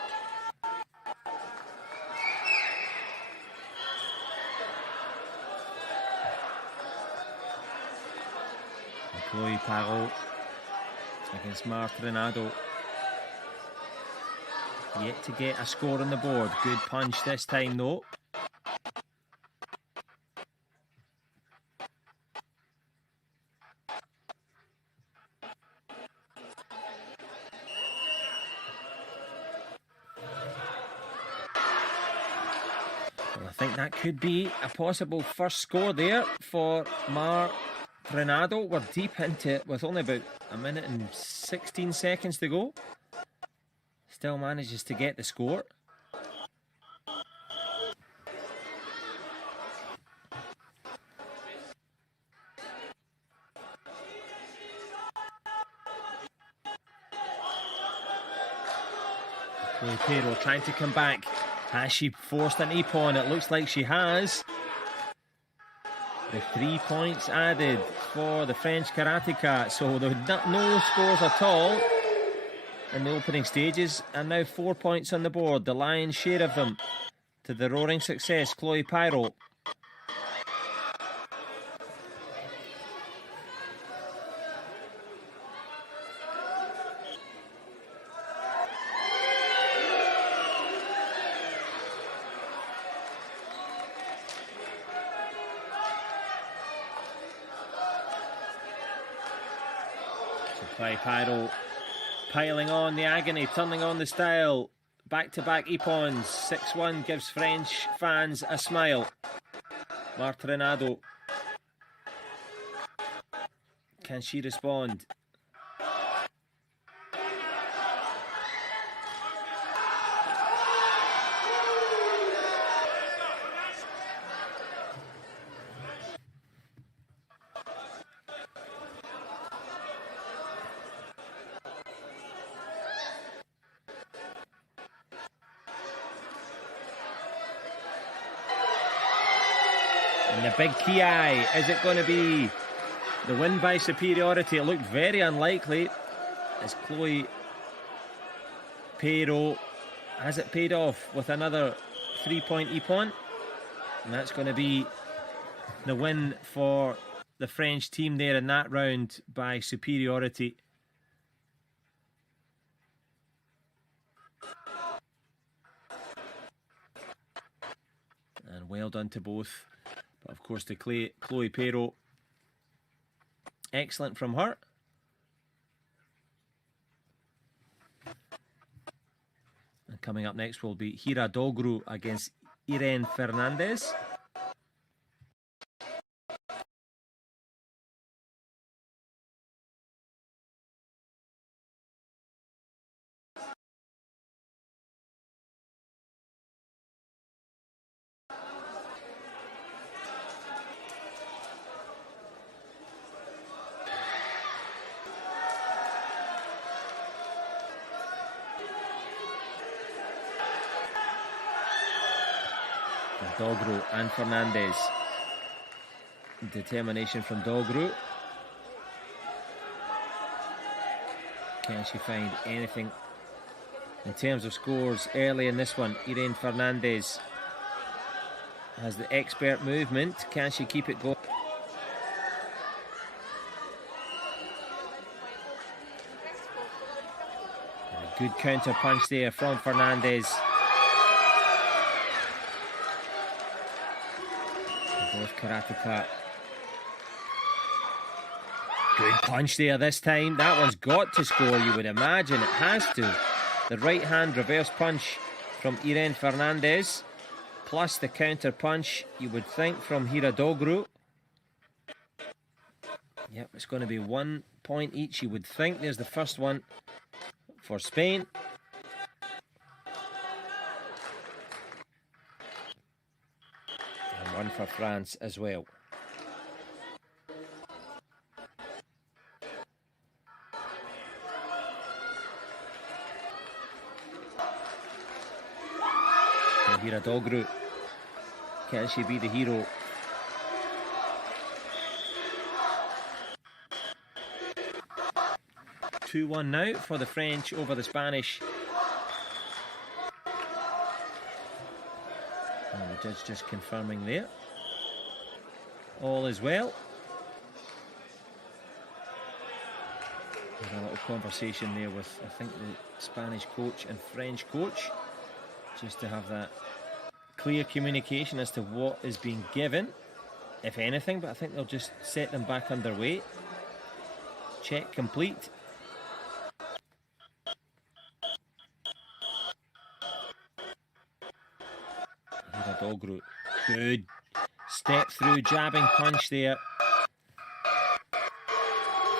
Chloe Parot against Martrinado. Yet to get a score on the board. Good punch this time though. Well, I think that could be a possible first score there for Martrinado. We're deep into it with only about a minute and 16 seconds to go. Still manages to get the score. Pero trying to come back. Has she forced an ippon? It looks like she has. The 3 points added for the French karateka. So there were no scores at all in the opening stages, and now 4 points on the board, the lion's share of them to the roaring success, Chloe Parot. So Chloe Parot piling on the agony, turning on the style. Back-to-back ippons. 6-1 gives French fans a smile. Martrinado. Can she respond? And the big key eye, is it going to be the win by superiority? It looked very unlikely as Chloe Parot has it paid off with another 3-point ippon. And that's going to be the win for the French team there in that round by superiority. And well done to both. But of course, to Chloe Parot, excellent from her. And coming up next will be Hira Dogru against Irene Fernandez. Dogru and Fernandez. Determination from Dogru. Can she find anything in terms of scores early in this one? Irene Fernandez has the expert movement. Can she keep it going? A good counter punch there from Fernandez. Both karateka. Good punch there this time. That one's got to score, you would imagine. It has to. The right hand reverse punch from Irene Fernandez, plus the counter punch, you would think, from Hira Dogru. Yep, it's going to be 1 point each, you would think. There's the first one for Spain. One for France as well. Hira Dogru, can she be the hero? 2-1 now for the French over the Spanish. And the judge just confirming there. All is well. There's a little conversation there with, I think, the Spanish coach and French coach, just to have that clear communication as to what is being given, if anything, but I think they'll just set them back underway. Check complete. Dogru, good step through, jabbing punch there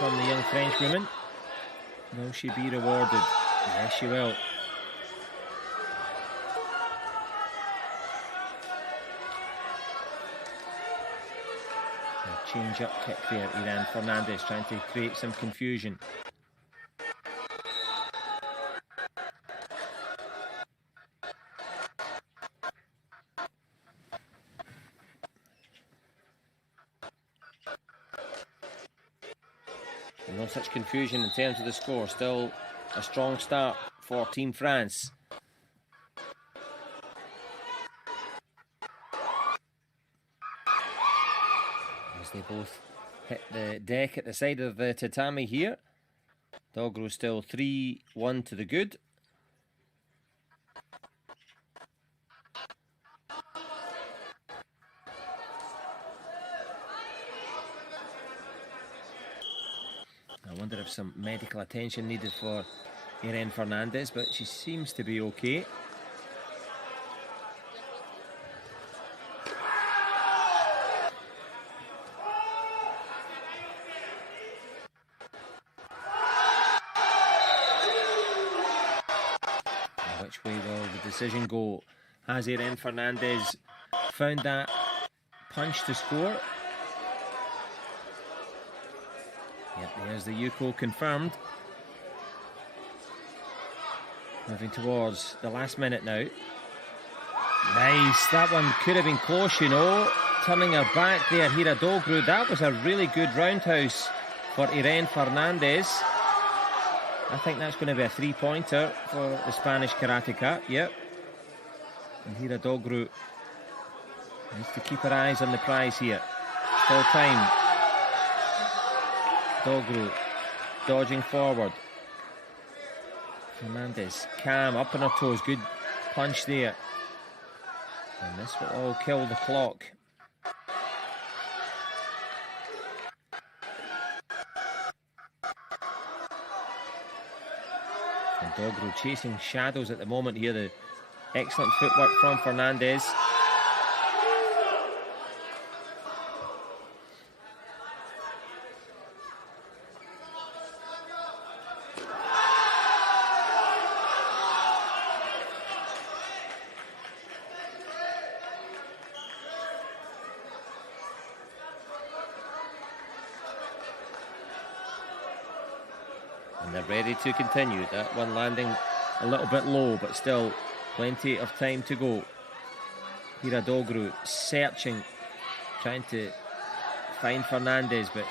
from the young Frenchwoman. Will she be rewarded? Yes, she will. A change-up kick there, Irene Fernandez trying to create some confusion. No such confusion in terms of the score. Still a strong start for Team France. As they both hit the deck at the side of the tatami here. Dogru still 3-1 to the good. I wonder if some medical attention needed for Irene Fernandez, but she seems to be okay. Which way will the decision go? Has Irene Fernandez found that punch to score? Yep, there's the Yuko confirmed. Moving towards the last minute now. Nice, that one could have been close, you know. Turning her back there, Hira Dogru. That was a really good roundhouse for Irene Fernandez. I think that's going to be a 3-pointer for the Spanish karateka. Yep. And Hira Dogru needs to keep her eyes on the prize here. Still time. Dogru dodging forward. Fernandez calm, up on her toes. Good punch there. And this will all kill the clock. And Dogru chasing shadows at the moment here. The excellent footwork from Fernandez. And they're ready to continue. That one landing a little bit low, but still plenty of time to go. Hira Dogru searching, trying to find Fernandez, but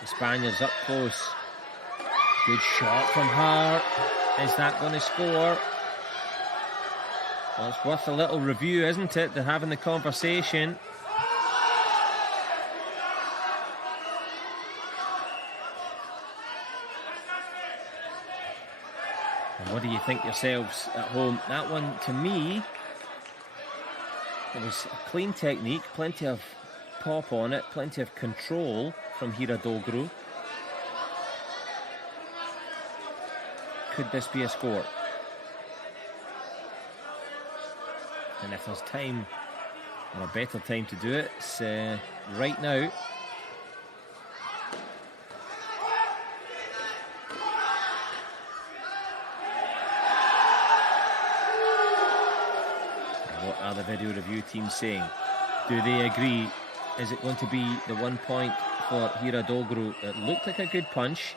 the Spaniards up close. Good shot from her. Is that going to score? Well, it's worth a little review, isn't it? They're having the conversation. What do you think yourselves at home? That one, to me, it was a clean technique, plenty of pop on it, plenty of control from Hira Dogru. Could this be a score? And if there's time, or a better time to do it, it's right now. What are the video review teams saying? Do they agree? Is it going to be the 1 point for Hira Dogru? It looked like a good punch.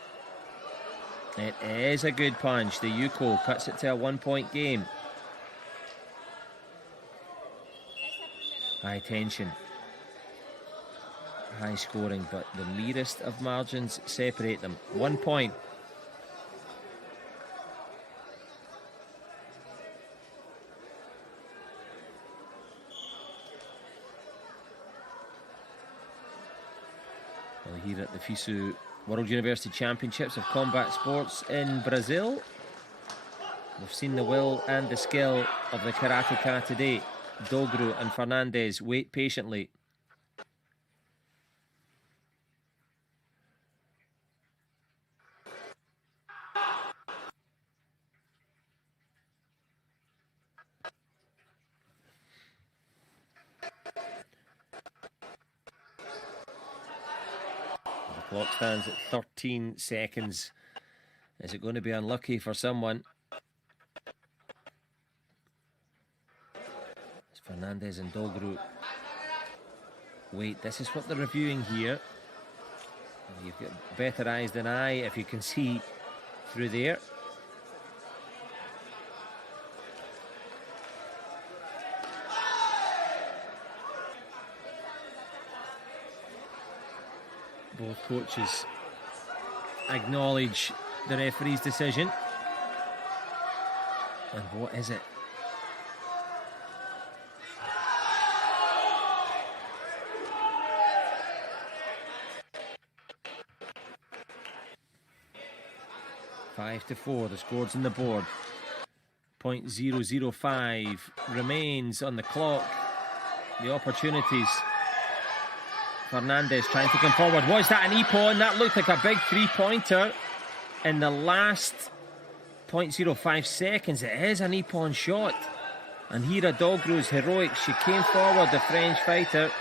It is a good punch. The Yuko cuts it to a 1 point game. High tension. High scoring, but the merest of margins separate them. 1 point Well, here at the FISU World University Championships of Combat Sports in Brazil, we've seen the will and the skill of the karateka today. Dogru and Fernandez wait patiently. The clock stands at 13 seconds. Is it going to be unlucky for someone? It's Fernandez and Dogru. Wait, this is what they're reviewing here. You've got better eyes than I if you can see through there. Both coaches acknowledge the referee's decision. And what is it? Five to 4, the score's on the board. 0.005 remains on the clock. The opportunities. Fernandez trying to come forward. Was that an Ippon? That looked like a big three-pointer in the last 0.05 seconds. It is an Ippon shot. And Hira Dogru's heroic. She came forward, the French fighter.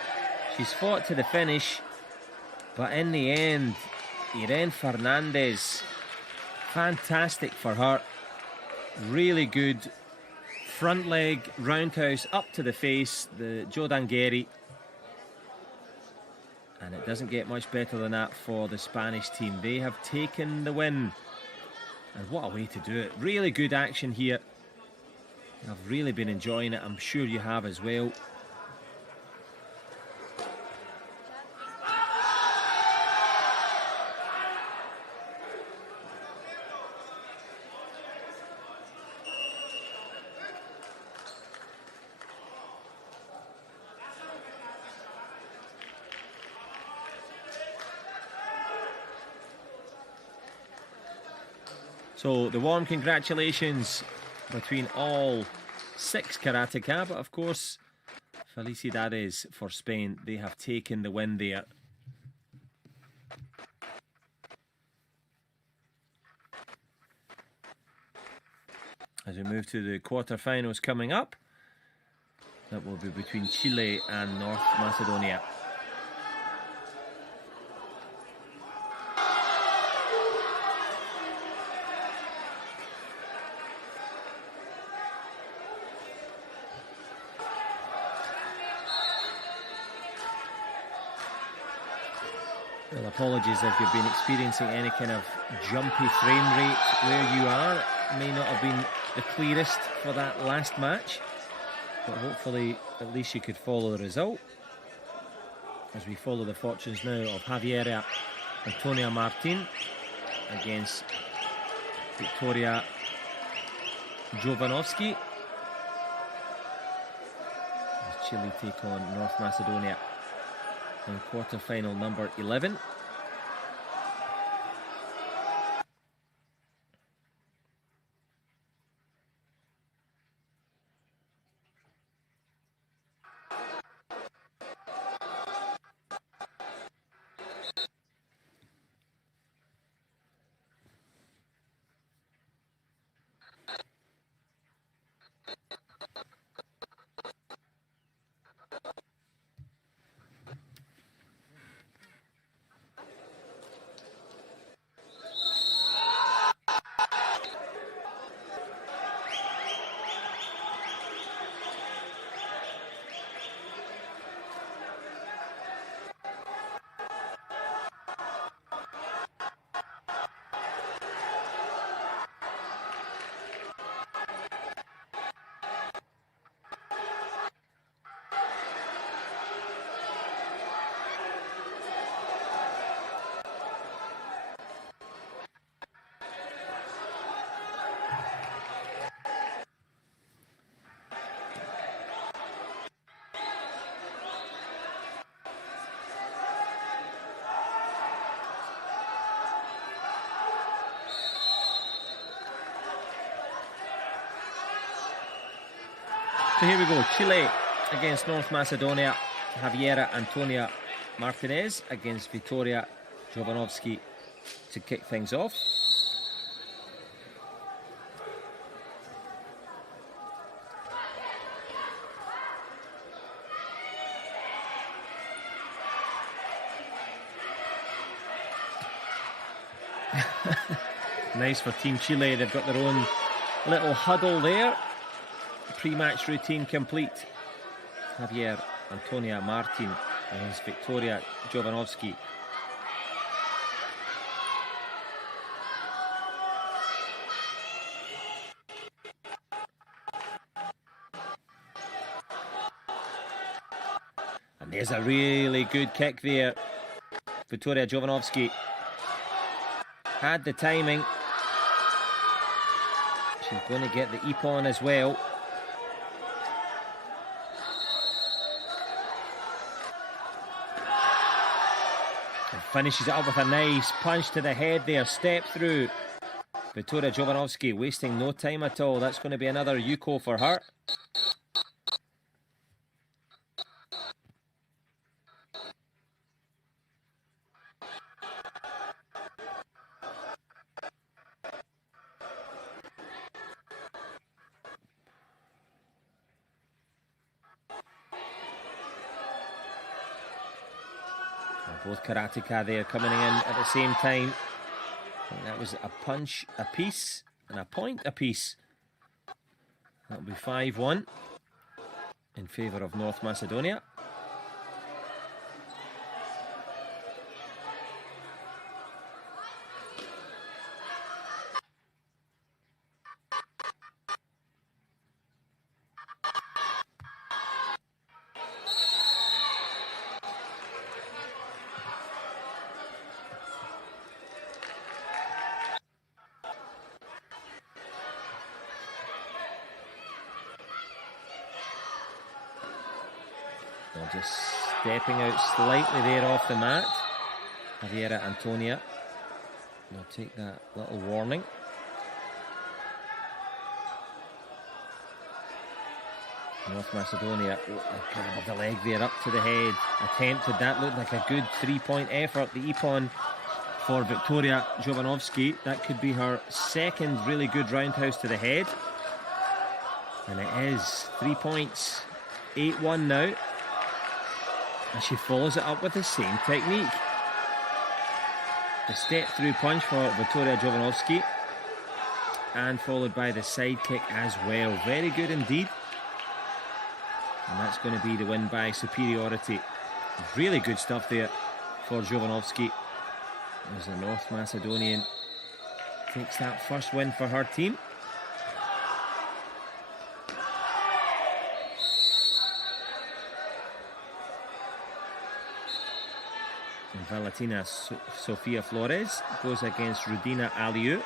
She's fought to the finish. But in the end, Irene Fernandez, fantastic for her. Really good front leg roundhouse up to the face, the Jodangeri. And it doesn't get much better than that for the Spanish team. They have taken the win. And what a way to do it. Really good action here. I've really been enjoying it. I'm sure you have as well. So the warm congratulations between all 6 karateka, but of course, felicidades for Spain. They have taken the win there. As we move to the quarterfinals coming up, that will be between Chile and North Macedonia. Well, apologies if you've been experiencing any kind of jumpy frame rate where you are. It may not have been the clearest for that last match, but hopefully at least you could follow the result. As we follow the fortunes now of Javiera Antonia Martin against Victoria Jovanovski. As Chile take on North Macedonia in quarter-final number 11. So here we go. Chile against North Macedonia. Javiera Antonia Martinez against Victoria Jovanovski to kick things off. Nice for Team Chile. They've got their own little huddle there. Pre-match routine complete. Javier Antonia Martin against Victoria Jovanovski. And there's a really good kick there. Victoria Jovanovski had the timing. She's going to get the ippon as well. And finishes it up with a nice punch to the head there. Step through. Victoria Jovanovski wasting no time at all. That's going to be another Yuko for her. Both karateka there coming in at the same time. I think that was a punch apiece and a point apiece. That'll be 5-1 in favour of North Macedonia. Just stepping out slightly there off the mat. Javiera Antonia will take that little warning. North Macedonia, a grab of the leg there up to the head. Attempted, that looked like a good 3-point effort. The ippon for Victoria Jovanovski. That could be her second really good roundhouse to the head. And it is 3 points. 8-1 now. And she follows it up with the same technique. The step through punch for Victoria Jovanovski. And followed by the side kick as well. Very good indeed. And that's going to be the win by superiority. Really good stuff there for Jovanovski. As the North Macedonian takes that first win for her team. Valentina Sofia Flores goes against Rudina Aliu. And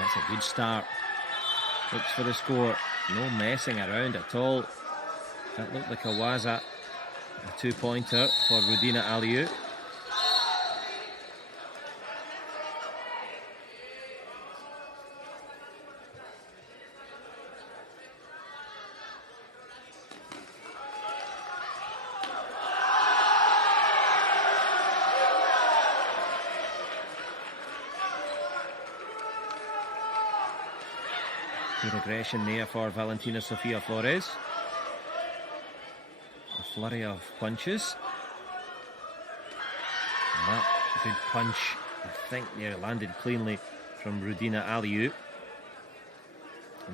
that's a good start. Looks for the score. No messing around at all. That looked like a waza. A 2-pointer for Rudina Aliu. Good aggression there for Valentina Sofia Flores. A flurry of punches. And that good punch, I think, there landed cleanly from Rudina Aliu.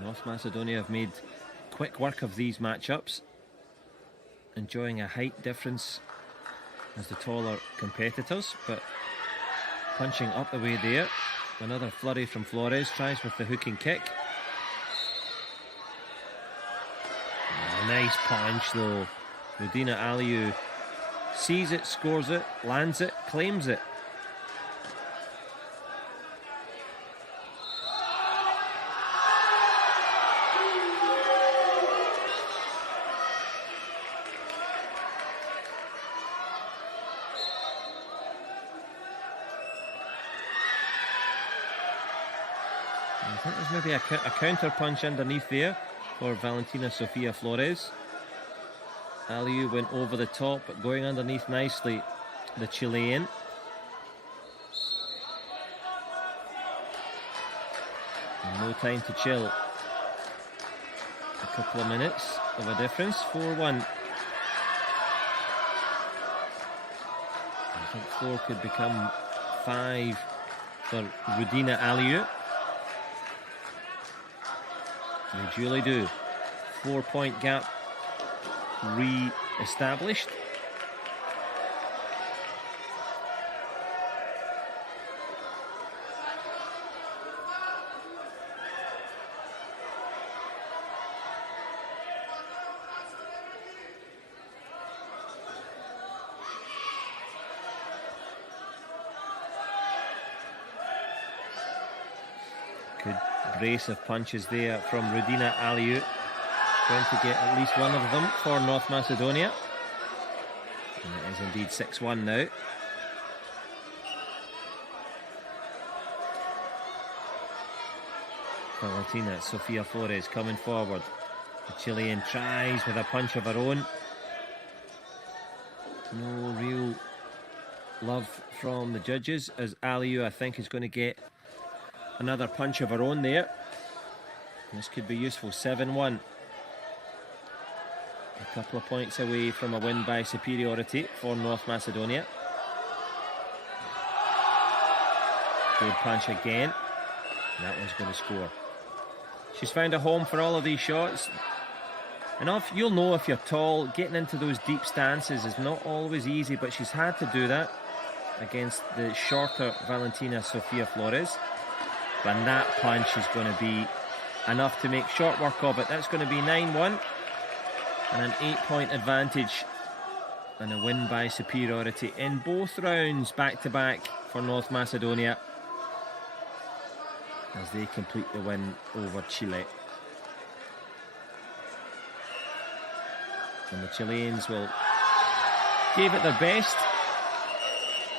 North Macedonia have made quick work of these matchups, enjoying a height difference as the taller competitors, but punching up the way there. Another flurry from Flores, tries with the hooking kick. Nice punch though. Rudina Aliu sees it, scores it, lands it, claims it. think there's maybe a counter punch underneath there for Valentina Sofia Flores. Aliu went over the top, but going underneath nicely, the Chilean. And no time to chill. A couple of minutes of a difference, 4-1. I think 4 could become 5 for Rudina Aliu. They duly do. 4-point gap re-established. Good brace of punches there from Rudina Aliu. Trying to get at least one of them for North Macedonia. And it is indeed 6-1 now. Valentina Sofia Flores coming forward. The Chilean tries with a punch of her own. No real love from the judges, as Aliu, I think, is going to get another punch of her own there. This could be useful. 7-1. A couple of points away from a win by superiority for North Macedonia. Good punch again. That one's going to score. She's found a home for all of these shots. And you'll know if you're tall, getting into those deep stances is not always easy, but she's had to do that against the shorter Valentina Sofia Flores. And that punch is going to be enough to make short work of it. That's going to be 9-1 and an 8-point advantage and a win by superiority in both rounds back-to-back for North Macedonia as they complete the win over Chile. And the Chileans will give it their best.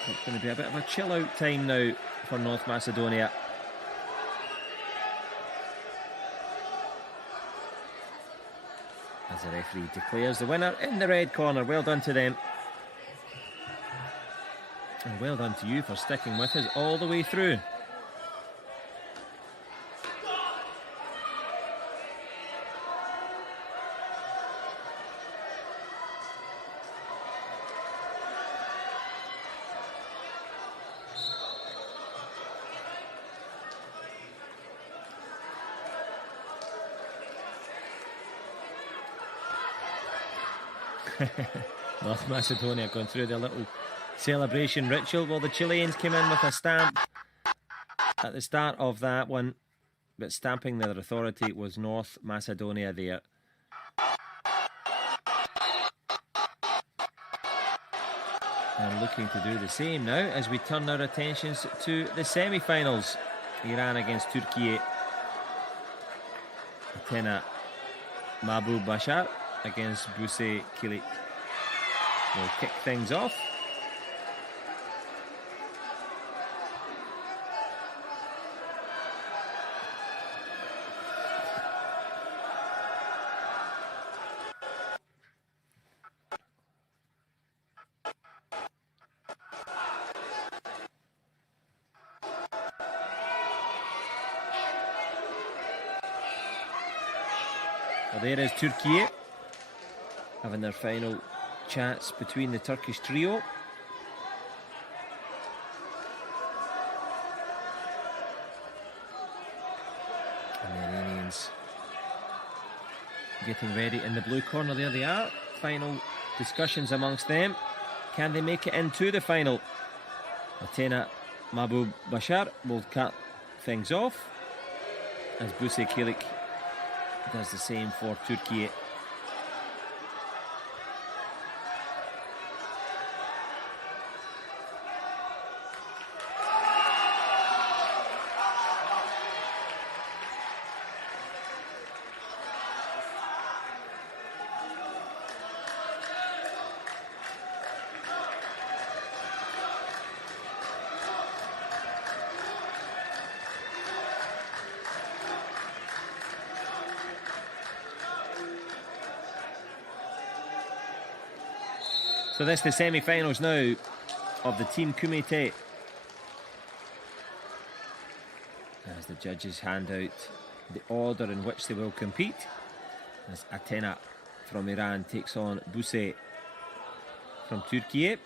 It's going to be a bit of a chill-out time now for North Macedonia. As the referee declares the winner in the red corner. Well done to them. And well done to you for sticking with us all the way through. North Macedonia going through their little celebration ritual. Well, the Chileans came in with a stamp at the start of that one, but stamping their authority was North Macedonia there. And looking to do the same now as we turn our attentions to the semi-finals. Iran against Turkey. Athena Mahbub Bashar against Buse Kilik. We'll kick things off. Well, there is Turkey having their final chats between the Turkish trio. And the Iranians getting ready in the blue corner. There they are. Final discussions amongst them. Can they make it into the final? Athena Mahbub Bashar will cut things off as Buse Kilik does the same for Turkey. So this is the semi-finals now of the Team Kumite. As the judges hand out the order in which they will compete, as Athena from Iran takes on Buse from Turkey.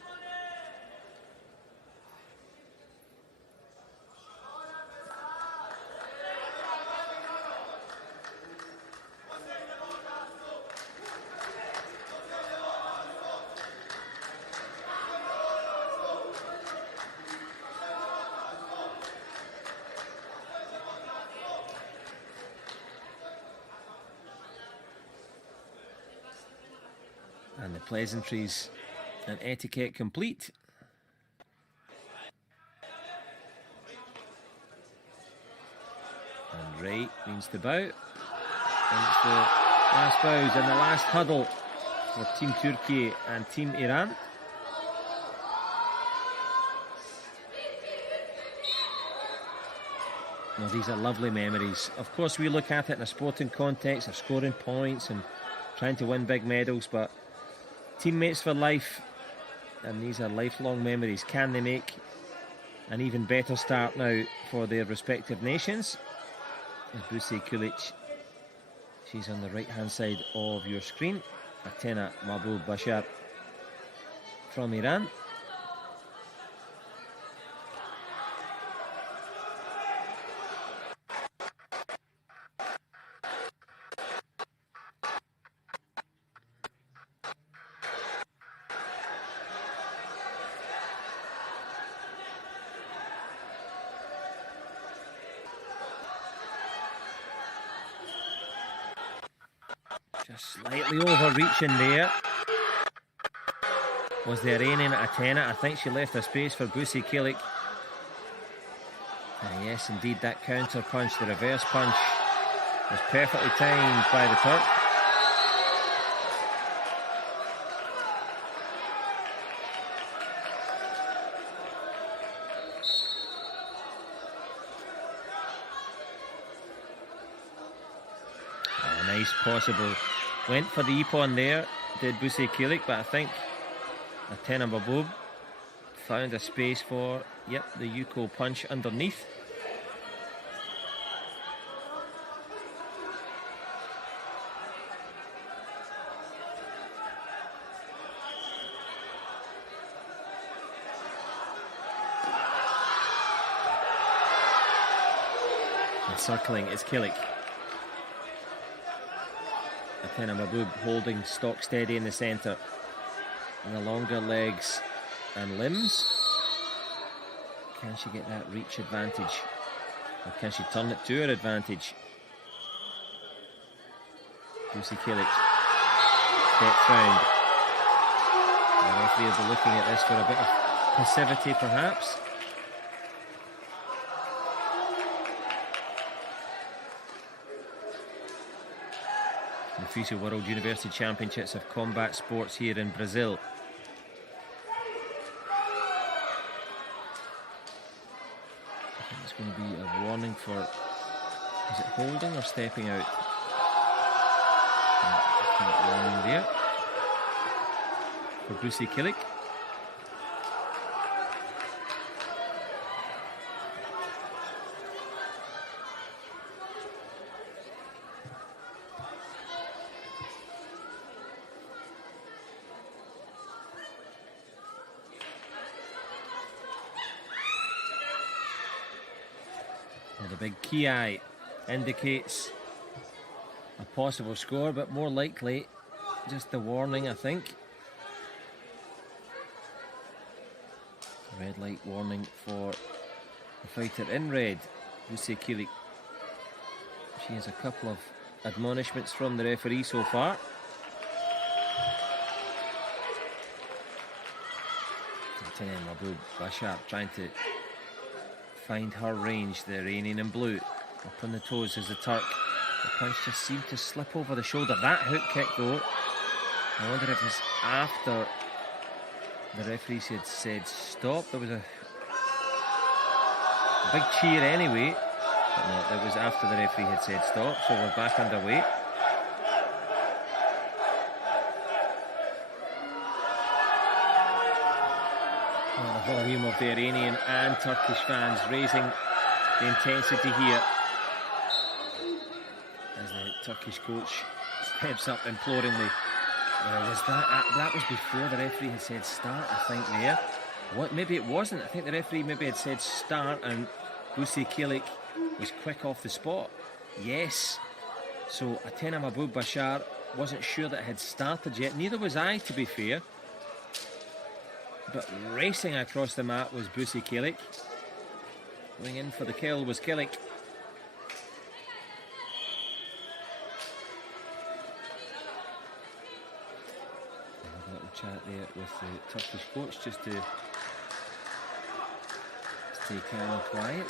And the pleasantries and etiquette complete. And Ray means to bow. And it's the last bows and the last huddle for Team Turkey and Team Iran. Well, these are lovely memories. Of course, we look at it in a sporting context, of scoring points and trying to win big medals, but teammates for life, and these are lifelong memories. Can they make an even better start now for their respective nations? Buse Kulic, she's on the right hand side of your screen. Athena Mahbub Bashar from Iran. Just slightly overreaching there was the Iranian Athena. I think she left a space for Buse Kulic. And yes, indeed, that counter punch, the reverse punch, was perfectly timed by the Turk. Nice possible. Went for the Ippon there, did Buse Kulic, but I think Athena Mahbub found a space for, the Yuko punch underneath. And circling is Kulic. Athena Mahbub holding stock steady in the centre. And the longer legs and limbs. Can she get that reach advantage? Or can she turn it to her advantage? Buse Kulic steps round. The referee will be looking at this for a bit of passivity perhaps. The FISU World University Championships of Combat Sports here in Brazil. I think it's going to be a warning for, is it holding or stepping out? Warning there for Buse Kulic. The big key eye indicates a possible score, but more likely just the warning, I think. Red light warning for the fighter in red, Buse Kulic. She has a couple of admonishments from the referee so far. Athena Mahbub Bashar trying to find her range, the Iranian in blue. Up on the toes is the Turk. The punch just seemed to slip over the shoulder. That hook kick though, I wonder if it's after the referee had said stop. There was a big cheer anyway, but no, it was after the referee had said stop, so we're back underway. volume of the Iranian and Turkish fans raising the intensity here as the Turkish coach steps up imploringly. Was that was before the referee had said start, I think, there. What? Maybe it wasn't. I think the referee maybe had said start and Buse Kilik was quick off the spot. Yes. So Atena Mahbub Bashar wasn't sure that it had started yet. Neither was I, to be fair. But racing across the mat was Buse Kilik. Going in for the kill was Kilik. A little chat there with the Turkish coach just to stay calm and quiet.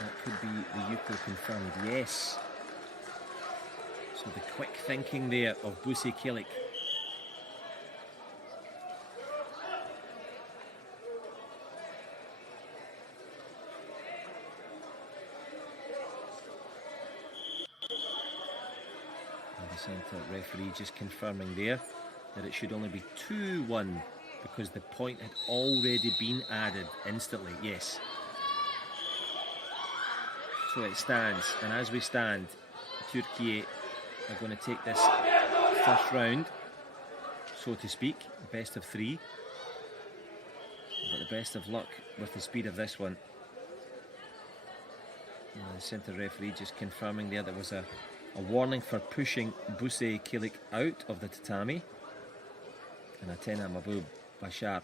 That could be the Yuko confirmed, yes. So the quick thinking there of Buse Kilik. And the centre referee just confirming there that it should only be 2-1 because the point had already been added instantly, yes. So it stands, and as we stand, Turkey are going to take this first round, so to speak, best of 3. But the best of luck with the speed of this one. And the centre referee just confirming there was a warning for pushing Buse Kilik out of the tatami. And Atena Mahbub Bashar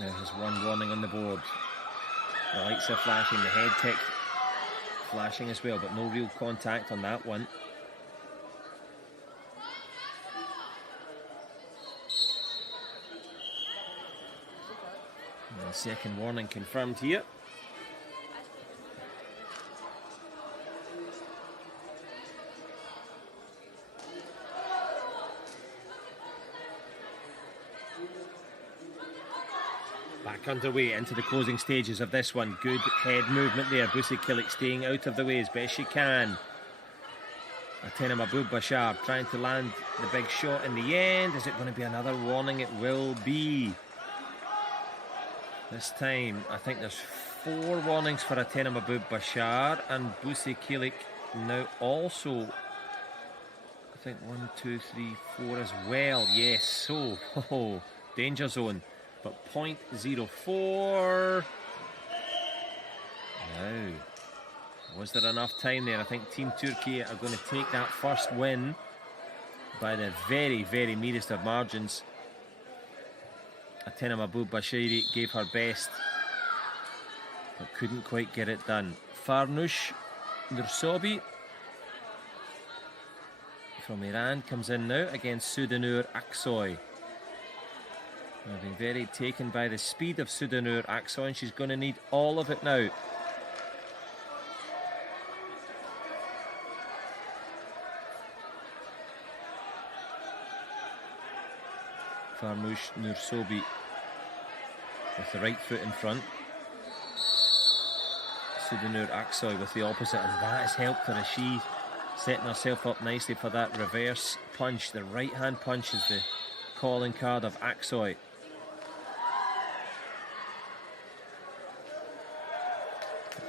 now has one warning on the board. The lights are flashing, the head tick flashing as well, but no real contact on that one. And the second warning confirmed here. Back underway into the closing stages of this one. Good head movement there. Buse Kilik staying out of the way as best she can. Atena Mahbub Bashar trying to land the big shot in the end. Is it going to be another warning? It will be. This time, I think there's 4 warnings for Atena Mahbub Bashar, and Buse Kilik now also, I think 1, 2, 3, 4 as well. Yes, so danger zone. But 0.04. Now, was there enough time there? I think Team Turkey are going to take that first win by the very, very merest of margins. Atena Mahbub Bashiri gave her best, but couldn't quite get it done. Farnush Nursobi from Iran comes in now against Sudanur Aksoy. I've been very taken by the speed of Sudanur Aksoy, and she's going to need all of it now. Farnush Nursobi with the right foot in front. Sudanur Aksoy with the opposite, and that has helped her as she setting herself up nicely for that reverse punch. The right hand punch is the calling card of Aksoy.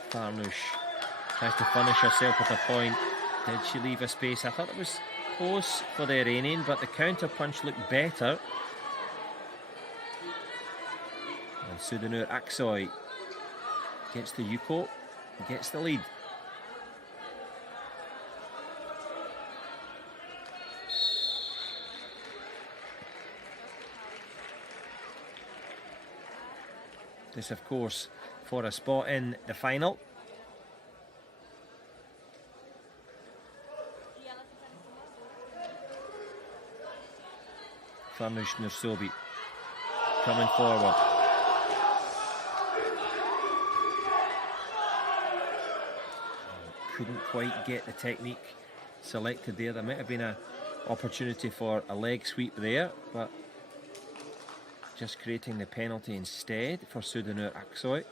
Farnush tries to punish herself with a point. Did she leave a space? I thought it was close for the Iranian, but the counter punch looked better. And Sudanur Aksoy gets the Yuko, gets the lead. This, of course, for a spot in the final. Farnush Nursobi coming forward. Couldn't quite get the technique selected there. There might have been an opportunity for a leg sweep there, but just creating the penalty instead for Sudanur Aksoy.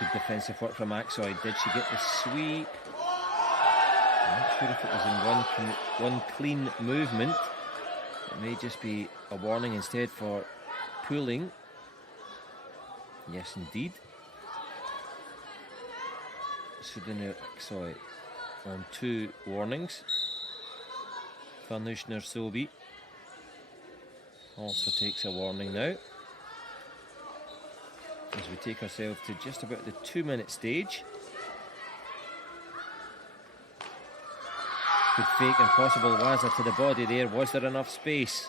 Good defensive work from Aksoy. Did she get the sweep? I'm not sure if it was in one clean movement. It may just be a warning instead for pulling. Yes, indeed. Sudhanu Aksoy on 2 warnings. Farnoosh Nursobi also takes a warning now. As we take ourselves to just about the 2-minute stage. Good fake and possible Waza to the body there. Was there enough space?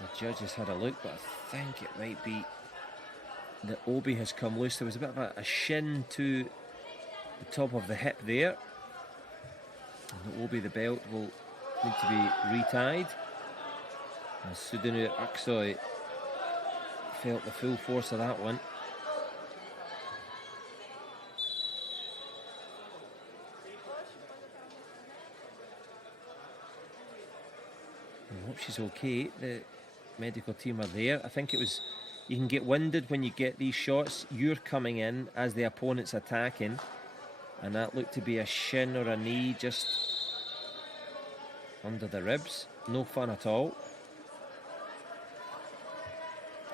The judges had a look, but I think it might be the Obi has come loose. There was a bit of a shin to the top of the hip there. And the Obi, the belt, will need to be retied. As Sudhanu Aksoy felt the full force of that one. I hope she's okay. The medical team are there. I think it was, you can get winded when you get these shots. You're coming in as the opponent's attacking, and that looked to be a shin or a knee just under the ribs. No fun at all.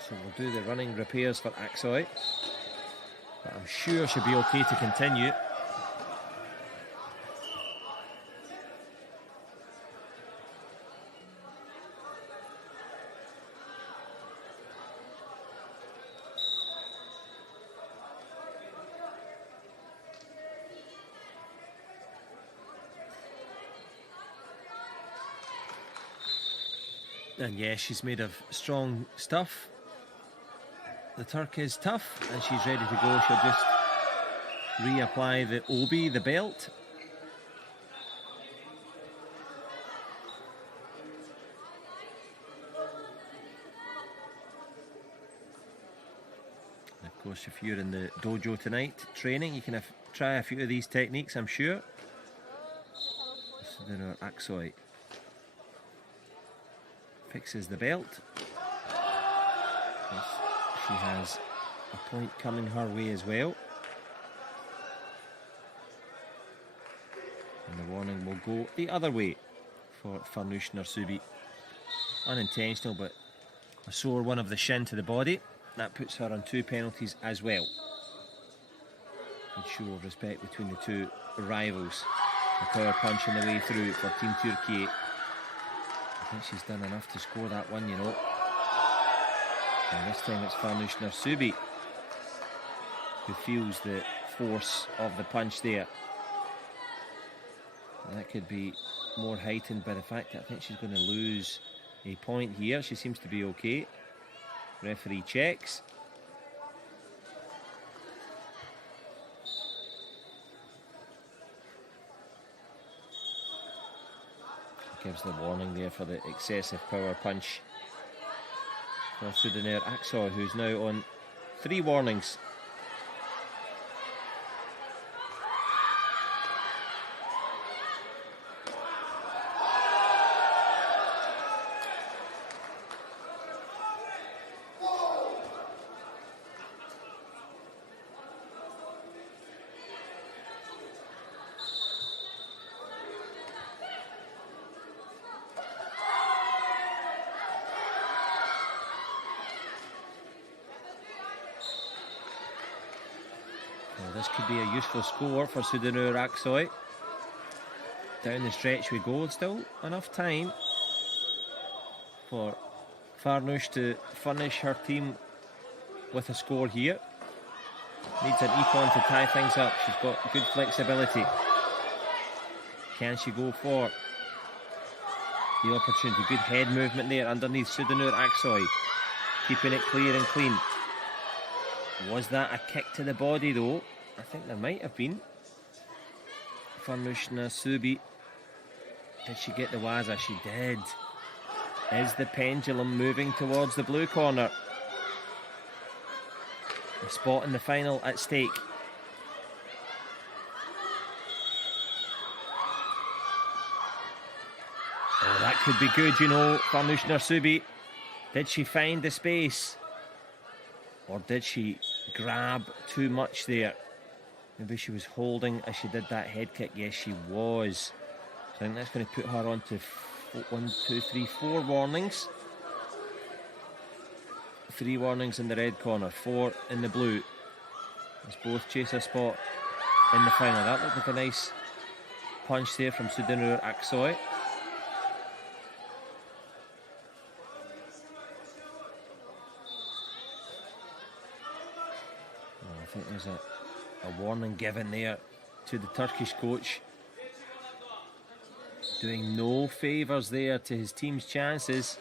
So we'll do the running repairs for Aksoy, but I'm sure she'll be okay to continue. And yeah, she's made of strong stuff. The Turk is tough, and she's ready to go. She'll just reapply the Obi, the belt. And of course, if you're in the dojo tonight training, you can try a few of these techniques, I'm sure. Sudhanu Aksoy fixes the belt. She has a point coming her way as well. And the warning will go the other way for Farnoosh Nursobi. Unintentional, but a sore one of the shin to the body. That puts her on 2 penalties as well. Good show of respect between the two rivals. The power punch on the way through for Team Turkey. I think she's done enough to score that one, you know. And this time it's Farnoosh Nursobi who feels the force of the punch there. And that could be more heightened by the fact that I think she's going to lose a point here. She seems to be okay. Referee checks. Gives the warning there for the excessive power punch for Sudhanu Aksoy, who's now on 3 warnings. This could be a useful score for Sudhanu Aksoy. Down the stretch we go. Still enough time for Farnoosh to furnish her team with a score here. Needs an econ to tie things up. She's got good flexibility. Can she go for the opportunity? Good head movement there underneath Sudhanu Aksoy. Keeping it clear and clean. Was that a kick to the body though? I think there might have been. Farnoosh Nursobi. Did she get the Waza? She did. Is the pendulum moving towards the blue corner? A spot in the final at stake. Oh, that could be good, you know. Farnoosh Nursobi. Did she find the space? Or did she grab too much there. Maybe she was holding as she did that head kick. Yes, she was. So I think that's going to put her on to 4 warnings. 3 warnings in the red corner, 4 in the blue. As both chase a spot in the final. That looked like a nice punch there from Sudanur Aksoy. I think there's a warning given there to the Turkish coach. Doing no favours there to his team's chances.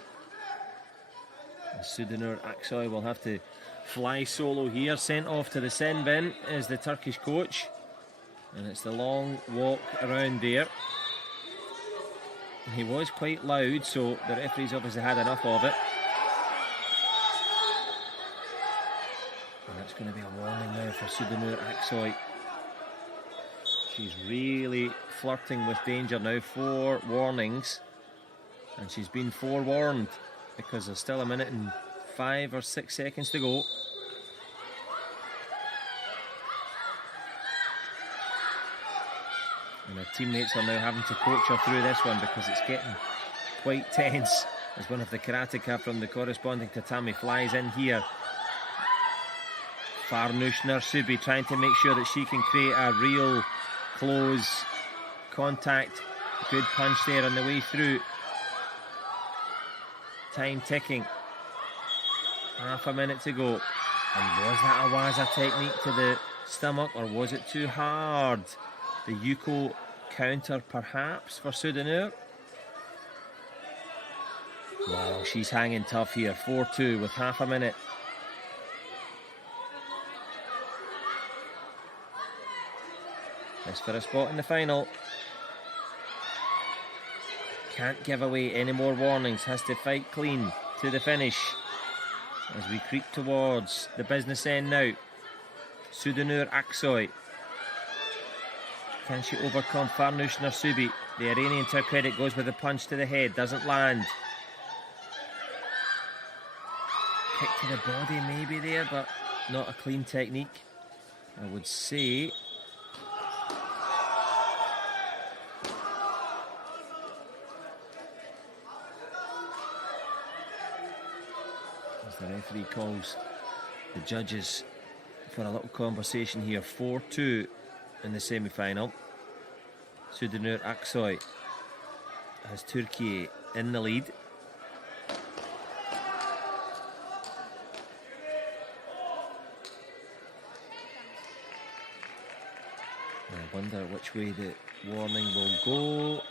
Sudanur Aksoy will have to fly solo here. Sent off to the sin bin is the Turkish coach. And it's the long walk around there. He was quite loud, so the referee's obviously had enough of it. And that's going to be a warning now for Sudanur Aksoy. She's really flirting with danger now. 4 warnings. And she's been forewarned because there's still a minute and 5 or 6 seconds to go. And her teammates are now having to coach her through this one because it's getting quite tense. As one of the karateka from the corresponding tatami flies in here. Farnoosh Nursubi trying to make sure that she can create a real close contact. Good punch there on the way through. Time ticking. Half a minute to go. And was that a Waza technique to the stomach, or was it too hard? The Yuko counter perhaps for Sudanur. Wow, she's hanging tough here. 4-2 with half a minute. This for a spot in the final. Can't give away any more warnings. Has to fight clean to the finish. As we creep towards the business end now. Sudanur Aksoy. Can she overcome Farnoosh Nursubi? The Iranian, to her credit, goes with a punch to the head. Doesn't land. Kick to the body maybe there, but not a clean technique, I would say. As the referee calls the judges for a little conversation here. 4-2 in the semi-final. Sudanur Aksoy has Turkey in the lead. I wonder which way the warning will go.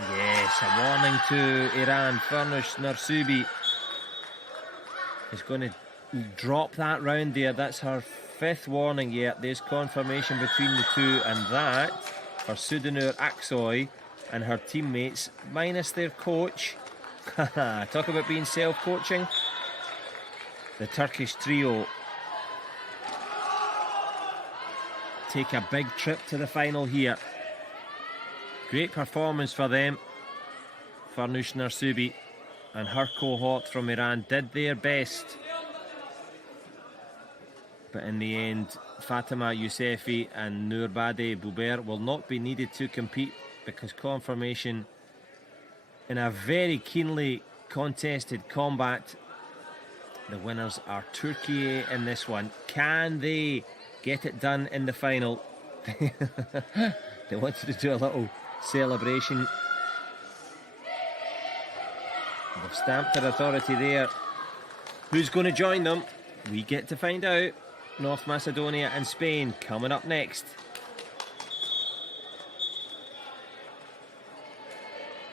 Yes, a warning to Iran. Farnoosh Nursubi is going to drop that round there. That's her 5th warning yet. There's confirmation between the two, and that for Sudanur Aksoy and her teammates, minus their coach. Talk about being self-coaching. The Turkish trio take a big trip to the final here. Great performance for them. Farnoosh Nursubi and her cohort from Iran did their best. But in the end, Fatima Yousefi and Nurbade Bouber will not be needed to compete because confirmation in a very keenly contested combat. The winners are Turkey in this one. Can they get it done in the final? They wanted to do a little celebration. They've stamped their authority there. Who's going to join them? We get to find out. North Macedonia and Spain coming up next.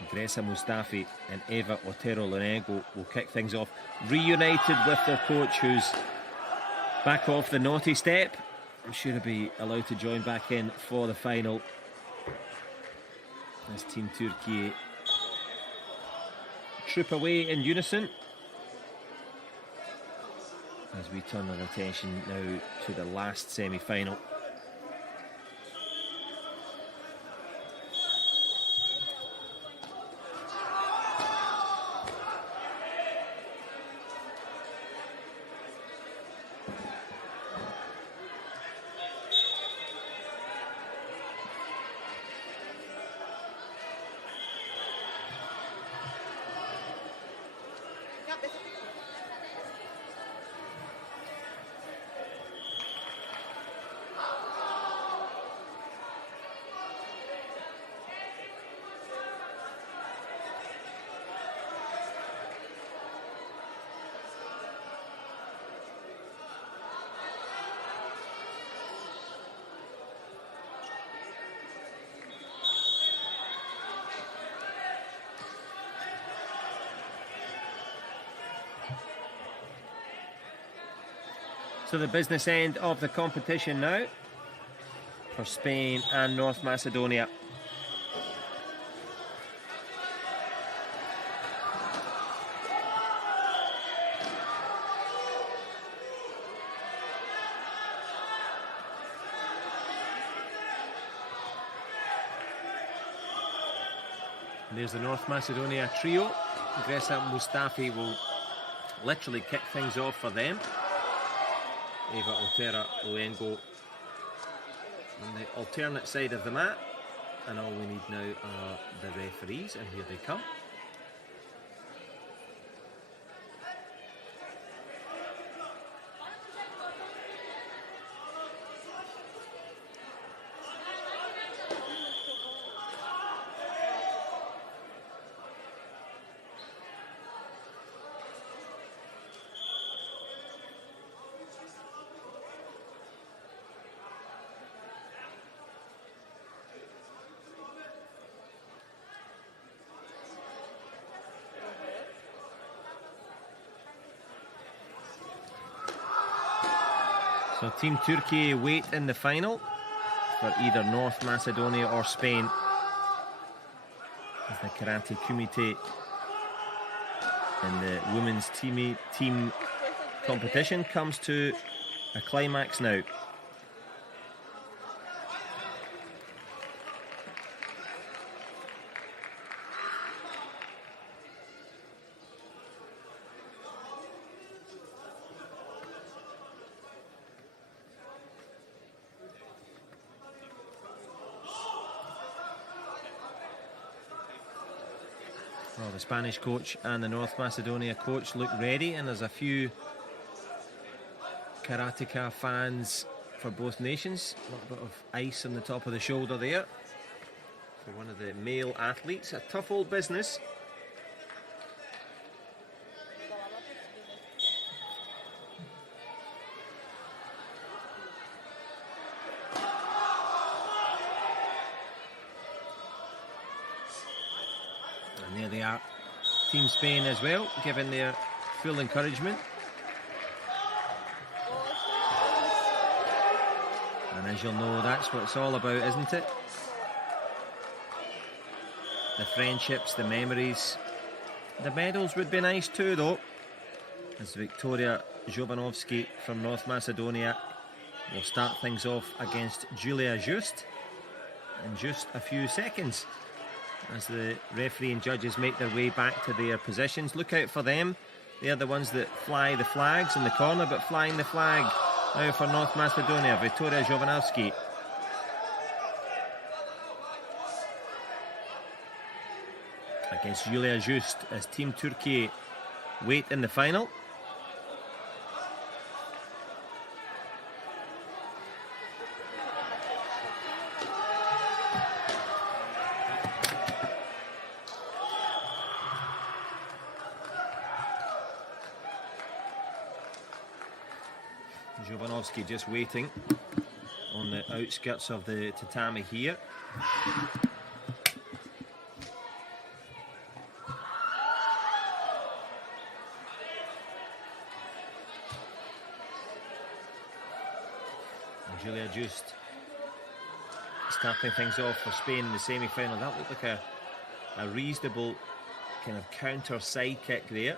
Gresa Mustafi and Eva Otero Lonego will kick things off. Reunited with their coach, who's back off the naughty step. I'm sure he'll be allowed to join back in for the final. As Team Turkey troop away in unison. As we turn our attention now to the last semi-final. So the business end of the competition now for Spain and North Macedonia. There's the North Macedonia trio. Gresa Mustafi will literally kick things off for them. Eva Altera Luengo on the alternate side of the mat, and all we need now are the referees, and here they come. So Team Turkey wait in the final for either North Macedonia or Spain, as the Karate Kumite in the women's team competition comes to a climax now. Well, the Spanish coach and the North Macedonia coach look ready, and there's a few karateka fans for both nations. A little bit of ice on the top of the shoulder there for one of the male athletes. A tough old business. And there they are, Team Spain as well, giving their full encouragement. And as you'll know, that's what it's all about, isn't it? The friendships, the memories. The medals would be nice too, though, as Victoria Jovanovski from North Macedonia will start things off against Julia Just in just a few seconds, as the referee and judges make their way back to their positions. Look out for them. They're the ones that fly the flags in the corner, but flying the flag now for North Macedonia, Victoria Jovanovski. Against Julia Just, as Team Turkey wait in the final. Jovanovski just waiting on the outskirts of the tatami here. And Julia Just starting things off for Spain in the semi-final. That looked like a reasonable kind of counter side kick there.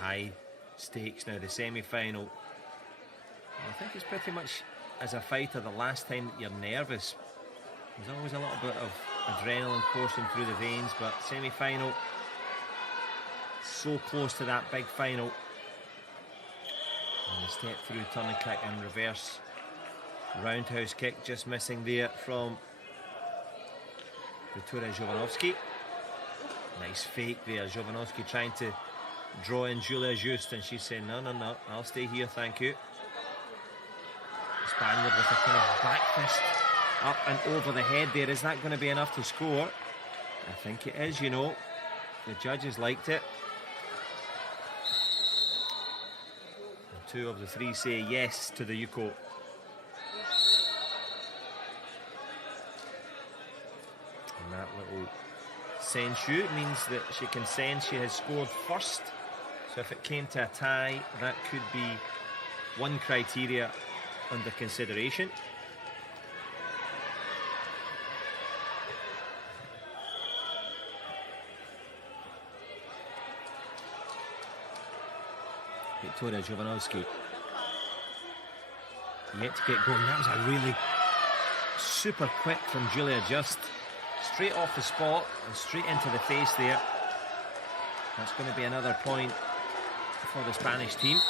High stakes now, the semi-final. I think it's pretty much, as a fighter, the last time that you're nervous. There's always a little bit of adrenaline coursing through the veins, but semi-final, so close to that big final. And a step through turning kick and reverse roundhouse kick, just missing there from Wiktoria Jovanovski. Nice fake there. Jovanovski trying to draw in Julia Just, and she's saying, no, I'll stay here, thank you. Spaniard with a kind of back fist up and over the head there. Is that going to be enough to score? I think it is, you know. The judges liked it. And 2 of the 3 say yes to the Yuko. And that little Senshu means that she can sense she has scored first. So if it came to a tie, that could be one criteria under consideration. Wiktoria Jovanovski yet to get going. That was a really super quick from Julia Just. Straight off the spot and straight into the face there. That's going to be another point for the Spanish team.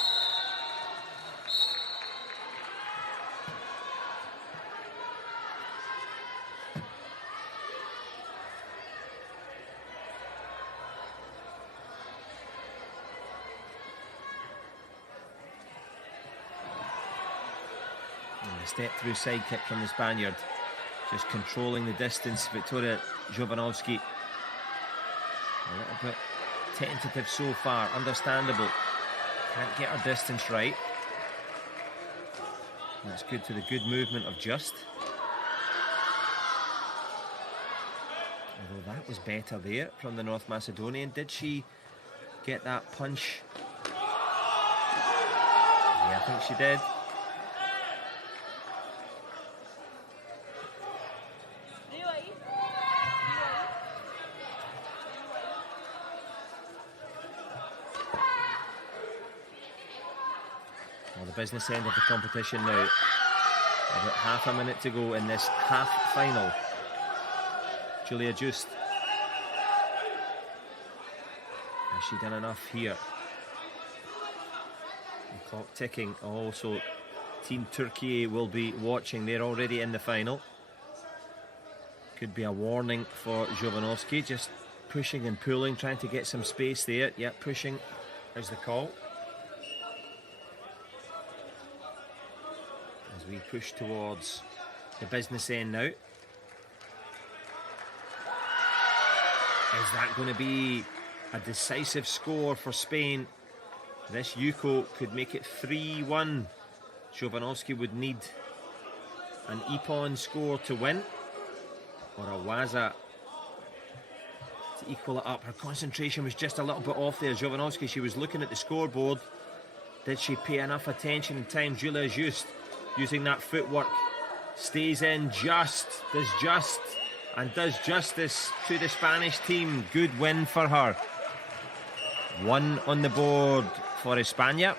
And a step through side kick from the Spaniard. Just controlling the distance. Wiktoria Jovanovski a little bit tentative so far, understandable. Can't get her distance right. That's good to the good movement of Just. Although that was better there from the North Macedonian. Did she get that punch? Yeah, I think she did. Business end of the competition now. About half a minute to go in this half final. Julia Just. Has she done enough here? The clock ticking. Also, Team Turkey will be watching. They're already in the final. Could be a warning for Jovanovski. Just pushing and pulling, trying to get some space there. Yeah, pushing is the call. We push towards the business end now. Is that going to be a decisive score for Spain? This Yuko could make it 3-1. Jovanovski would need an Ippon score to win, or a Waza to equal it up. Her concentration was just a little bit off there. Jovanovski, she was looking at the scoreboard. Did she pay enough attention in time? Julia Just using that footwork, stays in Just, does justice to the Spanish team. Good win for her. 1 on the board for España.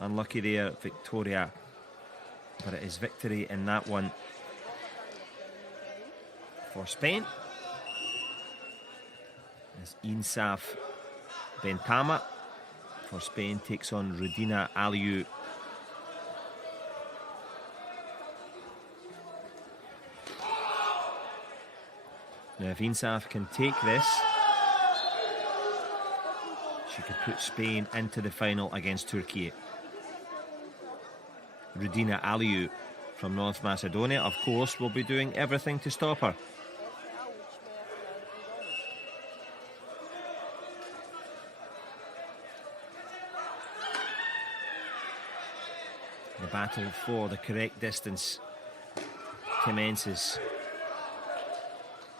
Unlucky there, Wiktoria, but it is victory in that one for Spain. As Insaf Bentama for Spain takes on Rudina Aliu. Now, if Insaf can take this, she could put Spain into the final against Turkey. Rudina Aliu from North Macedonia, of course, will be doing everything to stop her. The battle for the correct distance commences.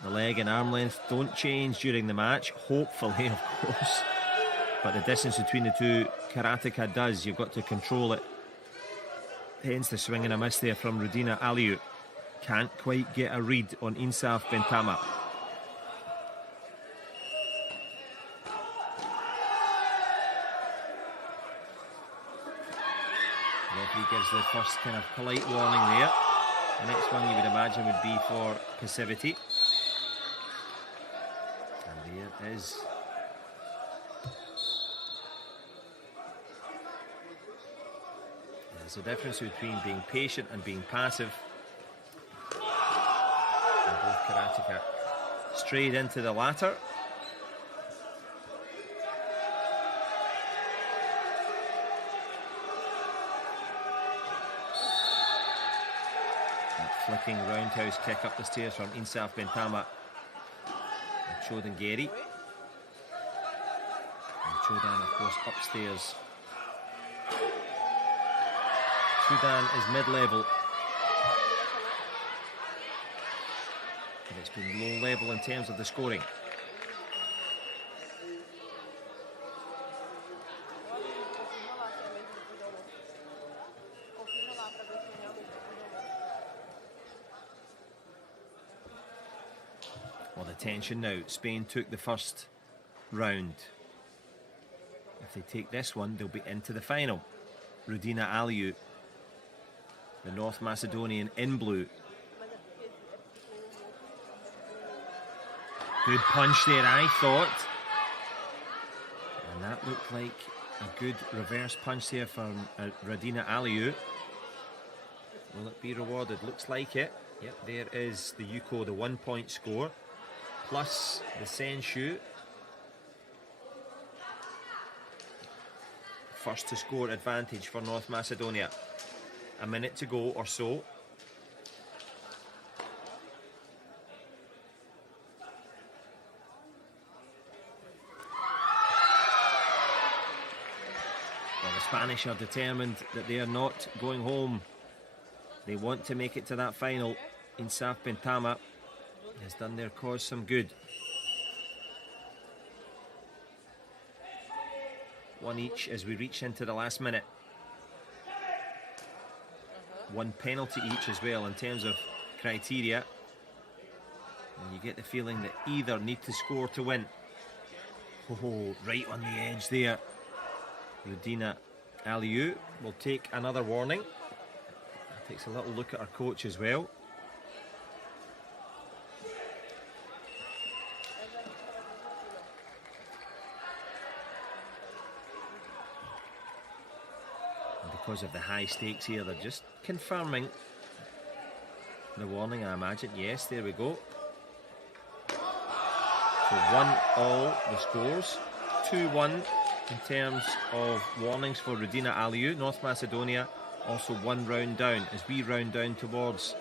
The leg and arm length don't change during the match, hopefully, of course. But the distance between the two, karateka does. You've got to control it. Hence the swing and a miss there from Rudina Aliu. Can't quite get a read on Insaf Bentama. Referee gives the first kind of polite warning there. The next one you would imagine would be for passivity. And there is There's a difference between being patient and being passive. And both karateka straight into the latter. That flicking roundhouse kick up the stairs from Insaf Bentama and Chodan Geri. And Chodan, of course, upstairs. Chodan is mid-level. And it's been low level in terms of the scoring. Well, the tension now. Spain took the first round. If they take this one, they'll be into the final. Rudina Aliu, the North Macedonian in blue. Good punch there, I thought. And that looked like a good reverse punch there from Rudina Aliu. Will it be rewarded? Looks like it. Yep, there is the Yuko, the 1 point score, plus the Senshu. First to score advantage for North Macedonia. A minute to go or so. Well, the Spanish are determined that they are not going home. They want to make it to that final. Insaf Bentama has done their cause some good. One each as we reach into the last minute. One penalty each as well in terms of criteria. And you get the feeling that either need to score to win. Oh, right on the edge there. Rudina Aliu will take another warning. Takes a little look at her coach as well. Because of the high stakes here, they're just confirming the warning, I imagine. Yes, there we go. So 1-1 the scores. 2-1 in terms of warnings for Rudina Aliu. North Macedonia also one round down as we round down towards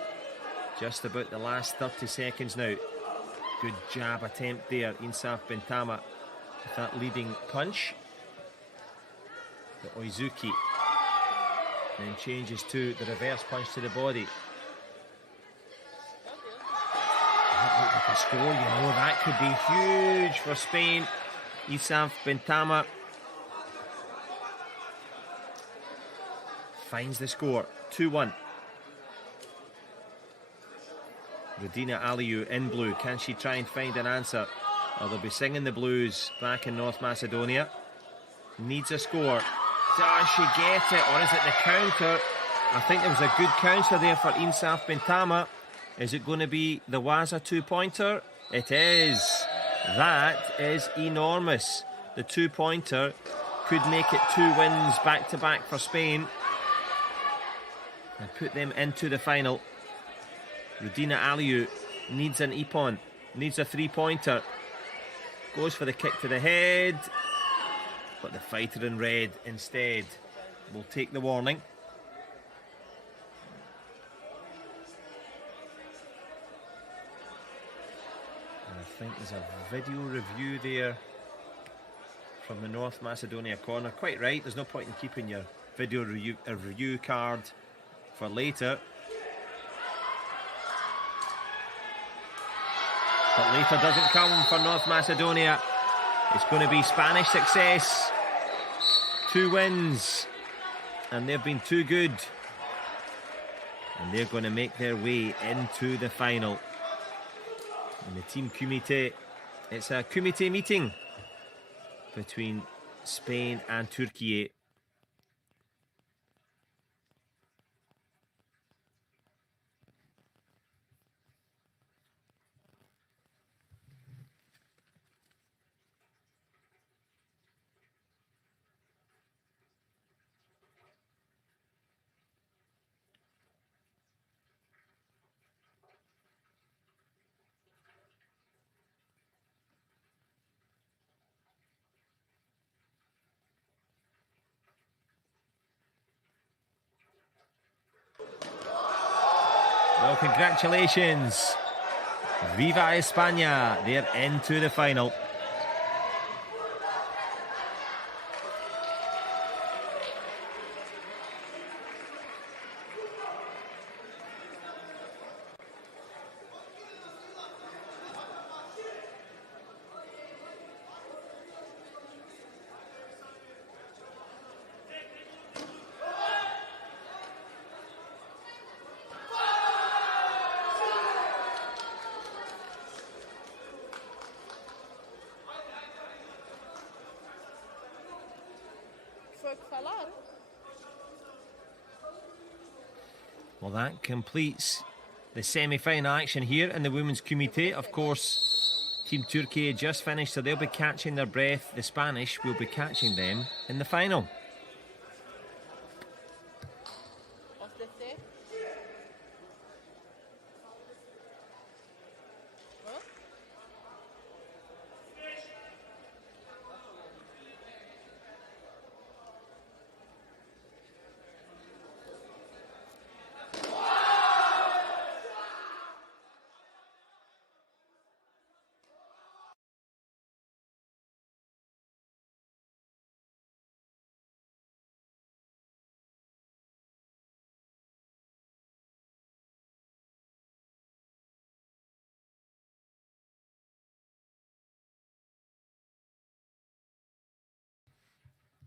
just about the last 30 seconds now. Good jab attempt there, Insaf Bentama with that leading punch. The Oizuki. Then changes to the reverse punch to the body. That looked like a score, you know, that could be huge for Spain. Insaf Bentama finds the score, 2-1. Rudina Aliu in blue, can she try and find an answer? Or they'll be singing the blues back in North Macedonia. Needs a score. Does she get it, or is it the counter? I think there was a good counter there for Insaf Bentama. Is it going to be the Waza 2-pointer? It is. That is enormous. The 2-pointer could make it 2 wins back-to-back for Spain and put them into the final. Rudina Aliu needs an Ippon, needs a 3-pointer. Goes for the kick to the head. But the fighter in red instead will take the warning. And I think there's a video review there from the North Macedonia corner. Quite right, there's no point in keeping your video review card for later. But later doesn't come for North Macedonia. It's going to be Spanish success. 2 wins. And they've been too good. And they're going to make their way into the final. And the team Kumite, it's a Kumite meeting between Spain and Turkey. Well, congratulations. Viva España. They're into the final. Well, that completes the semi-final action here in the women's kumite. Of course, Team Turkey just finished, so they'll be catching their breath. The Spanish will be catching them in the final.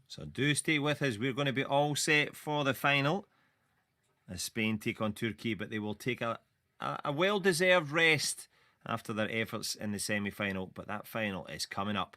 So do stay with us. We're going to be all set for the final as Spain take on Turkey, but they will take a well-deserved rest after their efforts in the semi-final. But that final is coming up.